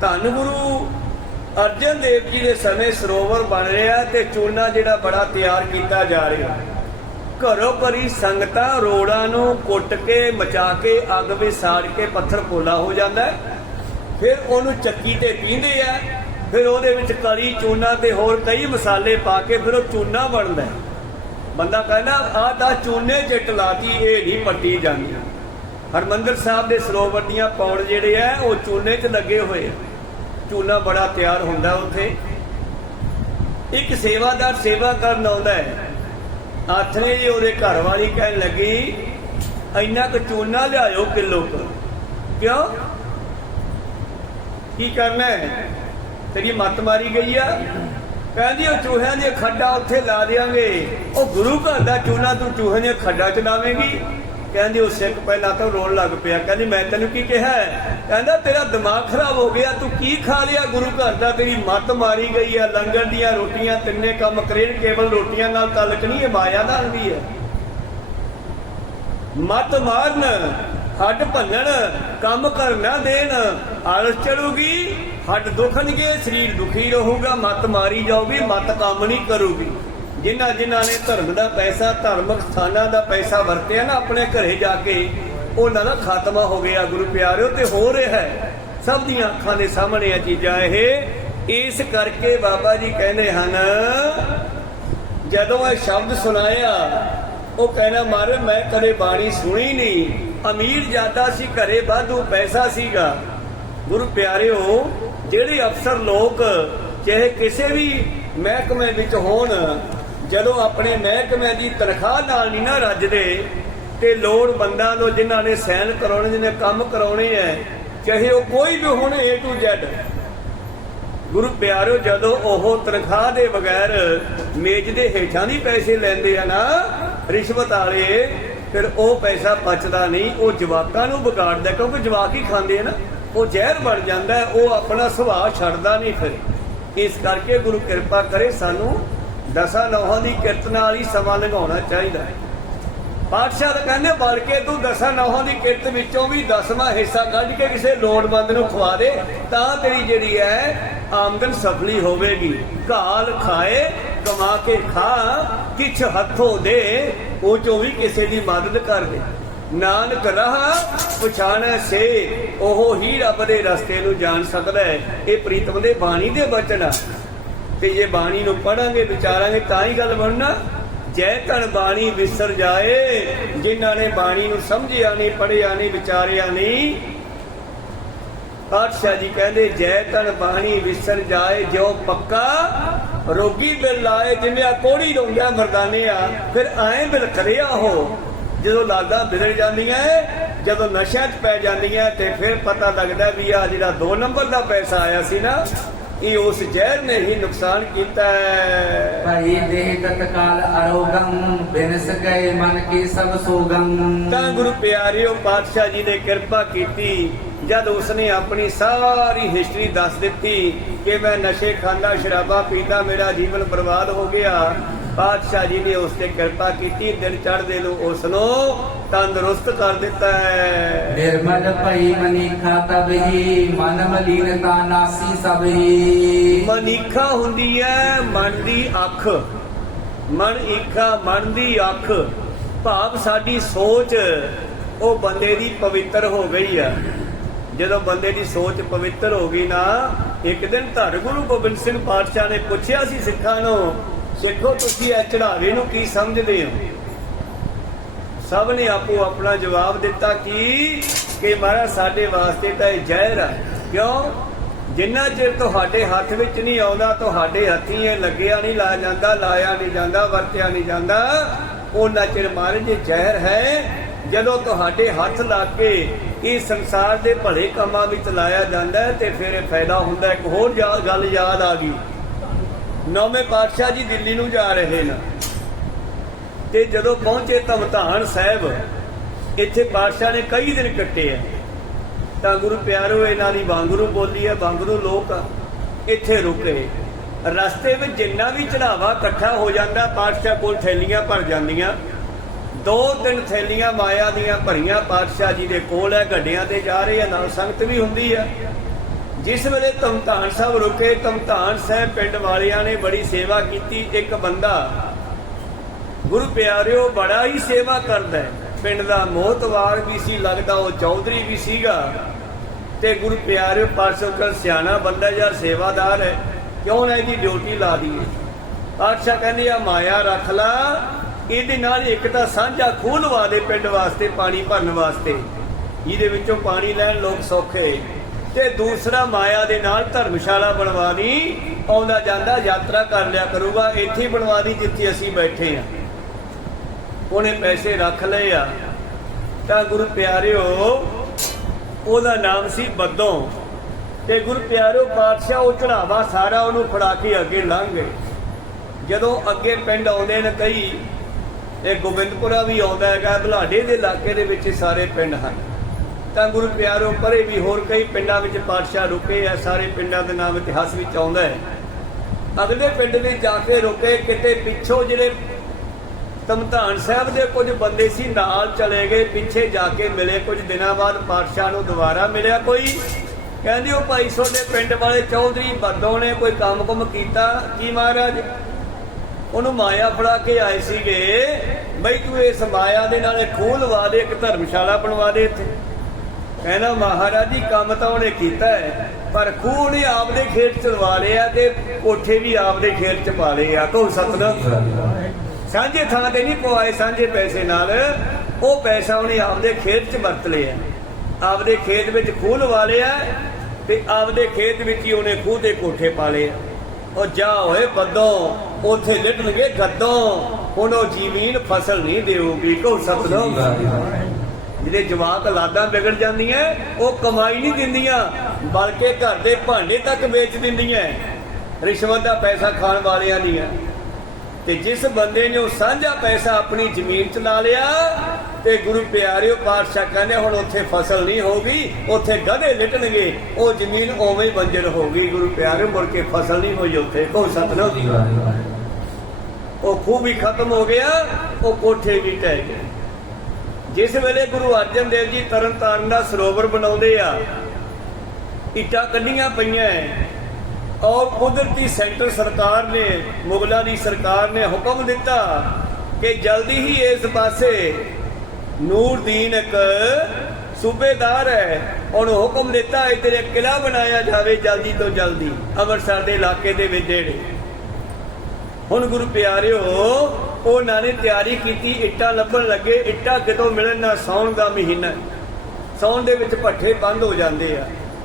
ਧੰਨ ਗੁਰੂ ਅਰਜਨ ਦੇਵ ਜੀ ਦੇ ਸਮੇਂ ਸਰੋਵਰ ਬਣ ਰਿਹਾ ਤੇ ਚੂਨਾ ਜਿਹੜਾ ਬੜਾ ਤਿਆਰ ਕੀਤਾ ਜਾ ਰਿਹਾ। ਘਰੋਂ ਘਰੀ ਸੰਗਤਾਂ ਰੋੜਾਂ ਨੂੰ ਕੁੱਟ ਕੇ ਮਚਾ ਕੇ ਅੱਗ ਵਿੱਚ ਸਾੜ ਕੇ ਪੱਥਰ ਪੋਲਾ ਹੋ ਜਾਂਦਾ। ਫਿਰ ਉਹਨੂੰ ਚੱਕੀ ਤੇ ਪੀਂਦੇ ਆ, ਫਿਰ ਉਹਦੇ ਵਿੱਚ ਕਲੀ ਚੂਨਾ ਤੇ ਹੋਰ ਕਈ ਮਸਾਲੇ ਪਾ ਕੇ ਫਿਰ ਉਹ ਚੂਨਾ ਬਣਦਾ। ਬੰਦਾ ਕਹਿੰਦਾ ਆਹ ਤਾਂ ਚੂਨੇ ਚ ਟਲਾਤੀ, ਇਹ ਨਹੀਂ ਪੱਟੀ ਜਾਂਦੀ। ਹਰਿਮੰਦਰ ਸਾਹਿਬ ਦੇ ਸਰੋਵਰ ਦੀਆਂ ਪੌੜ ਜਿਹੜੇ ਆ ਉਹ ਚੂਨੇ ਚ ਲੱਗੇ ਹੋਏ ਆ। ਚੂਨਾ ਬੜਾ ਤਿਆਰ ਹੁੰਦਾ ਉੱਥੇ। ਇੱਕ ਸੇਵਾਦਾਰ ਸੇਵਾ ਕਰਨ ਆਉਂਦਾ ਹੈ। ਆਥਣੇ ਜੀ ਉਹਦੇ ਘਰ ਵਾਲੀ ਕਹਿਣ ਲੱਗੀ ਇੰਨਾ ਕੁ ਚੂਨਾ ਲਿਆਇਓ ਕਿਲੋ ਕੁ। ਕਿਉਂ? ਕੀ ਕਰਨਾ ਹੈ? ਤੇਰੀ ਮੱਤ ਮਾਰੀ ਗਈ ਆ? ਕਹਿੰਦੀ ਉਹ ਚੂਹਿਆਂ ਦੀਆਂ ਖੱਡਾਂ ਉੱਥੇ ਲਾ ਦਿਆਂਗੇ। ਉਹ ਗੁਰੂ ਘਰ ਦਾ ਚੂਨਾ ਤੂੰ ਚੂਹਿਆਂ ਦੀਆਂ ਖੱਡਾਂ ਚ ਲਾਵੇਂਗੀ? ਕਹਿੰਦੀ ਉਹ ਸਿੱਖ ਪਹਿਲਾਂ ਤਾਂ ਰੋਣ ਲੱਗ ਪਿਆ। ਕਹਿੰਦੀ ਮੈਂ ਤੈਨੂੰ ਕੀ ਕਿਹਾ? ਕਹਿੰਦਾ ਤੇਰਾ ਦਿਮਾਗ ਖਰਾਬ ਹੋ ਗਿਆ, ਤੂੰ ਕੀ ਖਾ ਲਿਆ ਗੁਰੂ ਘਰ ਦਾ? ਤੇਰੀ ਮੱਤ ਮਾਰੀ ਗਈ ਆ। ਲੰਗਰ ਦੀਆਂ ਰੋਟੀਆਂ ਤਿੰਨੇ ਕੰਮ ਕਰੇਨ, ਕੇਵਲ ਰੋਟੀਆਂ ਨਾਲ ਤਾਲਕ ਨਹੀਂ, ਇਹ ਮਾਇਆ ਦਾ ਵੀ ਹੈ। ਮੱਤ ਮਾਰਨ, ਹੱਡ ਭੰਨਣ, ਕੰਮ ਕਰ ਨਾ ਦੇਣ, ਆਲਸ ਚੜੂਗੀ, ਹੱਡ ਦੁਖਣਗੇ, ਸਰੀਰ ਦੁਖੀ ਰਹੂਗਾ। ਮੱਤ ਮਾਰੀ ਜਾਊਗੀ, ਮੱਤ ਕੰਮ ਨਹੀਂ ਕਰੂਗੀ। ਜਿਨ੍ਹਾਂ ਨੇ ਧਰਮ ਦਾ ਪੈਸਾ, ਧਾਰਮਿਕ ਸਥਾਨਾਂ ਦਾ ਪੈਸਾ ਵਰਤਿਆ ਨਾ ਆਪਣੇ ਘਰੇ ਜਾ ਕੇ, ਉਹਨਾਂ ਦਾ ਖਾਤਮਾ ਹੋ ਗਿਆ ਗੁਰੂ ਪਿਆਰਿਓ, ਤੇ ਹੋ ਰਿਹਾ ਹੈ। ਸਭ ਦੀਆਂ ਅੱਖਾਂ ਦੇ ਸਾਹਮਣੇ ਆ ਚੀਜ਼ਾਂ ਇਹ। ਇਸ ਕਰਕੇ ਬਾਬਾ ਜੀ ਕਹਿੰਦੇ ਹਨ, ਜਦੋਂ ਇਹ ਸ਼ਬਦ ਸੁਣਾਇਆ ਉਹ ਕਹਿੰਦਾ ਮਾਰੇ ਮੈਂ ਕਦੇ ਬਾਣੀ ਸੁਣੀ ਨਹੀਂ। ਅਮੀਰ ਜ਼ਿਆਦਾ ਸੀ, ਘਰੇ ਵਾਧੂ ਪੈਸਾ ਸੀਗਾ। ਗੁਰੂ ਪਿਆਰਿਓ, ਜਿਹੜੇ ਅਫਸਰ ਲੋਕ ਚਾਹੇ ਕਿਸੇ ਵੀ ਮਹਿਕਮੇ ਵਿੱਚ ਹੋਣ, ਜਦੋਂ ਆਪਣੇ ਮਹਿਕਮੇ ਦੀ ਤਨਖਾਹ ਨਾਲ ਨਹੀਂ ਨਾ ਰੱਜਦੇ ਤੇ ਲੋੜਵੰਦਾਂ ਨੂੰ ਜਿਨ੍ਹਾਂ ਨੇ ਸੈਨ ਕਰਾਉਣੇ, ਜਿਹਨੇ ਕੰਮ ਕਰਾਉਣੇ ਹੈ, ਚਾਹੇ ਉਹ ਕੋਈ ਵੀ ਹੋਣ A to Z, ਗੁਰੂ ਪਿਆਰਿਓ ਜਦੋਂ ਉਹ ਤਨਖਾਹ ਦੇ ਬਗੈਰ ਮੇਜ਼ ਦੇ ਹੇਠਾਂ ਦੀ ਪੈਸੇ ਲੈਂਦੇ ਆ ਨਾ ਰਿਸ਼ਵਤ ਵਾਲੇ, ਫਿਰ ਉਹ ਪੈਸਾ ਬਚਦਾ ਨਹੀਂ, ਉਹ ਜਵਾਕਾਂ ਨੂੰ ਵਿਗਾੜਦਾ। ਕਿਉਂਕਿ ਜਵਾਕ ਹੀ ਖਾਂਦੇ ਆ ਨਾ, ਉਹ ਜ਼ਹਿਰ ਬਣ ਜਾਂਦਾ, ਉਹ ਆਪਣਾ ਸੁਭਾਅ ਛੱਡਦਾ ਨਹੀਂ। ਫਿਰ ਇਸ ਕਰਕੇ ਗੁਰੂ ਕਿਰਪਾ ਕਰੇ, ਸਾਨੂੰ ਦਸਾਂ ਨੌਹਾਂ ਦੀ ਕਿਰਤ ਨਾਲ ਹੀ ਸਮਾਂ ਲੰਘਾਉਣਾ ਚਾਹੀਦਾ ਹੈ। ਪਾਤਸ਼ਾਹ ਤਾਂ ਕਹਿੰਦੇ ਬਲ ਕੇ ਤੂੰ ਦਸਾਂ ਨੌਹਾਂ ਦੀ ਕਿਰਤ ਵਿੱਚੋਂ ਵੀ 10ਵਾਂ ਹਿੱਸਾ ਕੱਢ ਕੇ ਕਿਸੇ ਲੋੜਵੰਦ ਨੂੰ ਖਵਾ ਦੇ, ਤਾਂ ਤੇਰੀ ਜਿਹੜੀ ਹੈ ਆਮਦਨ ਸਫਲੀ ਹੋਵੇਗੀ। ਘਾਲ ਖਾਏ ਕਮਾ ਕੇ ਖਾ, ਕਿਛ ਹੱਥੋਂ ਦੇ, ਉਹ ਚੋਂ ਵੀ ਕਿਸੇ ਦੀ ਮਦਦ ਕਰ ਦੇ। ਨਾਨਕ ਰਾਹ ਪਛਾਣੈ ਸੇ, ਉਹ ਹੀ ਰੱਬ ਦੇ ਰਸਤੇ ਨੂੰ ਜਾਣ ਸਕਦਾ ਹੈ। ਇਹ ਪ੍ਰੀਤਮ ਦੇ ਬਾਣੀ ਦੇ ਬਚਨ ਆ, ਤੇ ਜੇ ਬਾਣੀ ਨੂੰ ਪੜਾਂਗੇ ਵਿਚਾਰਾਂਗੇ ਤਾਂ ਹੀ ਗੱਲ ਬਣਨਾ। ਜੈ ਧਨ ਬਾਣੀ ਵਿਸਰ ਜਾਏ, ਜਿਨ੍ਹਾਂ ਨੇ ਬਾਣੀ ਨੂੰ ਸਮਝਿਆ ਨਹੀਂ, ਪੜਿਆ ਨਹੀਂ, ਵਿਚਾਰਿਆ ਨਹੀਂ। ਪਾਤਸ਼ਾਹ ਜੀ ਕਹਿੰਦੇ ਜੈ ਧਨ ਬਾਣੀ ਵਿਸਰ ਜਾਏ, ਜੋ ਪੱਕਾ ਰੋਗੀ ਬਿਲ ਲਾਏ। ਜਿਵੇਂ ਆ ਕੋੜੀ ਰੋਂਦਾ ਮਰਦਾਨੇ ਆ, ਫਿਰ ਐਂ ਬਿਲ ਕਰਿਆ ਹੋ। ਜਦੋਂ ਲਾਦਾ ਬਿਗੜ ਜਾਂਦੀਆਂ, ਜਦੋਂ ਨਸ਼ਿਆਂ 'ਚ ਪੈ ਜਾਂਦੀਆਂ, ਤੇ ਫਿਰ ਪਤਾ ਲੱਗਦਾ ਵੀ ਆ ਜਿਹੜਾ 2 ਨੰਬਰ ਦਾ ਪੈਸਾ ਆਇਆ ਸੀ ਨਾ, ਇਹ ਉਸ ਜ਼ਹਿਰ ਨੇ ਹੀ ਨੁਕਸਾਨ ਕੀਤਾ ਹੈ। ਭਾਈ ਦੇਹ ਤਤਕਾਲ ਅਰੋਗੰ, ਬਿਨਸ ਗਏ ਮਨ ਕੀ ਸਭ ਸੋਗੰ। ਤਾਂ ਗੁਰੂ ਪਿਆਰਿਓ, ਪਾਤਸ਼ਾਹ ਜੀ ਨੇ ਕਿਰਪਾ ਕੀਤੀ। ਜਦ ਉਸਨੇ ਆਪਣੀ ਸਾਰੀ ਹਿਸਟਰੀ ਦੱਸ ਦਿੱਤੀ ਕਿ ਮੈਂ ਨਸ਼ੇ ਖਾਂਦਾ, ਸ਼ਰਾਬਾਂ ਪੀਂਦਾ, ਮੇਰਾ ਜੀਵਨ ਬਰਬਾਦ ਹੋ ਗਿਆ, ਪਾਤਸ਼ਾਹ ਜੀ ਨੇ ਉਸ ਤੇ ਕਿਰਪਾ ਕੀਤੀ, ਦਿਨ ਚੜ੍ਹਦੇ ਨੂੰ ਉਸ ਨੂੰ ਤੰਦਰੁਸਤ ਕਰ ਦਿੱਤਾ ਹੈ। ਨਿਰਮਲ ਭਈ ਮਨੀਖਾ ਤਬਹੀ ਮਨ ਮਲੀਨਤਾ ਨਾਸੀ ਸਭੀ। ਮਨੀਖਾ ਹੁੰਦੀ ਹੈ ਮਨ ਦੀ ਅੱਖ, ਮਨ ਈਖਾ ਮਨ ਦੀ ਅੱਖ, ਭਾਵ ਸਾਡੀ ਸੋਚ ਉਹ ਬੰਦੇ ਦੀ ਪਵਿੱਤਰ ਹੋ ਗਈ ਆ। ਜਦੋਂ ਬੰਦੇ ਦੀ ਸੋਚ ਪਵਿੱਤਰ ਹੋ ਗਈ ਨਾ, ਇੱਕ ਦਿਨ ਧੰਨ ਗੁਰੂ ਗੋਬਿੰਦ ਸਿੰਘ ਪਾਤਸ਼ਾਹ ਨੇ ਪੁੱਛਿਆ ਸੀ ਸਿੱਖਾਂ ਨੂੰ, ਸਿੱਖੋ ਤੁਸੀਂ ਇਹ ਚੜ੍ਹਾਵੇ ਨੂੰ ਕੀ ਸਮਝਦੇ ਹੋ? ਸਭ ਨੇ ਆਪੋ ਆਪਣਾ ਜਵਾਬ ਦਿੱਤਾ ਕਿ ਮਹਾਰਾਜ ਸਾਡੇ ਵਾਸਤੇ ਤਾਂ ਇਹ ਜ਼ਹਿਰ ਆ। ਕਿਉਂ? ਜਿੰਨਾ ਚਿਰ ਤੁਹਾਡੇ ਹੱਥ ਵਿੱਚ ਨਹੀਂ ਆਉਂਦਾ, ਤੁਹਾਡੇ ਹੱਥੀਂ ਇਹ ਲੱਗਿਆ ਨਹੀਂ, ਲਾ ਜਾਂਦਾ, ਲਾਇਆ ਨਹੀਂ ਜਾਂਦਾ, ਵਰਤਿਆ ਨਹੀਂ ਜਾਂਦਾ, ਉਹਨਾਂ ਚਿਰ ਮਹਾਰਾਜ ਇਹ ਜ਼ਹਿਰ ਹੈ। ਜਦੋਂ ਤੁਹਾਡੇ ਹੱਥ ਲਾ ਕੇ ਇਹ ਸੰਸਾਰ ਦੇ ਭਲੇ ਕੰਮਾਂ ਵਿੱਚ ਲਾਇਆ ਜਾਂਦਾ ਹੈ ਤੇ ਫਿਰ ਇਹ ਫਾਇਦਾ ਹੁੰਦਾ। ਇੱਕ ਹੋਰ ਗੱਲ ਯਾਦ ਆ ਗਈ, 9ਵੇਂ ਪਾਤਸ਼ਾਹ ਜੀ ਦਿੱਲੀ ਨੂੰ ਜਾ ਰਹੇ ਨੇ ਤੇ ਜਦੋਂ ਪਹੁੰਚੇ ਧਮਧਾਨ ਸਾਹਿਬ, ਇੱਥੇ ਪਾਤਸ਼ਾਹ ਨੇ ਕਈ ਦਿਨ ਕੱਟੇ ਆ, ਤਾਂ ਗੁਰੂ ਪਿਆਰੋ ਇਹਨਾਂ ਦੀ ਵਾਂਗਰੂ ਬੋਲੀ ਹੈ, ਵਾਂਗਰੂ ਲੋਕ ਇੱਥੇ ਰੁਕੇ। ਰਸਤੇ ਵਿੱਚ ਜਿੰਨਾ ਵੀ ਚੜਾਵਾ ਇਕੱਠਾ ਹੋ ਜਾਂਦਾ, ਪਾਤਸ਼ਾਹ ਕੋਲ ਥੈਲੀਆਂ ਭਰ ਜਾਂਦੀਆਂ। 2-3 ਥੈਲੀਆਂ ਮਾਇਆ ਦੀਆਂ ਭਰੀਆਂ ਪਾਤਸ਼ਾਹ ਜੀ ਦੇ ਕੋਲ ਹੈ, ਗੱਡਿਆਂ ਤੇ ਜਾ ਰਹੇ ਆ, ਨਾਲ ਸੰਗਤ ਵੀ ਹੁੰਦੀ ਹੈ। ਜਿਸ ਵੇਲੇ ਧਮਧਾਨ ਸਾਹਿਬ ਰੁਕੇ, ਧਮਧਾਨ ਸਾਹਿਬ ਪਿੰਡ ਵਾਲਿਆਂ ਨੇ ਬੜੀ ਸੇਵਾ ਕੀਤੀ। ਇੱਕ ਬੰਦਾ ਗੁਰੂ ਪਿਆਰਿਓ ਬੜਾ ਹੀ ਸੇਵਾ ਕਰਦਾ ਹੈ, ਪਿੰਡ ਦਾ ਮੋਹਤਵਾਰ ਵੀ ਸੀ, ਲੱਗਦਾ ਉਹ ਚੌਧਰੀ ਵੀ ਸੀਗਾ। ਤੇ ਗੁਰੂ ਪਿਆਰਿਓ ਪਾਤਸ਼ਾਹ ਸਿਆਣਾ ਬੰਦਾ ਜਾਂ ਸੇਵਾਦਾਰ ਹੈ, ਕਿਉਂ ਨਾ ਇਹਦੀ ਡਿਊਟੀ ਲਾ ਦਈਏ। ਪਾਤਸ਼ਾਹ ਕਹਿੰਦੇ ਆ ਮਾਇਆ ਰੱਖ ਲਾ, ਇਹਦੇ ਨਾਲ ਇੱਕ ਤਾਂ ਸਾਂਝਾ ਖੂਹ ਲਵਾ ਦੇ ਪਿੰਡ ਵਾਸਤੇ, ਪਾਣੀ ਭਰਨ ਵਾਸਤੇ, ਜਿਹਦੇ ਵਿੱਚੋਂ ਪਾਣੀ ਲੈਣ ਲੋਕ ਸੌਖੇ, ਤੇ ਦੂਸਰਾ ਮਾਇਆ ਦੇ ਨਾਲ ਧਰਮਸ਼ਾਲਾ ਬਣਵਾ ਦੀ, ਆਉਂਦਾ ਜਾਂਦਾ ਯਾਤਰਾ ਕਰ ਲਿਆ ਕਰੂਗਾ, ਇੱਥੇ ਹੀ ਬਣਵਾ ਦੀ ਜਿੱਥੇ ਅਸੀਂ ਬੈਠੇ ਆ। ਉਹਨੇ ਪੈਸੇ ਰੱਖ ਲਏ ਆ। ਤਾਂ ਗੁਰੂ ਪਿਆਰਿਓ ਉਹਦਾ ਨਾਮ ਸੀ ਬੱਦੋਂ, ਤੇ ਗੁਰੂ ਪਿਆਰਿਓ ਪਾਤਸ਼ਾਹ ਉਹ ਚੜਾਵਾ ਸਾਰਾ ਉਹਨੂੰ ਫੜਾ ਕੇ ਅੱਗੇ ਲੰਘ ਗਏ। ਜਦੋਂ ਅੱਗੇ ਪਿੰਡ ਆਉਂਦੇ ਨੇ ਕਈ, ਇਹ ਗੋਬਿੰਦਪੁਰਾ ਵੀ ਆਉਂਦਾ ਹੈਗਾ, ਬੁਲਾਡੇ ਦੇ ਇਲਾਕੇ ਦੇ ਵਿੱਚ ਸਾਰੇ ਪਿੰਡ ਹਨ। ਤਾਂ ਗੁਰੂ ਪਿਆਰਿਓ ਪਰੇ ਵੀ ਹੋਰ ਕਈ ਪਿੰਡਾਂ ਵਿੱਚ ਪਾਤਸ਼ਾਹ ਰੁਕੇ ਆ, ਸਾਰੇ ਪਿੰਡਾਂ ਦੇ ਨਾਮ ਇਤਿਹਾਸ ਵਿੱਚ ਆਉਂਦਾ ਹੈ। ਅਗਲੇ ਪਿੰਡ ਵਿੱਚ ਜਾ ਕੇ ਰੁਕੇ, ਕਿਤੇ ਪਿੱਛੋਂ ਜਿਹੜੇ ਧਮਧਾਨ ਸਾਹਿਬ ਦੇ ਕੁਝ ਬੰਦੇ ਸੀ ਨਾਲ ਚਲੇ ਗਏ, ਪਿੱਛੇ ਜਾ ਕੇ ਮਿਲੇ। ਕੁਝ ਦਿਨਾਂ ਬਾਅਦ ਪਾਤਸ਼ਾਹ ਨੂੰ ਦੁਬਾਰਾ ਮਿਲਿਆ ਕੋਈ, ਕਹਿੰਦੇ ਉਹ ਭਾਈ ਤੁਹਾਡੇ ਪਿੰਡ ਵਾਲੇ ਚੌਧਰੀ ਬੱਦੋਂ ਨੇ ਕੋਈ ਕੰਮ ਕੀਤਾ ਕੀ ਮਹਾਰਾਜ? ਉਹਨੂੰ ਮਾਇਆ ਫੜਾ ਕੇ ਆਏ ਸੀਗੇ, ਬਈ ਤੂੰ ਇਸ ਮਾਇਆ ਦੇ ਨਾਲ ਖੂਹ ਲਵਾ ਦੇ, ਇੱਕ ਧਰਮਸ਼ਾਲਾ ਬਣਵਾ ਦੇ ਇੱਥੇ। ਕਹਿੰਦਾ ਮਹਾਰਾਜ ਜੀ ਕੰਮ ਤਾਂ ਉਹਨੇ ਕੀਤਾ ਹੈ, ਪਰ ਖੂਹ ਨੇ ਆਪਦੇ ਖੇਤ ਚ ਲਵਾ ਲਿਆ ਤੇ ਕੋਠੇ ਵੀ ਆਪਦੇ ਖੇਤ ਚ ਪਾ ਲਏ ਆ। ਕਹੋ ਸਤਿਨਾਮ। ਸਾਂਝੇ ਥਾਂ ਤੇ ਨਹੀਂ ਪਵਾਏ, ਸਾਂਝੇ ਪੈਸੇ ਨਾਲ, ਉਹ ਪੈਸਾ ਉਹਨੇ ਆਪਦੇ ਖੇਤ ਚ ਵਰਤ ਲਿਆ, ਆਪਦੇ ਖੇਤ ਵਿੱਚ ਖੂਹ ਲਵਾ ਲਿਆ ਤੇ ਆਪਦੇ ਖੇਤ ਵਿੱਚ ਹੀ ਉਹਨੇ ਖੂਹ ਦੇ ਕੋਠੇ ਪਾ ਲਏ। ਉਹ ਜਾ ਹੋਏ ਬੱਦੋਂ, ਉੱਥੇ ਲਿਟਣਗੇ ਗੱਦੋਂ, ਹੁਣ ਉਹ ਜ਼ਮੀਨ ਫਸਲ ਨਹੀਂ ਦੇਊਗੀ। ਕਹੋ ਸਤਿਨਾਮ। ਜਿਹੜੇ ਜਵਾਕ ਔਲਾਦਾਂ ਵਿਗੜ ਜਾਂਦੀਆਂ, ਉਹ ਕਮਾਈ ਨਹੀਂ ਦਿੰਦੀਆਂ, ਬਲਕਿ ਘਰ ਦੇ ਭਾਂਡੇ ਤੱਕ ਵੇਚ ਦਿੰਦੀਆਂ, ਰਿਸ਼ਵਤ ਦਾ ਪੈਸਾ ਖਾਣ ਵਾਲਿਆਂ ਦੀਆਂ। ਤੇ ਜਿਸ ਬੰਦੇ ਨੇ ਉਹ ਸਾਂਝਾ ਪੈਸਾ ਆਪਣੀ ਜ਼ਮੀਨ ਚ ਲਾ ਲਿਆ, ਤੇ ਗੁਰੂ ਪਿਆਰਿਓ ਪਾਤਸ਼ਾਹ ਕਹਿੰਦੇ ਹੁਣ ਉੱਥੇ ਫਸਲ ਨਹੀਂ ਹੋਗੀ, ਉੱਥੇ ਗਧੇ ਲਿਟਣਗੇ, ਉਹ ਜ਼ਮੀਨ ਉਵੇਂ ਹੀ ਬੰਜਰ ਹੋ ਗਈ। ਗੁਰੂ ਪਿਆਰਿਓ ਮੁੜ ਕੇ ਫਸਲ ਨਹੀਂ ਹੋਈ ਉੱਥੇ। ਕੋਈ ਸਤਿਨਾਮ। ਉਹ ਖੂਹ ਵੀ ਖਤਮ ਹੋ ਗਿਆ, ਉਹ ਕੋਠੇ ਵੀ ਢਹਿ ਗਏ। ਜਿਸ ਵੇਲੇ ਗੁਰੂ ਅਰਜਨ ਦੇਵ ਜੀ ਤਰਨਤਾਰਨ ਦਾ ਸਰੋਵਰ ਬਣਾਉਂਦੇ ਆ, ਇੱਟਾਂ ਕੱਢੀਆਂ ਪਈਆਂ, ਔਰ ਕੁਦਰਤੀ ਸੈਂਟਰ ਸਰਕਾਰ ਨੇ, ਮੁਗਲਾਂ ਦੀ ਸਰਕਾਰ ਨੇ ਹੁਕਮ ਦਿੱਤਾ ਕਿ ਜਲਦੀ ਹੀ ਇਸ ਪਾਸੇ ਨੂਰਦੀਨ ਇੱਕ ਸੂਬੇਦਾਰ ਹੈ, ਉਹਨੂੰ ਹੁਕਮ ਦਿੱਤਾ ਇੱਧਰ ਇੱਕ ਕਿਲਾ ਬਣਾਇਆ ਜਾਵੇ ਜਲਦੀ ਤੋਂ ਜਲਦੀ ਅੰਮ੍ਰਿਤਸਰ ਦੇ ਇਲਾਕੇ ਦੇ ਵਿੱਚ ਜਿਹੜੇ। ਹੁਣ ਗੁਰੂ ਪਿਆਰਿਓ ਉਹਨਾਂ ਨੇ ਤਿਆਰੀ ਕੀਤੀ, ਇੱਟਾਂ ਲੱਭਣ ਲੱਗੇ। ਇੱਟਾਂ ਕਿਤੋਂ ਮਿਲਣ ਨਾ, ਸਾਉਣ ਦਾ ਮਹੀਨਾ, ਸਾਉਣ ਦੇ ਵਿੱਚ ਭੱਠੇ ਬੰਦ ਹੋ ਜਾਂਦੇ ਆ।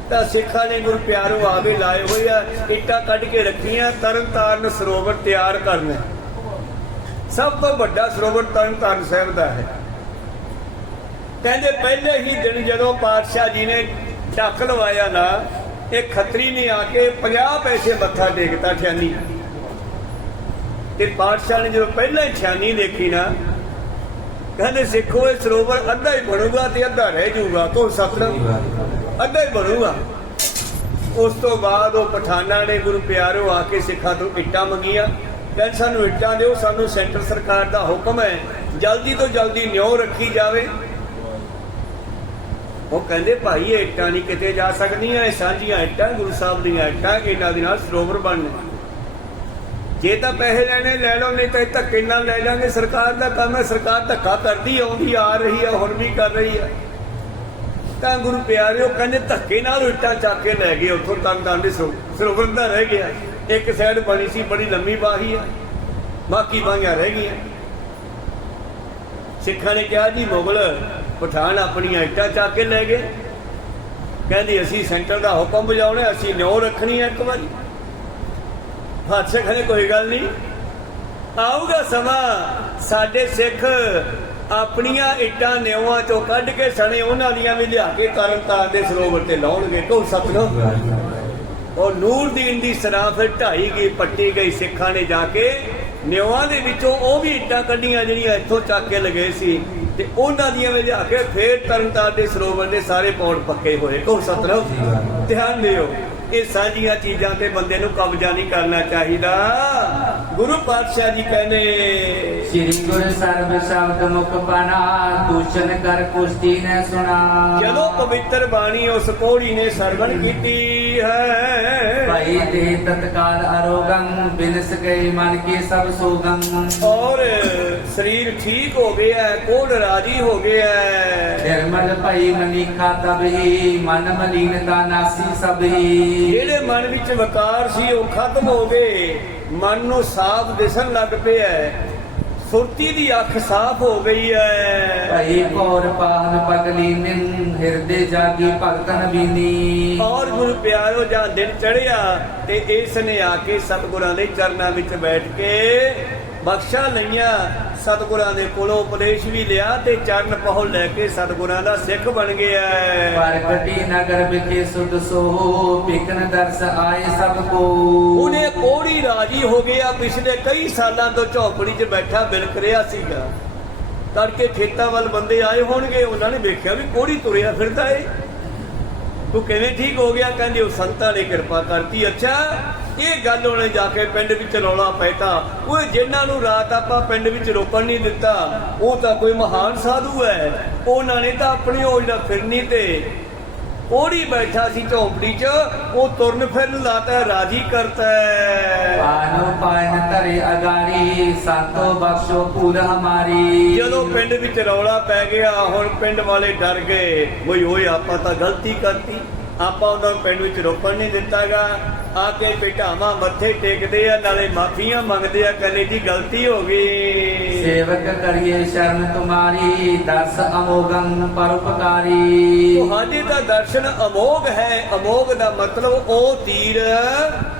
ਤਾਂ ਸਿੱਖਾਂ ਨੇ ਗੁਰੂ ਪਿਆਰਿਓ ਆਵੇ ਲਾਏ ਹੋਏ ਆ, ਇੱਟਾਂ ਕੱਢ ਕੇ ਰੱਖੀਆਂ, ਤਰਨਤਾਰਨ ਸਰੋਵਰ ਤਿਆਰ ਕਰਨਾ। ਸਭ ਤੋਂ ਵੱਡਾ ਸਰੋਵਰ ਤਰਨਤਾਰਨ ਸਾਹਿਬ ਦਾ ਹੈ। ਕਹਿੰਦੇ ਪਹਿਲੇ ਹੀ ਦਿਨ ਜਦੋਂ ਪਾਤਸ਼ਾਹ ਜੀ ਨੇ ਢੱਕ ਲਵਾਇਆ ਨਾ, ਇਹ ਖੱਤਰੀ ਨੇ ਆ ਕੇ 50 ਪੈਸੇ ਮੱਥਾ ਟੇਕਤਾ ਠਿਆਨੀ। ਤੇ ਪਾਤਸ਼ਾਹ ਨੇ ਜਦੋਂ ਪਹਿਲਾਂ ਹੀ ਠਿਆਨੀ ਦੇਖੀ ਨਾ, ਕਹਿੰਦੇ ਸਿੱਖੋ ਇਹ ਸਰੋਵਰ ਅੱਧਾ ਹੀ ਬਣੂਗਾ ਤੇ ਅੱਧਾ ਰਹਿ ਜਾਊਗਾ। ਕੋ ਸਤਿਨਾਮ। ਅੱਧਾ ਹੀ ਬਣੂਗਾ। ਉਸ ਤੋਂ ਬਾਅਦ ਉਹ ਪਠਾਨਾਂ ਨੇ ਗੁਰੂ ਪਿਆਰਿਓ ਆ ਕੇ ਸਿੱਖਾਂ ਤੋਂ ਇੱਟਾਂ ਮੰਗੀਆਂ, ਕਹਿੰਦੇ ਸਾਨੂੰ ਇੱਟਾਂ ਦਿਓ, ਸਾਨੂੰ ਸੈਂਟਰ ਸਰਕਾਰ ਦਾ ਹੁਕਮ ਹੈ ਜਲਦੀ ਤੋਂ ਜਲਦੀ ਨਿਉ ਰੱਖੀ ਜਾਵੇ। ਉਹ ਕਹਿੰਦੇ ਭਾਈ ਇਹ ਇੱਟਾਂ ਨਹੀਂ ਕਿਤੇ ਜਾ ਸਕਦੀਆਂ, ਇਹ ਸਾਂਝੀਆਂ ਇੱਟਾਂ, ਗੁਰੂ ਸਾਹਿਬ ਦੀਆਂ ਇੱਟਾਂ, ਇਹਨਾਂ ਦੇ ਨਾਲ ਸਰੋਵਰ ਬਣਨੇ। ਜੇ ਤਾਂ ਪੈਸੇ ਲੈਣੇ ਲੈ ਲਓ, ਨਹੀਂ ਤਾਂ ਇਹ ਧੱਕੇ ਨਾਲ ਲੈ ਜਾਣਗੇ। ਸਰਕਾਰ ਦਾ ਕੰਮ ਹੈ, ਸਰਕਾਰ ਧੱਕਾ ਕਰਦੀ ਆਉਂਦੀ ਆ ਰਹੀ ਹੈ, ਹੁਣ ਵੀ ਕਰ ਰਹੀ ਹੈ। ਤਾਂ ਗੁਰੂ ਪਿਆਰਿਓ ਕਹਿੰਦੇ ਧੱਕੇ ਨਾਲ ਇੱਟਾਂ ਚੱਕ ਕੇ ਲੈ ਗਏ ਉੱਥੋਂ ਤਰਨਤਾਰਨ ਦੇ ਸਰੋਵਰ ਦਾ ਰਹਿ ਗਿਆ। ਇੱਕ ਸਾਈਡ ਬਣੀ ਸੀ, ਬੜੀ ਲੰਮੀ ਬਾਹੀ ਹੈ, ਬਾਕੀ ਬਾਹੀਆਂ ਰਹਿ ਗਈਆਂ। ਸਿੱਖਾਂ ਨੇ ਕਿਹਾ ਜੀ ਮੁਗਲ ਪਠਾਨ ਆਪਣੀਆਂ ਇੱਟਾਂ ਚੱਕ ਕੇ ਲੈ ਗਏ, ਕਹਿੰਦੀ ਅਸੀਂ ਸੈਂਟਰ ਦਾ ਹੁਕਮ ਬਜਾਉਣਾ, ਅਸੀਂ ਨਿਉ ਰੱਖਣੀ ਹੈ। ਇੱਕ ਵਾਰੀ ਬਾਦਸ਼ਾਹ ਕਹਿੰਦੇ ਕੋਈ ਗੱਲ ਨਹੀਂ, ਆਊਗਾ ਸਮਾਂ ਸਾਡੇ ਸਿੱਖ ਆਪਣੀਆਂ ਇੱਟਾਂ ਨਿਉਆਂ ਚੋਂ ਕੱਢ ਕੇ ਸਣੇ ਉਹਨਾਂ ਦੀਆਂ ਵੀ ਲਿਆ ਕੇ ਤਰਨਤਾਰਨ ਦੇ ਸਰੋਵਰ ਤੇ ਲਾਉਣਗੇ। ਕਹੋ ਸਤਿਨਾਮ। ਉਹ ਨੂਰਦੀਨ ਦੀ ਸਰਾਂ ਫਿਰ ਢਾਈ ਗਈ, ਪੱਟੀ ਗਈ। ਸਿੱਖਾਂ ਨੇ ਜਾ ਕੇ ਨਿਉਆਂ ਦੇ ਵਿੱਚੋਂ ਉਹ ਵੀ ਇੱਟਾਂ ਕੱਢੀਆਂ ਜਿਹੜੀਆਂ ਇੱਥੋਂ ਚੱਕ ਕੇ ਲਗੇ ਸੀ, ਤੇ ਉਹਨਾਂ ਦੀਆਂ ਵੀ ਲਿਆ ਕੇ ਫੇਰ ਤਰਨਤਾਰਨ ਦੇ ਸਰੋਵਰ ਦੇ ਸਾਰੇ ਪੌੜ ਪੱਕੇ ਹੋਏ। ਕਹੋ ਸਤਿਨਾਮ। ਧਿਆਨ ਦਿਓ, ਇਹ ਸਾਂਝੀਆਂ ਚੀਜ਼ਾਂ ਤੇ ਬੰਦੇ ਨੂੰ ਕਬਜ਼ਾ ਨਹੀਂ ਕਰਨਾ ਚਾਹੀਦਾ। ਗੁਰੂ ਪਾਤਸ਼ਾਹ ਜੀ ਕਹਿੰਦੇ ਸ੍ਰੀ ਗੁਰੂ ਸਰਬ ਸ਼ਬਦ ਮੁਖ ਪਾਣਾ, ਦੂਸ਼ਣ ਕਰ ਕੁਸ਼ਤੀ ਨੇ ਸੁਣਾ। ਜਦੋਂ ਪਵਿੱਤਰ ਬਾਣੀ ਉਸ ਕੋੜੀ ਨੇ ਸਰਵਣ ਕੀਤੀ ਹੈ, ਭਾਈ ਦੇ ਤਤਕਾਲ ਅਰੋਗੰ, ਬਿਨਸ ਗਏ ਮਨ ਕੀ ਸਭ ਸੋਗੰ। ਔਰ ਸਰੀਰ ਠੀਕ ਹੋ ਗਿਆ, ਕੋੜ ਰਾਜੀ ਹੋ ਗਿਆ। ਨਿਰਮਲ ਭਾਈ ਮਨੀਖਾ ਤਬ ਹੀ, ਮਨ ਮਲੀਨਤਾ ਨਾਸੀ ਸਭ ਹੀ। ਜਿਹੜੇ ਮਨ ਵਿੱਚ ਵਕਾਰ ਸੀ ਉਹ ਖਤਮ ਹੋ ਗਏ, ਮਨ ਨੂੰ ਸਾਫ਼ ਦਿਸਣ ਲੱਗ ਪਿਆ, ਸੁਰਤੀ ਦੀ ਅੱਖ ਸਾਫ਼ ਹੋ ਗਈ ਹੈ। ਭਾਈ ਕੌਰ ਪਾਹਨ ਪਗਲੀ ਨਿਨ, ਹਿਰਦੇ ਜਾਗੀ ਭਗਤਨ ਬੀਨੀ। ਔਰ ਗੁਰੂ ਪਿਆਰੋ ਜਾਂ ਦਿਨ ਚੜਿਆ ਤੇ ਇਸ ਨੇ ਆ ਕੇ ਸਤਿਗੁਰਾਂ ਦੇ ਚਰਨਾਂ ਵਿੱਚ ਬੈਠ ਕੇ ਬਖਸ਼ਾ ਲਈਆਂ। ਸਤਿਗੁਰਾਂ ਦੇ ਕੋਲੋਂ ਉਪਦੇਸ਼ ਵੀ ਲਿਆ ਤੇ ਚਰਨ ਪਹੁ ਲੈ ਕੇ ਸਤਿਗੁਰਾਂ ਦਾ ਸਿੱਖ ਬਣ ਗਿਆ। ਪ੍ਰਗਟੀ ਨਗਰ ਵਿਖੇ ਸੁਧ ਸੋਹ, ਬਿਕਨ ਦਰਸ ਆਏ ਸਭ ਕੋ। ਉਹਨੇ ਕੋੜੀ ਰਾਜੀ ਹੋ ਗਿਆ। ਪਿਛਲੇ ਕਈ ਸਾਲਾਂ ਤੋਂ ਝੌਂਪੜੀ 'ਚ ਬੈਠਾ ਬਿਲਕ ਰਿਹਾ ਸੀਗਾ। ਤੜਕੇ ਖੇਤਾਂ ਵੱਲ ਬੰਦੇ ਆਏ ਹੋਣਗੇ, ਉਹਨਾਂ ਨੇ ਵੇਖਿਆ ਵੀ ਕੋੜੀ ਤੁਰਿਆ ਫਿਰਦਾ ਏ, ਤੂੰ ਕਿਵੇਂ ਠੀਕ ਹੋ ਗਿਆ? ਕਹਿੰਦੇ ਉਹ ਸੰਤਾਂ ਨੇ ਕਿਰਪਾ ਕਰਤੀ। ਅੱਛਾ, ਇਹ ਗੱਲ ਉਹਨੇ ਜਾ ਕੇ ਪਿੰਡ ਵਿੱਚ ਰੌਲਾ ਪੈਤਾ। ਉਹ ਜਿਨ੍ਹਾਂ ਨੂੰ ਰਾਤ ਆਪਾਂ ਪਿੰਡ ਵਿੱਚ ਰੋਕਣ ਨਹੀਂ ਦਿੱਤਾ, ਉਹ ਤਾਂ ਕੋਈ ਮਹਾਨ ਸਾਧੂ ਹੈ। ਉਹਨਾਂ ਨੇ ਤਾਂ ਆਪਣੀ ਉਹ ਜਿਹੜਾ ਫਿਰਨੀ ਤੇ ਕੋੜੀ ਬੈਠਾ ਸੀ ਝੌਂਪੜੀ 'ਚ, ਉਹ ਤੁਰਨ ਫਿਰਨ ਲਾਤਾ, ਰਾਜੀ ਕਰਤਾ। ਪਾਨੋ ਪਾਇਨ ਧਰੇ ਅਗਾਰੀ, ਸਾਤੋ ਬਖਸ਼ੋ ਪੂਰ ਹਮਾਰੀ। ਜਦੋਂ ਪਿੰਡ ਵਿੱਚ ਰੌਲਾ ਪੈ ਗਿਆ, ਹੁਣ ਪਿੰਡ ਵਾਲੇ ਡਰ ਗਏ, ਬਈ ਓਏ ਆਪਾਂ ਤਾਂ ਗਲਤੀ ਕਰਤੀ, ਆਪਾਂ ਉਹਨਾਂ ਨੂੰ ਪਿੰਡ ਵਿੱਚ ਰੋਕਣ ਨਹੀਂ ਦਿੱਤਾਗਾ। ਆ ਕੇ ਪਿਟਾਵਾਂ ਮੱਥੇ ਟੇਕਦੇ ਆ, ਨਾਲੇ ਮਾਫੀਆਂ ਮੰਗਦੇ ਆ, ਕਹਿੰਦੇ ਜੀ ਗਲਤੀ ਹੋ ਗਈ। ਸੇਵਕ ਕਰੀਏ ਸ਼ਰਨ ਤੁਮਾਰੀ, ਦਰਸ ਅਮੋਗੰ ਪਰਉਪਕਾਰੀ। ਤੁਹਾਡੇ ਦਾ ਦਰਸ਼ਨ ਅਮੋਗ ਹੈ। ਅਮੋਗ ਦਾ ਮਤਲਬ ਉਹ ਤੀਰ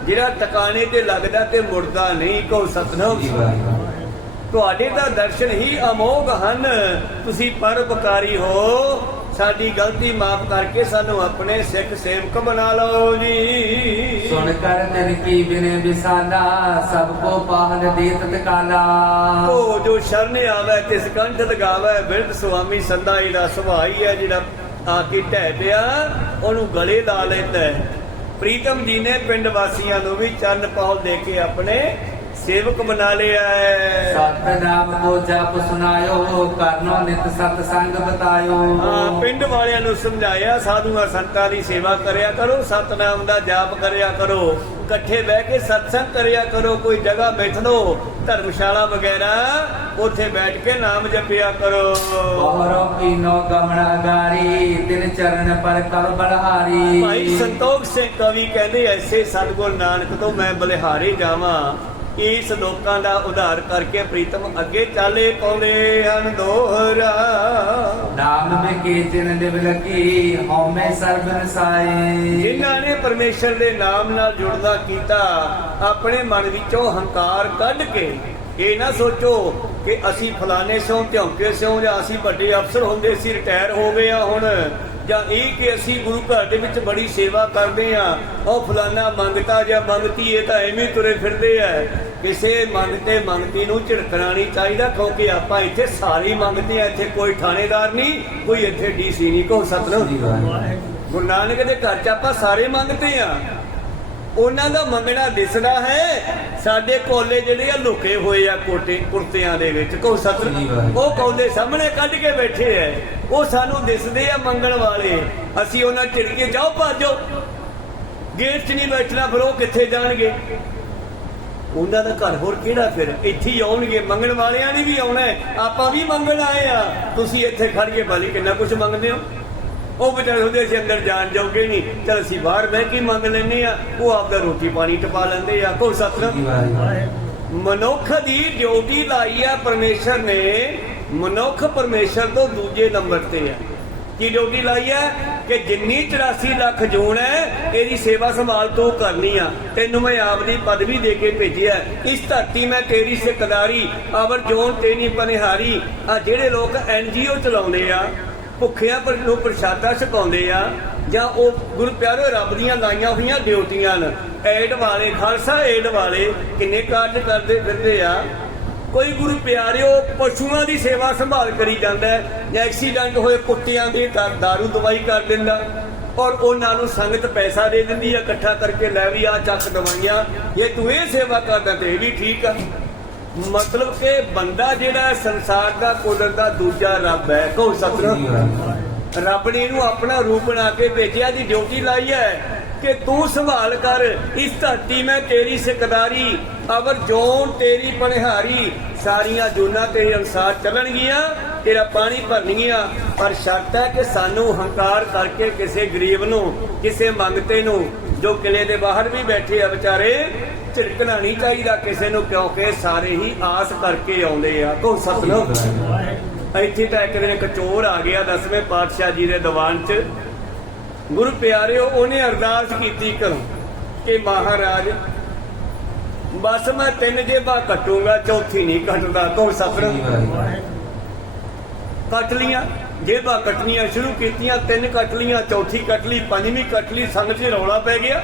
ਜਿਹੜਾ ਟਿਕਾਣੇ ਤੇ ਲੱਗਦਾ ਤੇ ਮੁੜਦਾ ਨਹੀਂ। ਕਹੋ ਸਤਿਨਾਮ। ਤੁਹਾਡੇ ਦਾ ਦਰਸ਼ਨ ਹੀ ਅਮੋਗ ਹਨ। ਤੁਸੀਂ ਪਰਉਪਕਾਰੀ ਹੋ। ਸਾਡੀ ਗਲਤੀ ਮਾਫ ਕਰਕੇ ਸਾਨੂੰ ਆਪਣੇ ਸਿੱਖ ਸੇਵਕ ਬਣਾ ਲਓ ਜੀ। ਸੁਣ ਕਰ ਤਿਨ ਕੀ ਬਿਨੇ ਵਿਸਾਲਾ, ਸਭ ਕੋ ਪਾਹਨ ਦੇ ਤਤਕਾਲਾ। ਉਹ ਜੋ ਸ਼ਰਨ ਆਵੇ ਤਿਸ ਕੰਠ ਲਗਾਵੇ, ਬਿਰਧ ਸੁਆਮੀ ਸੰਦਾ ਇਹਦਾ ਸੁਭਾਅ ਹੀ ਹੈ। ਜਿਹੜਾ ਆ ਕੇ ਢਹਿ ਪਿਆ ਉਹਨੂੰ ਗਲੇ ਲਾ ਲੈਂਦਾ। ਪ੍ਰੀਤਮ ਜੀ ਨੇ ਪਿੰਡ ਵਾਸੀਆਂ ਨੂੰ ਵੀ ਚਰਨ ਪਹੁਲ ਦੇ ਕੇ ਆਪਣੇ ਸੇਵਕ ਬਣਾ ਲਿਆ ਹੈ। ਸਤਨਾਮ ਕੋ ਜਪ ਸੁਨਾਇਓ, ਕਰਨੋ ਨਿਤ ਸਤ ਸੰਗ ਬਤਾਇਓ। ਪਿੰਡ ਵਾਲਿਆਂ ਨੂੰ ਸਮਝਾਇਆ, ਸਾਧੂਆਂ ਸੰਤਾਂ ਦੀ ਸੇਵਾ ਕਰਿਆ ਕਰੋ, ਸਤਨਾਮ ਦਾ ਜਾਪ ਕਰਿਆ ਕਰੋ, ਇਕੱਠੇ ਬਹਿ ਕੇ ਸਤਸੰਗ ਕਰਿਆ ਕਰੋ। ਕੋਈ ਜਗ੍ਹਾ ਬੈਠ ਲਓ, ਧਰਮਸ਼ਾਲਾ ਵਗੈਰਾ, ਉੱਥੇ ਬੈਠ ਕੇ ਨਾਮ ਜਪਿਆ ਕਰੋ। ਬਹੁਰੋ ਕੀਨੋ ਗਮਣ ਅਗਾਰੀ, ਤਿਨ ਚਰਨ ਪਰ ਕਲ ਬਲਹਾਰੀ। ਭਾਈ ਸੰਤੋਖ ਸਿੰਘ ਕਵੀ ਕਹਿੰਦੇ, ਐਸੇ ਸਤਿਗੁਰ ਨਾਨਕ ਤੋਂ ਮੈਂ ਬਲਿਹਾਰੇ ਜਾਵਾਂ। ਇਸ ਲੋਕਾਂ ਦਾ ਉਧਾਰ ਕਰਕੇ ਪ੍ਰੀਤਮ ਅੱਗੇ ਚਾਲੇ ਪਾਉਂਦੇ ਹਨ ਦੋਹਰਾ। ਨਾਮ ਮੇ ਕੀ ਜਿਨ ਲਿਵ ਲਗੀ, ਹਉਮੈ ਸਰਬ ਨਸਾਏ। ਜਿਨ੍ਹਾਂ ਨੇ ਪਰਮੇਸ਼ਰ ਦੇ ਨਾਮ ਨਾਲ ਜੁੜਨਾ ਕੀਤਾ, ਆਪਣੇ ਮਨ ਵਿੱਚੋਂ ਹੰਕਾਰ ਕੱਢ ਕੇ ਇਹ ਨਾ ਸੋਚੋ ਕਿ ਅਸੀਂ ਫਲਾਣੇ ਸਿਓ ਧਿਉਂਕੇ ਸਿਓ, ਜਾਂ ਅਸੀਂ ਵੱਡੇ ਅਫਸਰ ਹੁੰਦੇ ਸੀ ਰਿਟਾਇਰ ਹੋ ਗਏ ਆ ਹੁਣ, ਜਾਂ ਇਹ ਕਿ ਅਸੀਂ ਗੁਰੂ ਘਰ ਦੇ ਵਿੱਚ ਬੜੀ ਸੇਵਾ ਕਰਦੇ ਆ, ਉਹ ਫਲਾਨਾ ਮੰਗਤਾ ਜਾਂ ਮੰਗਤੀ, ਇਹ ਤਾਂ ਐਵੇਂ ਤੁਰੇ ਫਿਰਦੇ ਆ। ਕਿਸੇ ਮੰਗਤੇ ਮੰਗਤੀ ਨੂੰ ਝਿੜਕਣਾ ਨਹੀਂ ਚਾਹੀਦਾ, ਕਿਉਂਕਿ ਆਪਾਂ ਇੱਥੇ ਸਾਰੇ ਮੰਗਤੇ ਆ। ਇੱਥੇ ਕੋਈ ਥਾਣੇਦਾਰ ਨਹੀਂ, ਕੋਈ ਇੱਥੇ ਡੀਸੀ ਨਹੀਂ। ਕਹੋ ਸਤਿਨਾਮ। ਗੁਰੂ ਨਾਨਕ ਦੇ ਘਰ 'ਚ ਆਪਾਂ ਸਾਰੇ ਮੰਗਤੇ ਆ। ਉਹਨਾਂ ਦਾ ਮੰਗਣਾ ਦਿਸਦਾ ਹੈ। ਸਾਡੇ ਕੋਲੇ ਜਿਹੜੇ ਆ ਲੁਕੇ ਹੋਏ ਆ ਕੋਟੇ ਕੁਰਤਿਆਂ ਦੇ ਵਿੱਚ ਕੋ ਸਤਰ, ਉਹ ਕੋਲੇ ਸਾਹਮਣੇ ਕੱਢ ਕੇ ਬੈਠੇ ਐ, ਉਹ ਸਾਨੂੰ ਦਿਸਦੇ ਆ ਮੰਗਣ ਵਾਲੇ। ਅਸੀਂ ਉਹਨਾਂ ਝਿੜਕੇ ਜਾਓ ਭਾਜੋ, ਗੇਟ 'ਚ ਨਹੀਂ ਬੈਠਣਾ, ਫਿਰ ਉਹ ਕਿੱਥੇ ਜਾਣਗੇ? ਉਹਨਾਂ ਦਾ ਘਰ ਹੋਰ ਕਿਹੜਾ? ਫਿਰ ਇੱਥੇ ਹੀ ਆਉਣਗੇ। ਮੰਗਣ ਵਾਲਿਆਂ ਨੇ ਵੀ ਆਉਣਾ, ਆਪਾਂ ਵੀ ਮੰਗਣ ਆਏ ਆ। ਤੁਸੀਂ ਇੱਥੇ ਖੜ ਕੇ ਭਲੀ ਕਿੰਨਾ ਕੁਝ ਮੰਗਦੇ ਹੋ। ਉਹ ਵਿਚਾਰੇ ਹੁੰਦੇ ਅਸੀਂ ਅੰਦਰ ਜਾਣ ਜਾਓਗੇ ਨਹੀਂ, ਚਲ ਅਸੀਂ ਬਾਹਰ ਬਹਿ ਕੇ ਮੰਗ ਲੈਂਦੇ ਆ। ਉਹ ਆਪਦਾ ਰੋਟੀ ਪਾਣੀ ਟਪਾ ਲੈਂਦੇ ਆ। ਕੋਈ ਸਤਿਨਾਮ। ਮਨੁੱਖ ਦੀ ਡਿਊਟੀ ਲਾਈ ਆ ਪਰਮੇਸ਼ਰ ਨੇ। ਮਨੁੱਖ ਪਰਮੇਸ਼ਰ ਤੋਂ ਦੂਜੇ ਨੰਬਰ ਤੇ ਆ। ਕੀ ਡਿਊਟੀ ਲਾਈ ਹੈ ਕਿ ਜਿੰਨੀ 84 ਲੱਖ ਜੂਨ ਹੈ ਇਹਦੀ ਸੇਵਾ ਸੰਭਾਲ ਤੂੰ ਕਰਨੀ ਆ। ਤੈਨੂੰ ਮੈਂ ਆਪਦੀ ਪਦਵੀ ਦੇ ਕੇ ਭੇਜਿਆ। ਇਸ ਧਰਤੀ ਮੈਂ ਤੇਰੀ ਸਿਕਦਾਰੀ ਅਵਰ ਜੋਨ ਤੇਰੀ ਪਨਿਹਾਰੀ। ਆ ਜਿਹੜੇ ਲੋਕ NGO ਚਲਾਉਂਦੇ ਆ, ਭੁੱਖਿਆਂ ਪਰ ਨੂੰ ਪ੍ਰਸ਼ਾਦਾ ਛਕਾਉਂਦੇ ਆ, ਜਾਂ ਉਹ ਗੁਰੂ ਪਿਆਰੇ ਰੱਬ ਦੀਆਂ ਲਾਈਆਂ ਹੋਈਆਂ ਡਿਊਟੀਆਂ ਨੇ। ਏਡ ਵਾਲੇ, ਖਾਲਸਾ ਏਡ ਵਾਲੇ ਕਿੰਨੇ ਕਾਰਜ ਕਰਦੇ ਫਿਰਦੇ ਆ। ਕੋਈ ਗੁਰੂ ਪਿਆਰਿਓ ਪਸ਼ੂਆਂ ਦੀ ਸੇਵਾ ਸੰਭਾਲ ਕਰੀ ਜਾਂਦਾ ਹੈ, ਜਾਂ ਐਕਸੀਡੈਂਟ ਹੋਏ ਕੁੱਤਿਆਂ ਦੀ ਦਾਰੂ ਦਵਾਈ ਕਰ ਦਿੰਦਾ, ਔਰ ਉਹਨਾਂ ਨੂੰ ਸੰਗਤ ਪੈਸਾ ਦੇ ਦਿੰਦੀ ਆ ਇਕੱਠਾ ਕਰਕੇ, ਲੈ ਵੀ ਆ ਚੱਕ ਦਵਾਈਆਂ, ਜੇ ਤੂੰ ਇਹ ਸੇਵਾ ਕਰਦਾ ਤੇ ਇਹ ਵੀ ਠੀਕ ਆ। ਮਤਲਬ ਕਿ ਬੰਦਾ ਜਿਹੜਾ ਸੰਸਾਰ ਦਾ ਕੁਦਰਤ ਦਾ ਦੂਜਾ ਰੱਬ ਹੈ। ਕਹੋ ਸਤਿਨਾਮ। ਰੱਬ ਨੇ ਇਹਨੂੰ ਆਪਣਾ ਰੂਪ ਬਣਾ ਕੇ ਭੇਜਿਆ, ਦੀ ਡਿਊਟੀ ਲਾਈ ਹੈ ਕਿ ਤੂੰ ਸੰਭਾਲ ਕਰ। ਇਸ ਧਰਤੀ ਮੈਂ ਤੇਰੀ ਸਿਕਦਾਰੀ ਅਵਰ ਜੋਨ ਤੇਰੀ ਪਨਿਹਾਰੀ। ਸਾਰੀਆਂ ਜੂਨਾਂ ਤੇਰੇ ਅਨੁਸਾਰ ਚੱਲਣਗੀਆਂ, ਤੇਰਾ ਪਾਣੀ ਭਰਨਗੀਆਂ। ਪਰ ਸ਼ਰਤ ਹੈ ਕਿ ਸਾਨੂੰ ਹੰਕਾਰ ਕਰਕੇ ਕਿਸੇ ਗਰੀਬ ਨੂੰ, ਕਿਸੇ ਮੰਗਤੇ ਨੂੰ, ਜੋ ਕਿਲੇ ਦੇ ਬਾਹਰ ਵੀ ਬੈਠੇ ਆ ਵਿਚਾਰੇ, ਝਿੜਕਣਾ ਨਹੀਂ ਚਾਹੀਦਾ ਕਿਸੇ ਨੂੰ, ਕਿਉਂਕਿ ਸਾਰੇ ਹੀ ਆਸ ਕਰਕੇ ਆਉਂਦੇ ਆ। ਕੋ ਸਤਿਨਾਮ। ਇੱਥੇ ਤਾਂ ਇੱਕ ਦਿਨ ਇੱਕ ਚੋਰ ਆ ਗਿਆ 10ਵੇਂ ਪਾਤਸ਼ਾਹ ਜੀ ਦੇ ਦੀਵਾਨ 'ਚ। ਗੁਰੂ ਪਿਆਰਿਓ ਉਹਨੇ ਅਰਦਾਸ ਕੀਤੀ ਘਰੋਂ ਕਿ ਮਹਾਰਾਜ ਬਸ ਮੈਂ 3 ਜੇਬਾਂ ਕੱਟੂੰਗਾ, ਚੌਥੀ ਨਹੀਂ ਕੱਟਦਾ। ਕੋ ਸਤਿਨਾਮ। ਕੱਟ ਲੀਆਂ ਜੇਬਾਂ, ਕੱਟਣੀਆਂ ਸ਼ੁਰੂ ਕੀਤੀਆਂ। 3 ਕੱਟ ਲੀਆਂ, ਚੌਥੀ ਕੱਟ ਲਈ, 5ਵੀਂ ਕੱਟ ਲਈ। ਸੰਗਤ 'ਚ ਰੌਲਾ ਪੈ ਗਿਆ।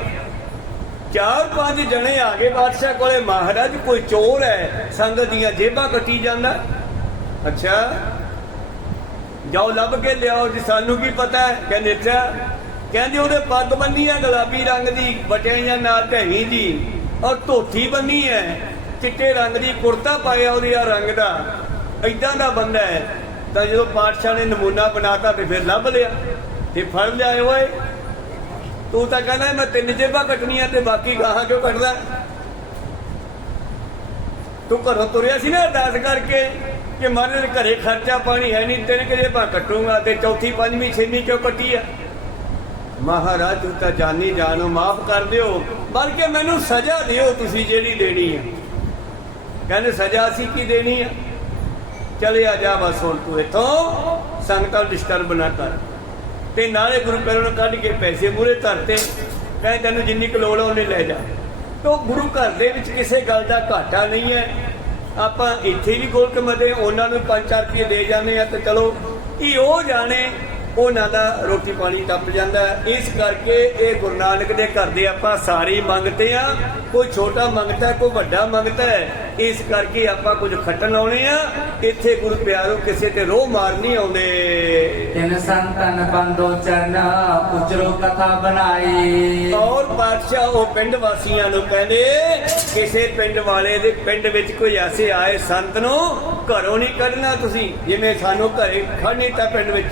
4-5 ਜਣੇ ਆ ਗਏ ਬਾਦਸ਼ਾਹ ਕੋਲੇ, ਮਹਾਰਾਜ ਕੋਈ ਚੋਰ ਹੈ ਸੰਗਤ ਦੀਆਂ ਜੇਬਾਂ ਕੱਟੀ ਜਾਂਦਾ। ਅੱਛਾ ਜਾਓ ਲੱਭ ਕੇ ਲਿਆਓ ਜੀ, ਸਾਨੂੰ ਕੀ ਪਤਾ ਹੈ। ਕਹਿੰਦੇ ਅੱਛਾ। ਕਹਿੰਦੇ ਉਹਦੇ ਪੱਗ ਬੰਨੀ ਹੈ ਗੁਲਾਬੀ ਰੰਗ ਦੀ, ਬਟਿਆਂ ਨਾਲ ਢਹਿਵੀਂ ਦੀ, ਔਰ ਧੋਤੀ ਬੰਨੀ ਹੈ ਚਿੱਟੇ ਰੰਗ ਦੀ, ਕੁੜਤਾ ਪਾਇਆ ਉਹਦੇ ਆ ਰੰਗ ਦਾ, ਏਦਾਂ ਦਾ ਬੰਦਾ ਹੈ। ਤਾਂ ਜਦੋਂ ਪਾਤਸ਼ਾਹ ਨੇ ਨਮੂਨਾ ਬਣਾਤਾ ਤੇ ਫਿਰ ਲੱਭ ਲਿਆ ਤੇ ਫੜ ਲਿਆਏ। ਓਏ ਤੂੰ ਤਾਂ ਕਹਿੰਦਾ ਮੈਂ 3 ਜੇਬਾਂ ਕੱਟਣੀਆਂ ਤੇ ਬਾਕੀ ਗਾਹਾਂ ਕਿਉਂ ਕੱਟਦਾ? ਤੂੰ ਘਰੋਂ ਤੁਰਿਆ ਸੀ ਨਾ ਅਰਦਾਸ ਕਰਕੇ ਕਿ ਮਹਾਰਾਜ ਘਰੇ ਖਰਚਾ ਪਾਣੀ ਹੈ ਨਹੀਂ, 3 ਜੇਬਾਂ ਕੱਟੂੰਗਾ ਤੇ ਚੌਥੀ, 5ਵੀਂ, 6ਵੀਂ ਕਿਉਂ ਕੱਟੀ ਆ? ਮਹਾਰਾਜ ਤੂੰ ਤਾਂ ਜਾਨੀ ਜਾਨੋ, ਮਾਫ ਕਰ ਦਿਓ, ਬਲਕਿ ਮੈਨੂੰ ਸਜ਼ਾ ਦਿਓ ਤੁਸੀਂ ਜਿਹੜੀ ਦੇਣੀ ਆ। ਕਹਿੰਦੇ ਸਜ਼ਾ ਅਸੀਂ ਕੀ ਦੇਣੀ ਆ? ਚਲੇ ਆ ਜਾ, ਬਸ ਹੁਣ ਤੂੰ ਇੱਥੋਂ ਸੰਗਤਾਂ ਡਿਸਟਰਬ ਨਾ ਕਰ। ਤੇ ਨਾਲੇ ਗੁਰੂ ਪਿਆਰਿਆਂ ਨੂੰ ਕੱਢ ਕੇ ਪੈਸੇ ਮੂਹਰੇ ਧਰਤੇ। ਕਹਿੰਦੇ ਤੈਨੂੰ ਜਿੰਨੀ ਕੁ ਲੋੜ ਆ ਉਹਨੇ ਲੈ ਜਾ। ਤੋ ਗੁਰੂ ਘਰ ਦੇ ਵਿੱਚ ਕਿਸੇ ਗੱਲ ਦਾ ਘਾਟਾ ਨਹੀਂ ਹੈ। ਆਪਾਂ ਇੱਥੇ ਵੀ ਗੋਲਕ ਮਦੇ ਉਹਨਾਂ ਨੂੰ 5-4 ਰੁਪਏ ਦੇ ਜਾਂਦੇ ਆ, ਤੇ ਚਲੋ ਇਹ ਉਹ ਜਾਣੇ, ਉਹਨਾਂ ਦਾ ਰੋਟੀ ਪਾਣੀ ਟੱਪ ਜਾਂਦਾ। ਇਸ ਕਰਕੇ ਇਹ ਗੁਰੂ ਨਾਨਕ ਦੇ ਘਰ ਦੇ ਆਪਾਂ ਸਾਰੇ ਮੰਗਤੇ ਆ। ਕੋਈ ਛੋਟਾ ਮੰਗਤਾ, ਕੋਈ ਵੱਡਾ ਮੰਗਤਾ ਹੈ। ਇਸ ਕਰਕੇ ਆਪਾਂ ਕੁਝ ਖੱਟਣ ਆਉਣੇ ਆ। ਇੱਥੇ ਗੁਰੂ ਪਿਆਰੋ ਕਿਸੇ ਤੇ ਰੋਹ ਮਾਰ ਨਹੀਂ ਆਉਂਦੇ। ਤਿੰਨ ਸੰਤਨ ਬੰਦੋ ਚਰਨਾ ਉਚਰੋ ਕਥਾ ਬਣਾਈ। ਔਰ ਬਾਦਸ਼ਾਹ ਉਹ ਪਿੰਡ ਵਾਸੀਆਂ ਨੂੰ ਕਹਿੰਦੇ ਕਿਸੇ ਪਿੰਡ ਵਾਲੇ ਦੇ ਪਿੰਡ ਵਿੱਚ ਕੋਈ ਐਸੇ ਆਏ ਸੰਤ ਨੂੰ ਘਰੋਂ ਨਹੀਂ ਕੱਢਣਾ ਤੁਸੀਂ, ਜਿਵੇਂ ਸਾਨੂੰ ਘਰੇ ਖੜਨੀ ਤਾਂ ਪਿੰਡ ਵਿੱਚ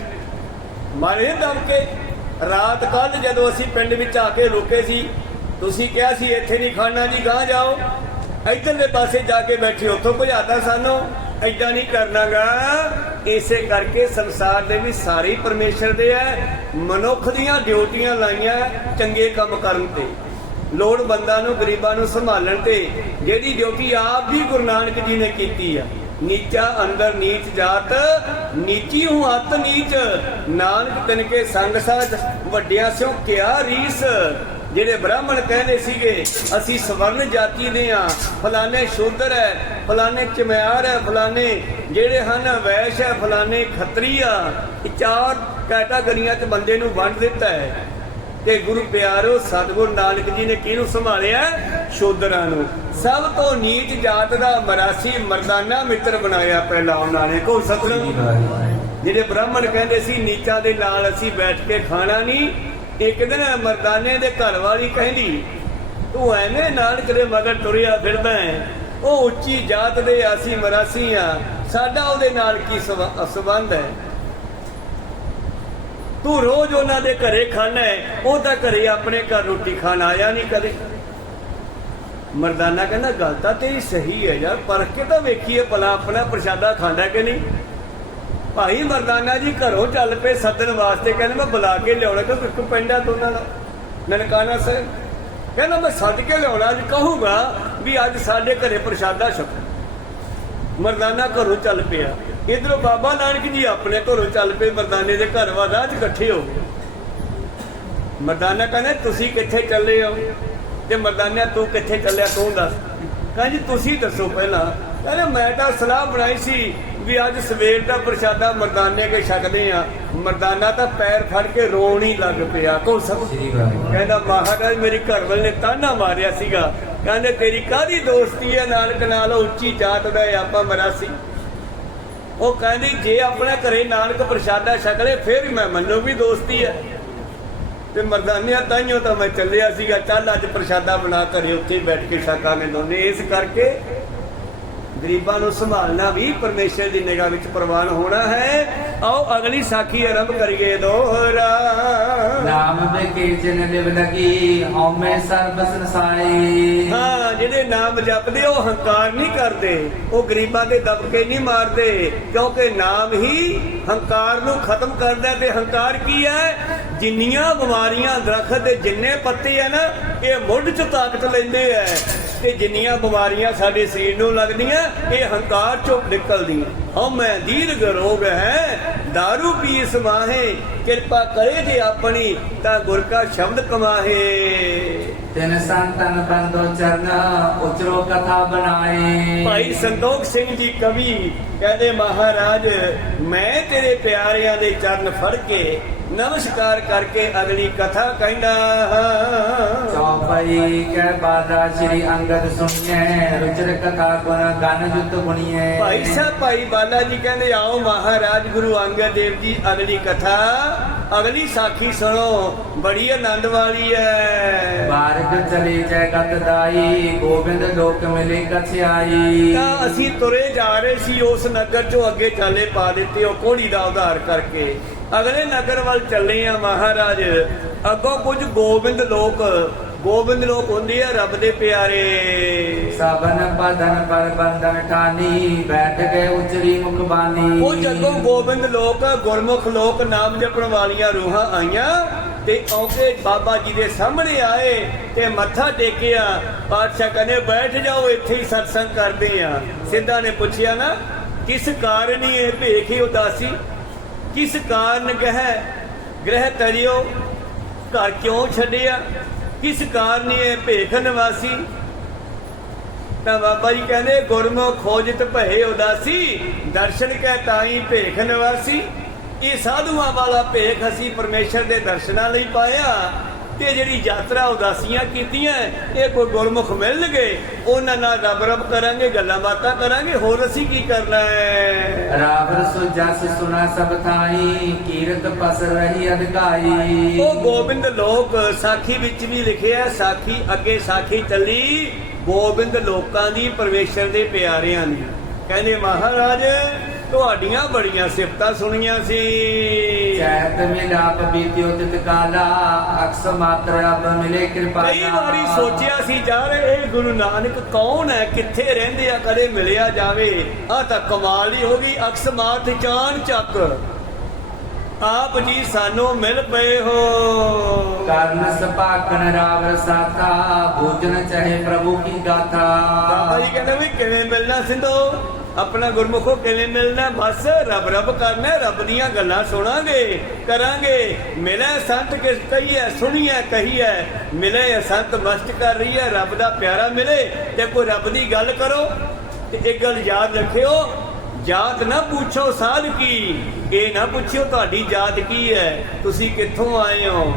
ਮਾਰੇ ਦਮ ਕੇ। ਰਾਤ ਕੱਲ ਜਦੋਂ ਅਸੀਂ ਪਿੰਡ ਵਿੱਚ ਆ ਕੇ ਰੁਕੇ ਸੀ, ਤੁਸੀਂ ਕਿਹਾ ਸੀ ਇੱਥੇ ਨਹੀਂ ਖੜਨਾ ਜੀ, ਗਾਂ ਜਾਓ, ਇੱਧਰਲੇ ਪਾਸੇ ਜਾ ਕੇ ਬੈਠੇ, ਉੱਥੋਂ ਭਜਾਤਾ ਸਾਨੂੰ। ਏਦਾਂ ਨਹੀਂ ਕਰਨਾਗਾ। ਇਸੇ ਕਰਕੇ ਸੰਸਾਰ ਦੇ ਵੀ ਸਾਰੇ ਪਰਮੇਸ਼ਰ ਦੇ ਹੈ। ਮਨੁੱਖ ਦੀਆਂ ਡਿਊਟੀਆਂ ਲਾਈਆਂ ਚੰਗੇ ਕੰਮ ਕਰਨ ਤੇ, ਲੋੜਵੰਦਾਂ ਨੂੰ, ਗਰੀਬਾਂ ਨੂੰ ਸੰਭਾਲਣ ਤੇ। ਜਿਹੜੀ ਡਿਊਟੀ ਆਪ ਵੀ ਗੁਰੂ ਨਾਨਕ ਜੀ ਨੇ ਕੀਤੀ ਆ। ਨੀਚਾ ਅੰਦਰ ਨੀਚ ਜਾਤ, ਨੀਚੀ ਹੂੰ ਅਤ ਨੀਚ, ਨਾਨਕ ਤਿਨ ਕੇ ਸੰਗ ਸਾਧ, ਵੱਡਿਆਂ ਸਿਓ ਕਿਆ ਰੀਸ। ਜਿਹੜੇ ਬ੍ਰਾਹਮਣ ਕਹਿੰਦੇ ਸੀਗੇ ਅਸੀਂ ਸਵਰਨ ਜਾਤੀ ਦੇ ਆ, ਫਲਾਣੇ ਸ਼ੂਦਰ ਹੈ, ਫਲਾਣੇ ਚਮਿਆਰ ਹੈ, ਫਲਾਣੇ ਜਿਹੜੇ ਹਨ ਵੈਸ਼ ਹੈ, ਫਲਾਣੇ ਖੱਤਰੀ ਆ। ਇਹ 4 ਕੈਟਾਗਰੀਆਂ 'ਚ ਬੰਦੇ ਨੂੰ ਵੰਡ ਦਿੱਤਾ ਹੈ। ਤੇ ਗੁਰੂ ਪਿਆਰੋ ਸਤਿਗੁਰੂ ਨਾਨਕ ਜੀ ਨੇ ਕਿਹਨੂੰ ਸੰਭਾਲਿਆ? ਸ਼ੂਦਰਾਂ ਨੂੰ। ਸਭ ਤੋਂ ਨੀਚ ਜਾਤ ਦਾ ਮਰਾਸੀ ਮਰਦਾਨਾ ਮਿੱਤਰ ਬਣਾਇਆ ਪਹਿਲਾਂ ਉਹਨਾਂ ਨੇ। ਕੋ ਸਤਿਗੁਰੂ। ਜਿਹੜੇ ਬ੍ਰਾਹਮਣ ਕਹਿੰਦੇ ਸੀ ਨੀਚਾਂ ਦੇ ਨਾਲ ਅਸੀਂ ਬੈਠ ਕੇ ਖਾਣਾ ਨਹੀਂ, ਇੱਕ ਦਿਨ ਮਰਦਾਨੇ ਦੇ ਘਰ ਵਾਲੀ ਕਹਿੰਦੀ ਤੂੰ ਐਵੇਂ ਨਾਨਕ ਦੇ ਮਗਰ ਤੁਰਿਆ ਫਿਰਦਾ ਹੈ। ਉਹ ਉੱਚੀ ਜਾਤ ਦੇ ਅਸੀਂ ਮਰਾਸੀ ਆ, ਸਾਡਾ ਉਹਦੇ ਨਾਲ ਕੀ ਸੰਬੰਧ ਹੈ? ਤੂੰ ਰੋਜ਼ ਉਹਨਾਂ ਦੇ ਘਰੇ ਖਾਣਾ ਹੈ, ਉਹ ਤਾਂ ਘਰੇ ਆਪਣੇ ਘਰ ਰੋਟੀ ਖਾਣ ਆਇਆ ਨਹੀਂ ਕਦੇ। ਮਰਦਾਨਾ ਕਹਿੰਦਾ ਗੱਲ ਤਾਂ ਤੇਰੀ ਸਹੀ ਹੈ ਯਾਰ, ਪਰਖ ਕੇ ਤਾਂ ਵੇਖੀਏ ਭਲਾ ਆਪਣਾ ਪ੍ਰਸ਼ਾਦਾ ਖਾਂਦਾ ਕਿ ਨਹੀਂ। ਭਾਈ ਮਰਦਾਨਾ ਜੀ ਘਰੋਂ ਚੱਲ ਪਏ ਸੱਦਣ ਵਾਸਤੇ, ਕਹਿੰਦੇ ਮੈਂ ਬੁਲਾ ਕੇ ਲਿਆਉਣਾ ਕਿ ਇੱਕ ਪਿੰਡ ਆ ਦੋਨਾਂ ਦਾ ਨਨਕਾਣਾ ਸਾਹਿਬ। ਕਹਿੰਦਾ ਮੈਂ ਸੱਦ ਕੇ ਲਿਆਉਣਾ, ਅੱਜ ਕਹੂੰਗਾ ਵੀ ਅੱਜ ਸਾਡੇ ਘਰੇ ਪ੍ਰਸ਼ਾਦਾ ਛਕੋ। ਮਰਦਾਨਾ ਘਰੋਂ ਚੱਲ ਪਿਆ, ਇਧਰੋਂ ਬਾਬਾ ਨਾਨਕ ਜੀ ਆਪਣੇ ਘਰੋਂ ਚੱਲ ਪਏ, ਮਰਦਾਨੇ ਦੇ ਘਰ ਵਾ ਰਾਹ 'ਚ ਇਕੱਠੇ ਹੋ ਗਏ। ਮਰਦਾਨਾ ਕਹਿੰਦਾ ਤੁਸੀਂ ਕਿੱਥੇ ਚੱਲੇ ਹੋ? ਤੇ ਮਰਦਾਨਾ ਤੂੰ ਕਿੱਥੇ ਚੱਲਿਆ ਤੂੰ ਦੱਸ। ਕਹਿੰਦਾ ਜੀ ਤੁਸੀਂ ਦੱਸੋ ਪਹਿਲਾਂ। ਕਹਿੰਦਾ ਮੈਂ ਤਾਂ ਸਲਾਹ ਬਣਾਈ ਸੀ ਵੀ ਅੱਜ ਸਵੇਰ ਦਾ ਪ੍ਰਸ਼ਾਦਾ ਮਰਦਾਨੇ ਕੇ ਛਕਦੇ ਆ। ਮਰਦਾਨਾ ਤਾਂ ਪੈਰ ਫੜ ਕੇ ਰੋਣ ਹੀ ਲੱਗ ਪਿਆ। ਕੋ ਸਭ ਕਹਿੰਦਾ ਮਹਾਰਾਜ ਮੇਰੀ ਘਰ ਵਾਲੇ ਨੇ ਤਾਨਾ ਮਾਰਿਆ ਸੀਗਾ, ਕਹਿੰਦੇ ਤੇਰੀ ਕਾਹਦੀ ਦੋਸਤੀ ਹੈ ਨਾਨਕ ਨਾਲ, ਉੱਚੀ ਜਾਤ ਦਾ ਆਪਾਂ ਮਰਾਸੀ। ਉਹ ਕਹਿੰਦੀ ਜੇ ਆਪਣੇ ਘਰੇ ਨਾਨਕ ਪ੍ਰਸ਼ਾਦਾ ਛਕ ਲੈ ਫਿਰ ਮੈਂ ਮੰਨੂ ਵੀ ਦੋਸਤੀ ਹੈ। ਤੇ ਮਰਦਾਨਿਆਂ ਤਾਈਓ ਤਾਂ ਮੈਂ ਚੱਲਿਆ ਸੀਗਾ, ਚੱਲ ਅੱਜ ਪ੍ਰਸ਼ਾਦਾ ਬਣਾ ਘਰੇ ਉੱਥੇ ਬੈਠ ਕੇ ਛਕਾਂਗੇ ਦੋਨੇ। ਇਸ ਕਰਕੇ ਗਰੀਬਾਂ ਨੂੰ ਸੰਭਾਲਣਾ ਵੀ ਪਰਮੇਸ਼ਰ ਦੀ ਨਿਗਾਹ ਵਿੱਚ ਪ੍ਰਵਾਨ ਹੋਣਾ ਹੈ। ਆਓ ਅਗਲੀ ਸਾਖੀ ਆਰੰਭ ਕਰੀਏ। ਦੋਹਰਾ ਨਾਮ ਦੇ ਕੀਰਤਨ ਲਿਵ ਲਗੀ, ਹਉਮੈ ਸਰਬ ਸੰਸਾਰੀ। ਹਾਂ, ਜਿਹੜੇ ਨਾਮ ਜਪਦੇ ਉਹ ਹੰਕਾਰ ਨਹੀਂ ਕਰਦੇ, ਉਹ ਗਰੀਬਾਂ ਦੇ ਦਬਕੇ ਨਹੀਂ ਮਾਰਦੇ, ਕਿਉਂਕਿ ਨਾਮ ਹੀ ਹੰਕਾਰ ਨੂੰ ਖਤਮ ਕਰਦਾ। ਤੇ ਹੰਕਾਰ ਕੀ ਹੈ? ਜਿੰਨੀਆਂ ਬਿਮਾਰੀਆਂ ਦਰਖਤ ਦੇ ਜਿੰਨੇ ਪੱਤੇ ਆ ਨਾ, ਇਹ ਮੁੱਢ 'ਚ ਤਾਕਤ ਲੈਂਦੇ ਆ, ਤੇ ਜਿੰਨੀਆਂ ਬਿਮਾਰੀਆਂ ਸਾਡੇ ਸਰੀਰ ਨੂੰ ਲੱਗਦੀਆਂ ਇਹ ਹੰਕਾਰ ਚੋਂ ਨਿਕਲਦੀਆਂ। ਹਉਮੈ ਦੀਰਘ ਰੋਗ ਹੈ, दारू ਪੀ ਸਮਾਹੇ, ਕਿਰਪਾ ਕਰੇ ਜੇ ਆਪਣੀ ਤਾਂ ਗੁਰ ਕਾ ਸ਼ਬਦ ਕਮਾਹੇ। ਤਿਨ ਸੰਤਨ ਬੰਦੋ ਚਰਨ, ਉਚਰੋ ਕਥਾ ਬਣਾਏ। ਭਾਈ ਸੰਤੋਖ ਸਿੰਘ ਜੀ ਕਵੀ ਕਹਿੰਦੇ ਮਹਾਰਾਜ ਮੈਂ ਤੇਰੇ ਪਿਆਰਿਆਂ ਦੇ ਚਰਨ ਫੜ ਕੇ ਨਮਸਕਾਰ ਕਰਕੇ ਅਗਲੀ ਕਥਾ ਕਹਿੰਦਾ। ਚੌਪਈ ਕੈ ਬਾਦਾ ਸ਼੍ਰੀ ਅੰਗਦ ਸੁਣੀਐ, ਰੁਚਰ ਕਥਾ ਗੁਣ ਗਨ ਜੁਤ ਗੁਣੀਐ। ਭਾਈ ਸਾਹਿਬ ਭਾਈ ਬਾਲਾ ਜੀ ਕਹਿੰਦੇ ਆਓ ਮਹਾਰਾਜ ਗੁਰੂ ਅੰਗਦ ਦੇਵ ਜੀ ਅਗਲੀ ਕਥਾ ਅਗਲੀ ਸਾਖੀ ਸੁਣੋ, ਬੜੀ ਆਨੰਦ ਵਾਲੀ ਹੈ। ਮਾਰਗ ਚਲੇ ਜੈ ਗਤ ਦਾਈ, ਗੋਬਿੰਦ ਲੋਕ ਮਿਲੇ ਕਛਿਆਈ। ਤਾਂ ਅਸੀਂ ਤੁਰੇ ਜਾ ਰਹੇ ਸੀ, ਉਸ ਨਗਰ ਚੋਂ ਅੱਗੇ ਚਾਲੇ ਪਾ ਦਿੱਤੇ ਉਹ ਕੋੜੀ ਦਾ ਉਧਾਰ ਕਰਕੇ। ਅਗਲੇ ਨਗਰ ਵੱਲ ਚੱਲੇ ਆ ਮਹਾਰਾਜ। ਅੱਗੋਂ ਕੁਝ ਗੋਬਿੰਦ ਲੋਕ ਹੁੰਦੇ ਆ ਰੱਬ ਦੇ ਪਿਆਰੇ। ਸਬਨ ਬਦਨ ਪਰ ਬੰਦਨ ਠਾਨੀ, ਬੈਠ ਗਏ ਉਚਰੀ ਮੁਖ ਬਾਣੀ। ਉਹ ਜਦੋਂ ਗੋਬਿੰਦ ਲੋਕ ਗੁਰਮੁਖ ਲੋਕ ਨਾਮ ਜਪਣ ਵਾਲੀਆਂ ਰੂਹਾਂ ਆਈਆਂ ਤੇ ਔਕੇ ਬਾਬਾ ਜੀ ਦੇ ਸਾਹਮਣੇ ਆਏ ਤੇ ਮੱਥਾ ਟੇਕਿਆ। ਪਾਤਸ਼ਾਹ ਕਹਿੰਦੇ ਬੈਠ ਜਾਓ, ਇੱਥੇ ਹੀ ਸਤਸੰਗ ਕਰਦੇ ਆ। ਸਿੱਧਾ ਨੇ ਪੁੱਛਿਆ ਨਾ ਕਿਸ ਕਾਰਨ ਇਹ ਭੇਖੀ ਉਦਾਸੀ, ਕਿਸ ਕਾਰਨ ਗ੍ਰਹਿ ਤਰਿਓ, ਘਰ ਕਿਉਂ ਛੱਡਿਆ, ਕਿਸ ਕਾਰਨ ਇਹ ਭੇਖ ਨਿਵਾਸੀ। ਤਾਂ ਬਾਬਾ ਜੀ ਕਹਿੰਦੇ ਗੁਰਮੁਖ ਖੋਜਤ ਭਏ ਉਦਾਸੀ, ਦਰਸ਼ਨ ਕੈ ਤਾਈ ਭੇਖ ਨਿਵਾਸੀ। ਇਹ ਸਾਧੂਆਂ ਵਾਲਾ ਭੇਖ ਅਸੀਂ ਪਰਮੇਸ਼ਰ ਦੇ ਦਰਸ਼ਨਾਂ ਲਈ ਪਾਇਆ, ਤੇ ਜਿਹੜੀ ਯਾਤਰਾ ਉਦਾਸੀਆਂ ਕੀਤੀਆਂ ਇਹ ਕੋਈ ਗੁਰਮੁਖ ਮਿਲਣਗੇ ਉਹਨਾਂ ਨਾਲ ਰੱਬ ਕਰਾਂਗੇ, ਗੱਲਾਂ ਬਾਤਾਂ ਕਰਾਂਗੇ, ਹੋਰ ਅਸੀਂ ਕੀ ਕਰਨਾ ਹੈ। ਰਾਵ ਰਸੋ ਜਸ ਸੁਣਾ ਸਭ ਥਾਈ, ਕੀਰਤ ਪਸ ਰਹੀ ਅਧਿਕਾਈ। ਉਹ ਗੋਬਿੰਦ ਲੋਕ ਸਾਖੀ ਵਿੱਚ ਵੀ ਲਿਖਿਆ, ਸਾਖੀ ਅੱਗੇ ਸਾਖੀ ਚੱਲੀ ਗੋਬਿੰਦ ਲੋਕਾਂ ਦੀ, ਪਰਮੇਸ਼ਰ ਦੇ ਪਿਆਰਿਆਂ ਦੀ। ਕਹਿੰਦੇ ਮਹਾਰਾਜ ਤੁਹਾਡੀਆਂ ਬੜੀਆਂ ਸਿਫਤਾਂ ਸੁਣੀਆਂ ਸੀ। ਚੈਤ ਮਿਲਾਪ ਬੀਤਿਓ ਤਿਤ ਕਾਲਾ, ਅਕਸ ਮਾਤਰ ਅਬ ਮਿਲੇ ਕਿਰਪਾ। ਕਈ ਵਾਰੀ ਸੋਚਿਆ ਸੀ ਯਾਰ ਇਹ ਗੁਰੂ ਨਾਨਕ ਕੌਣ ਹੈ, ਕਿੱਥੇ ਰਹਿੰਦੇ ਆ, ਕਦੇ ਮਿਲਿਆ ਜਾਵੇ। ਆਹ ਤਾਂ ਕਮਾਲ ਹੀ ਹੋ ਗਈ, ਅਕਸ ਮਾਤ ਚਾਨ ਚੱਕ ਆਪ ਜੀ ਸਾਨੂੰ ਮਿਲ ਪਏ ਹੋ। ਕਰਨ ਸੁਭਾਗਣ ਰਾਵ ਰਸਾਤਾ, ਭੋਜਨ ਚਾਹੇ ਪ੍ਰਭੂ ਕੀ ਗਾਥਾ। ਬਾਬਾ ਜੀ ਕਹਿੰਦੇ ਵੀ ਕਿਵੇਂ ਮਿਲਣਾ ਸਿੰਧੋ, ਆਪਣਾ ਗੁਰਮੁਖੋ ਕਿਵੇਂ ਮਿਲਣਾ, ਬਸ ਰੱਬ ਰੱਬ ਕਰਨਾ, ਰੱਬ ਦੀਆਂ ਗੱਲਾਂ ਸੁਣਾਂਗੇ ਕਰਾਂਗੇ। ਮਿਲੇ ਸੰਤ ਕਿਸ ਕਹੀਏ, ਸੁਣੀਏ ਕਹੀਏ, ਮਿਲੇ ਸੰਤ ਮਸਤ ਕਰ ਰਹੀ ਹੈ, ਰੱਬ ਦਾ ਪਿਆਰਾ ਮਿਲੇ ਤੇ ਕੋਈ ਰੱਬ ਦੀ ਗੱਲ ਕਰੋ। ਤੇ ਇੱਕ ਗੱਲ ਯਾਦ ਰੱਖਿਓ, ਜਾਤ ਨਾ ਪੁੱਛੋ ਸਾਧ ਕੀ, ਇਹ ਨਾ ਪੁੱਛਿਓ ਤੁਹਾਡੀ ਜਾਤ ਕੀ ਹੈ, ਤੁਸੀਂ ਕਿੱਥੋਂ ਆਏ ਹੋ,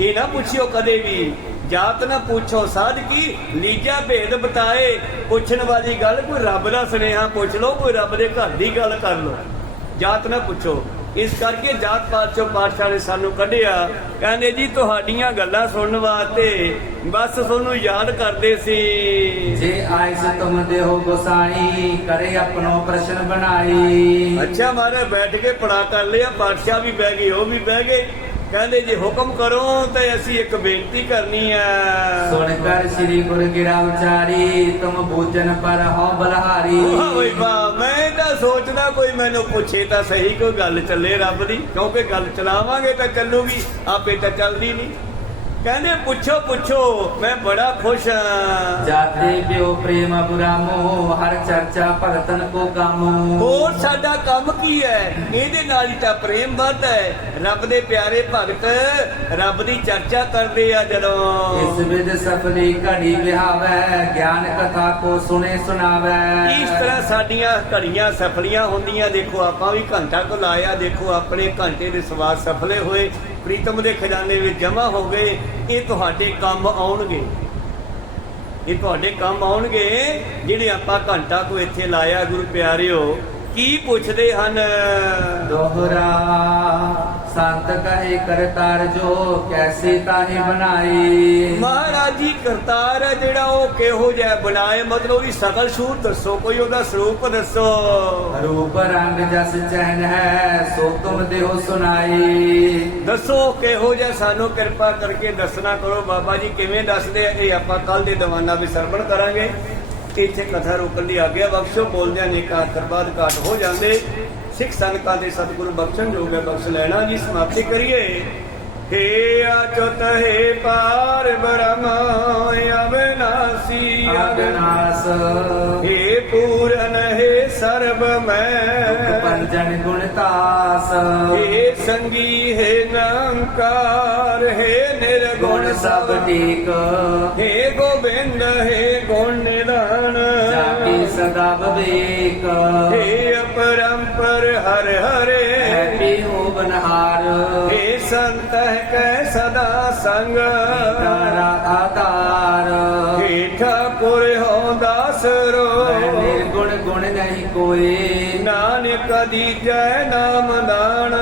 ਇਹ ਨਾ ਪੁੱਛਿਓ ਕਦੇ ਵੀ। ਜਾਤ ਨਾ ਪੁੱਛੋ ਸਾਧ ਕੀ, ਲੀਜਾ ਭੇਦ ਬਤਾਏ। ਪੁੱਛਣ ਵਾਲੀ ਗੱਲ ਕੋਈ ਰੱਬ ਦਾ ਸੁਨੇਹਾ ਪੁੱਛ ਲਓ, ਕੋਈ ਰੱਬ ਦੇ ਘਰ ਦੀ ਗੱਲ ਕਰ ਲਓ, ਜਾਤ ਨਾ ਪੁੱਛੋ। ਇਸ ਕਰਕੇ ਜਾਤ ਪਾਤ ਚੋਂ ਪਾਤਸ਼ਾਹ ਨੇ ਸਾਨੂੰ ਕੱਢਿਆ। ਕਹਿੰਦੇ ਜੀ ਤੁਹਾਡੀਆਂ ਗੱਲਾਂ ਸੁਣਨ ਵਾਸਤੇ ਬਸ ਤੁਹਾਨੂੰ ਯਾਦ ਕਰਦੇ ਸੀ। जे आयस तुम देहो गोसाई करे अपनो प्रश्न बनाई। ਅੱਛਾ ਮਹਾਰਾਜ ਬੈਠ ਕੇ ਪੜਾ ਕਰ ਲਿਆ, ਪਾਤਸ਼ਾਹ ਵੀ ਬਹਿ ਗਏ, ਉਹ ਵੀ ਬਹਿ ਗਏ। ਕਹਿੰਦੇ ਜੇ ਹੁਕਮ ਕਰੋ ਤੇ ਅਸੀਂ ਇੱਕ ਬੇਨਤੀ ਕਰਨੀ ਆ। सुनकर श्री गुरु गिरा उचारी तुम भोजन पर हो बलहारी। ਵਾਹ ਬਈ ਵਾਹ, ਮੈਂ ਤਾਂ ਸੋਚਦਾ ਕੋਈ ਮੈਨੂੰ ਪੁੱਛੇ ਤਾਂ ਸਹੀ, ਕੋਈ ਗੱਲ ਚੱਲੇ ਰੱਬ ਦੀ, ਕਿਉਂਕਿ ਗੱਲ ਚਲਾਵਾਂਗੇ ਤਾਂ ਚੱਲੂਗੀ, ਆਪੇ ਤਾਂ ਚੱਲਦੀ ਨਹੀਂ। ਕਹਿੰਦੇ ਪੁੱਛੋ ਪੁੱਛੋ, ਮੈਂ ਬੜਾ ਖੁਸ਼ ਹਾਂ। जाते प्यो प्रेम बुरा मोह हर चर्चा भगतन को कामो। ਹੋਰ ਸਾਡਾ ਕੰਮ ਕੀ ਹੈ? ਇਹਦੇ ਨਾਲ ਹੀ ਤਾਂ ਪ੍ਰੇਮ ਵੱਧਦਾ ਹੈ। ਰੱਬ ਦੇ ਪਿਆਰੇ ਭਗਤ ਰੱਬ ਦੀ ਚਰਚਾ ਕਰਦੇ ਆ ਜਦੋਂ। इस विध सफली घड़ी बिहावै ज्ञान कथा को सुने सुनावै। ਇਸ ਤਰ੍ਹਾਂ ਸਾਡੀਆਂ ਘੜੀਆਂ ਸਫਲੀਆਂ ਹੁੰਦੀਆਂ। ਦੇਖੋ ਆਪਾਂ ਵੀ ਘੰਟਾ ਕੋ ਲਾਇਆ, ਦੇਖੋ ਆਪਣੇ ਘੰਟੇ ਦੇ ਸਵਾਦ ਸਫਲੇ ਹੋਏ, ਪ੍ਰੀਤਮ ਦੇ ਖਜ਼ਾਨੇ ਵਿੱਚ ਜਮ੍ਹਾਂ ਹੋ ਗਏ। ਇਹ ਤੁਹਾਡੇ ਕੰਮ ਆਉਣਗੇ, ਇਹ ਤੁਹਾਡੇ ਕੰਮ ਆਉਣਗੇ ਜਿਹੜੇ ਆਪਾਂ ਘੰਟਾ ਕੋ ਇੱਥੇ ਲਾਇਆ। ਗੁਰੂ ਪਿਆਰਿਓ ਕੀ ਪੁੱਛਦੇ ਹਨ? दोहरा संत कहे करतार जो कैसे ताहे बनाई। ਮਹਾਰਾਜ ਜੀ ਕਰਤਾਰ ਹੈ ਜਿਹੜਾ ਉਹ ਕਿਹੋ ਜਿਹਾ ਬਣਾਏ, ਮਤਲਬ ਉਹਦੀ ਸ਼ਕਲ ਸੂਰਤ ਦੱਸੋ, ਕੋਈ ਉਹਦਾ ਸਰੂਪ ਦੱਸੋ। रूप रंग जस चैन है सो तुम देहो सुनाई। ਦੱਸੋ ਕਿਹੋ ਜਿਹਾ, ਸਾਨੂੰ ਕਿਰਪਾ ਕਰਕੇ ਦੱਸਣਾ ਕਰੋ। ਬਾਬਾ ਜੀ ਕਿਵੇਂ ਦੱਸਦੇ ਆ, ਇਹ ਆਪਾਂ ਕੱਲ ਦੇ ਦੀਵਾਨਾਂ ਵਿੱਚ ਸਰਵਣ ਕਰਾਂਗੇ। ਇੱਥੇ ਕਥਾ ਰੋਕਣ ਦੀ ਆਗਿਆ ਬਖਸ਼ੋ। ਬੋਲਦਿਆਂ ਨੇ ਆਖਰ ਬਾਅਦ ਘਾਟ ਹੋ ਜਾਂਦੇ। ਸਿੱਖ ਸੰਗਤਾਂ ਦੇ ਸਤਿਗੁਰੂ ਬਖਸ਼ਣ ਜੋਗ ਹੈ, ਬਖਸ਼ ਲੈਣਾ ਜੀ। ਸਮਾਪਤੀ ਕਰੀਏ। हे अच्युत हे पार ब्रह्म अविनाशी अविनाश हे पूरन हे सर्व मैं पंजन गुणतास। हे संगी हे निरंकार हे निर्गुण सब टीक। हे गोविंद हे गुण निधान जाके सदा विवेक। हे अपरंपर हर हरे हो बनहार। हे संत कै सदा संग तारा आधार। हे ठाकुर हो दासरो निर्गुण गुण नहीं कोई। नानक दीजै नाम दान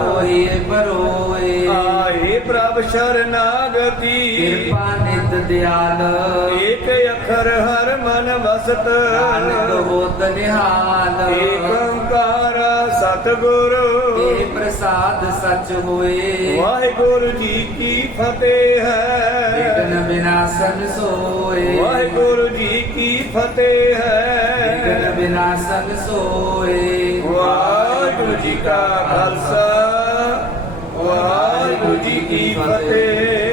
कोई बरोए। आए प्रभ शरणागति कृपा नित दयाल। एक अखर हर मन बसत नानक होत निहाल। एक ओंकार सतगुरु हे प्रसाद सच होए। वाहिगुरु जी की फतेह है विघ्न विनाशन सोए। वाहिगुरु जी की फतेह विघ्न है विनाशन सोए। वाहिगुरु जी का खालसा वाहिगुरु जी की फतेह।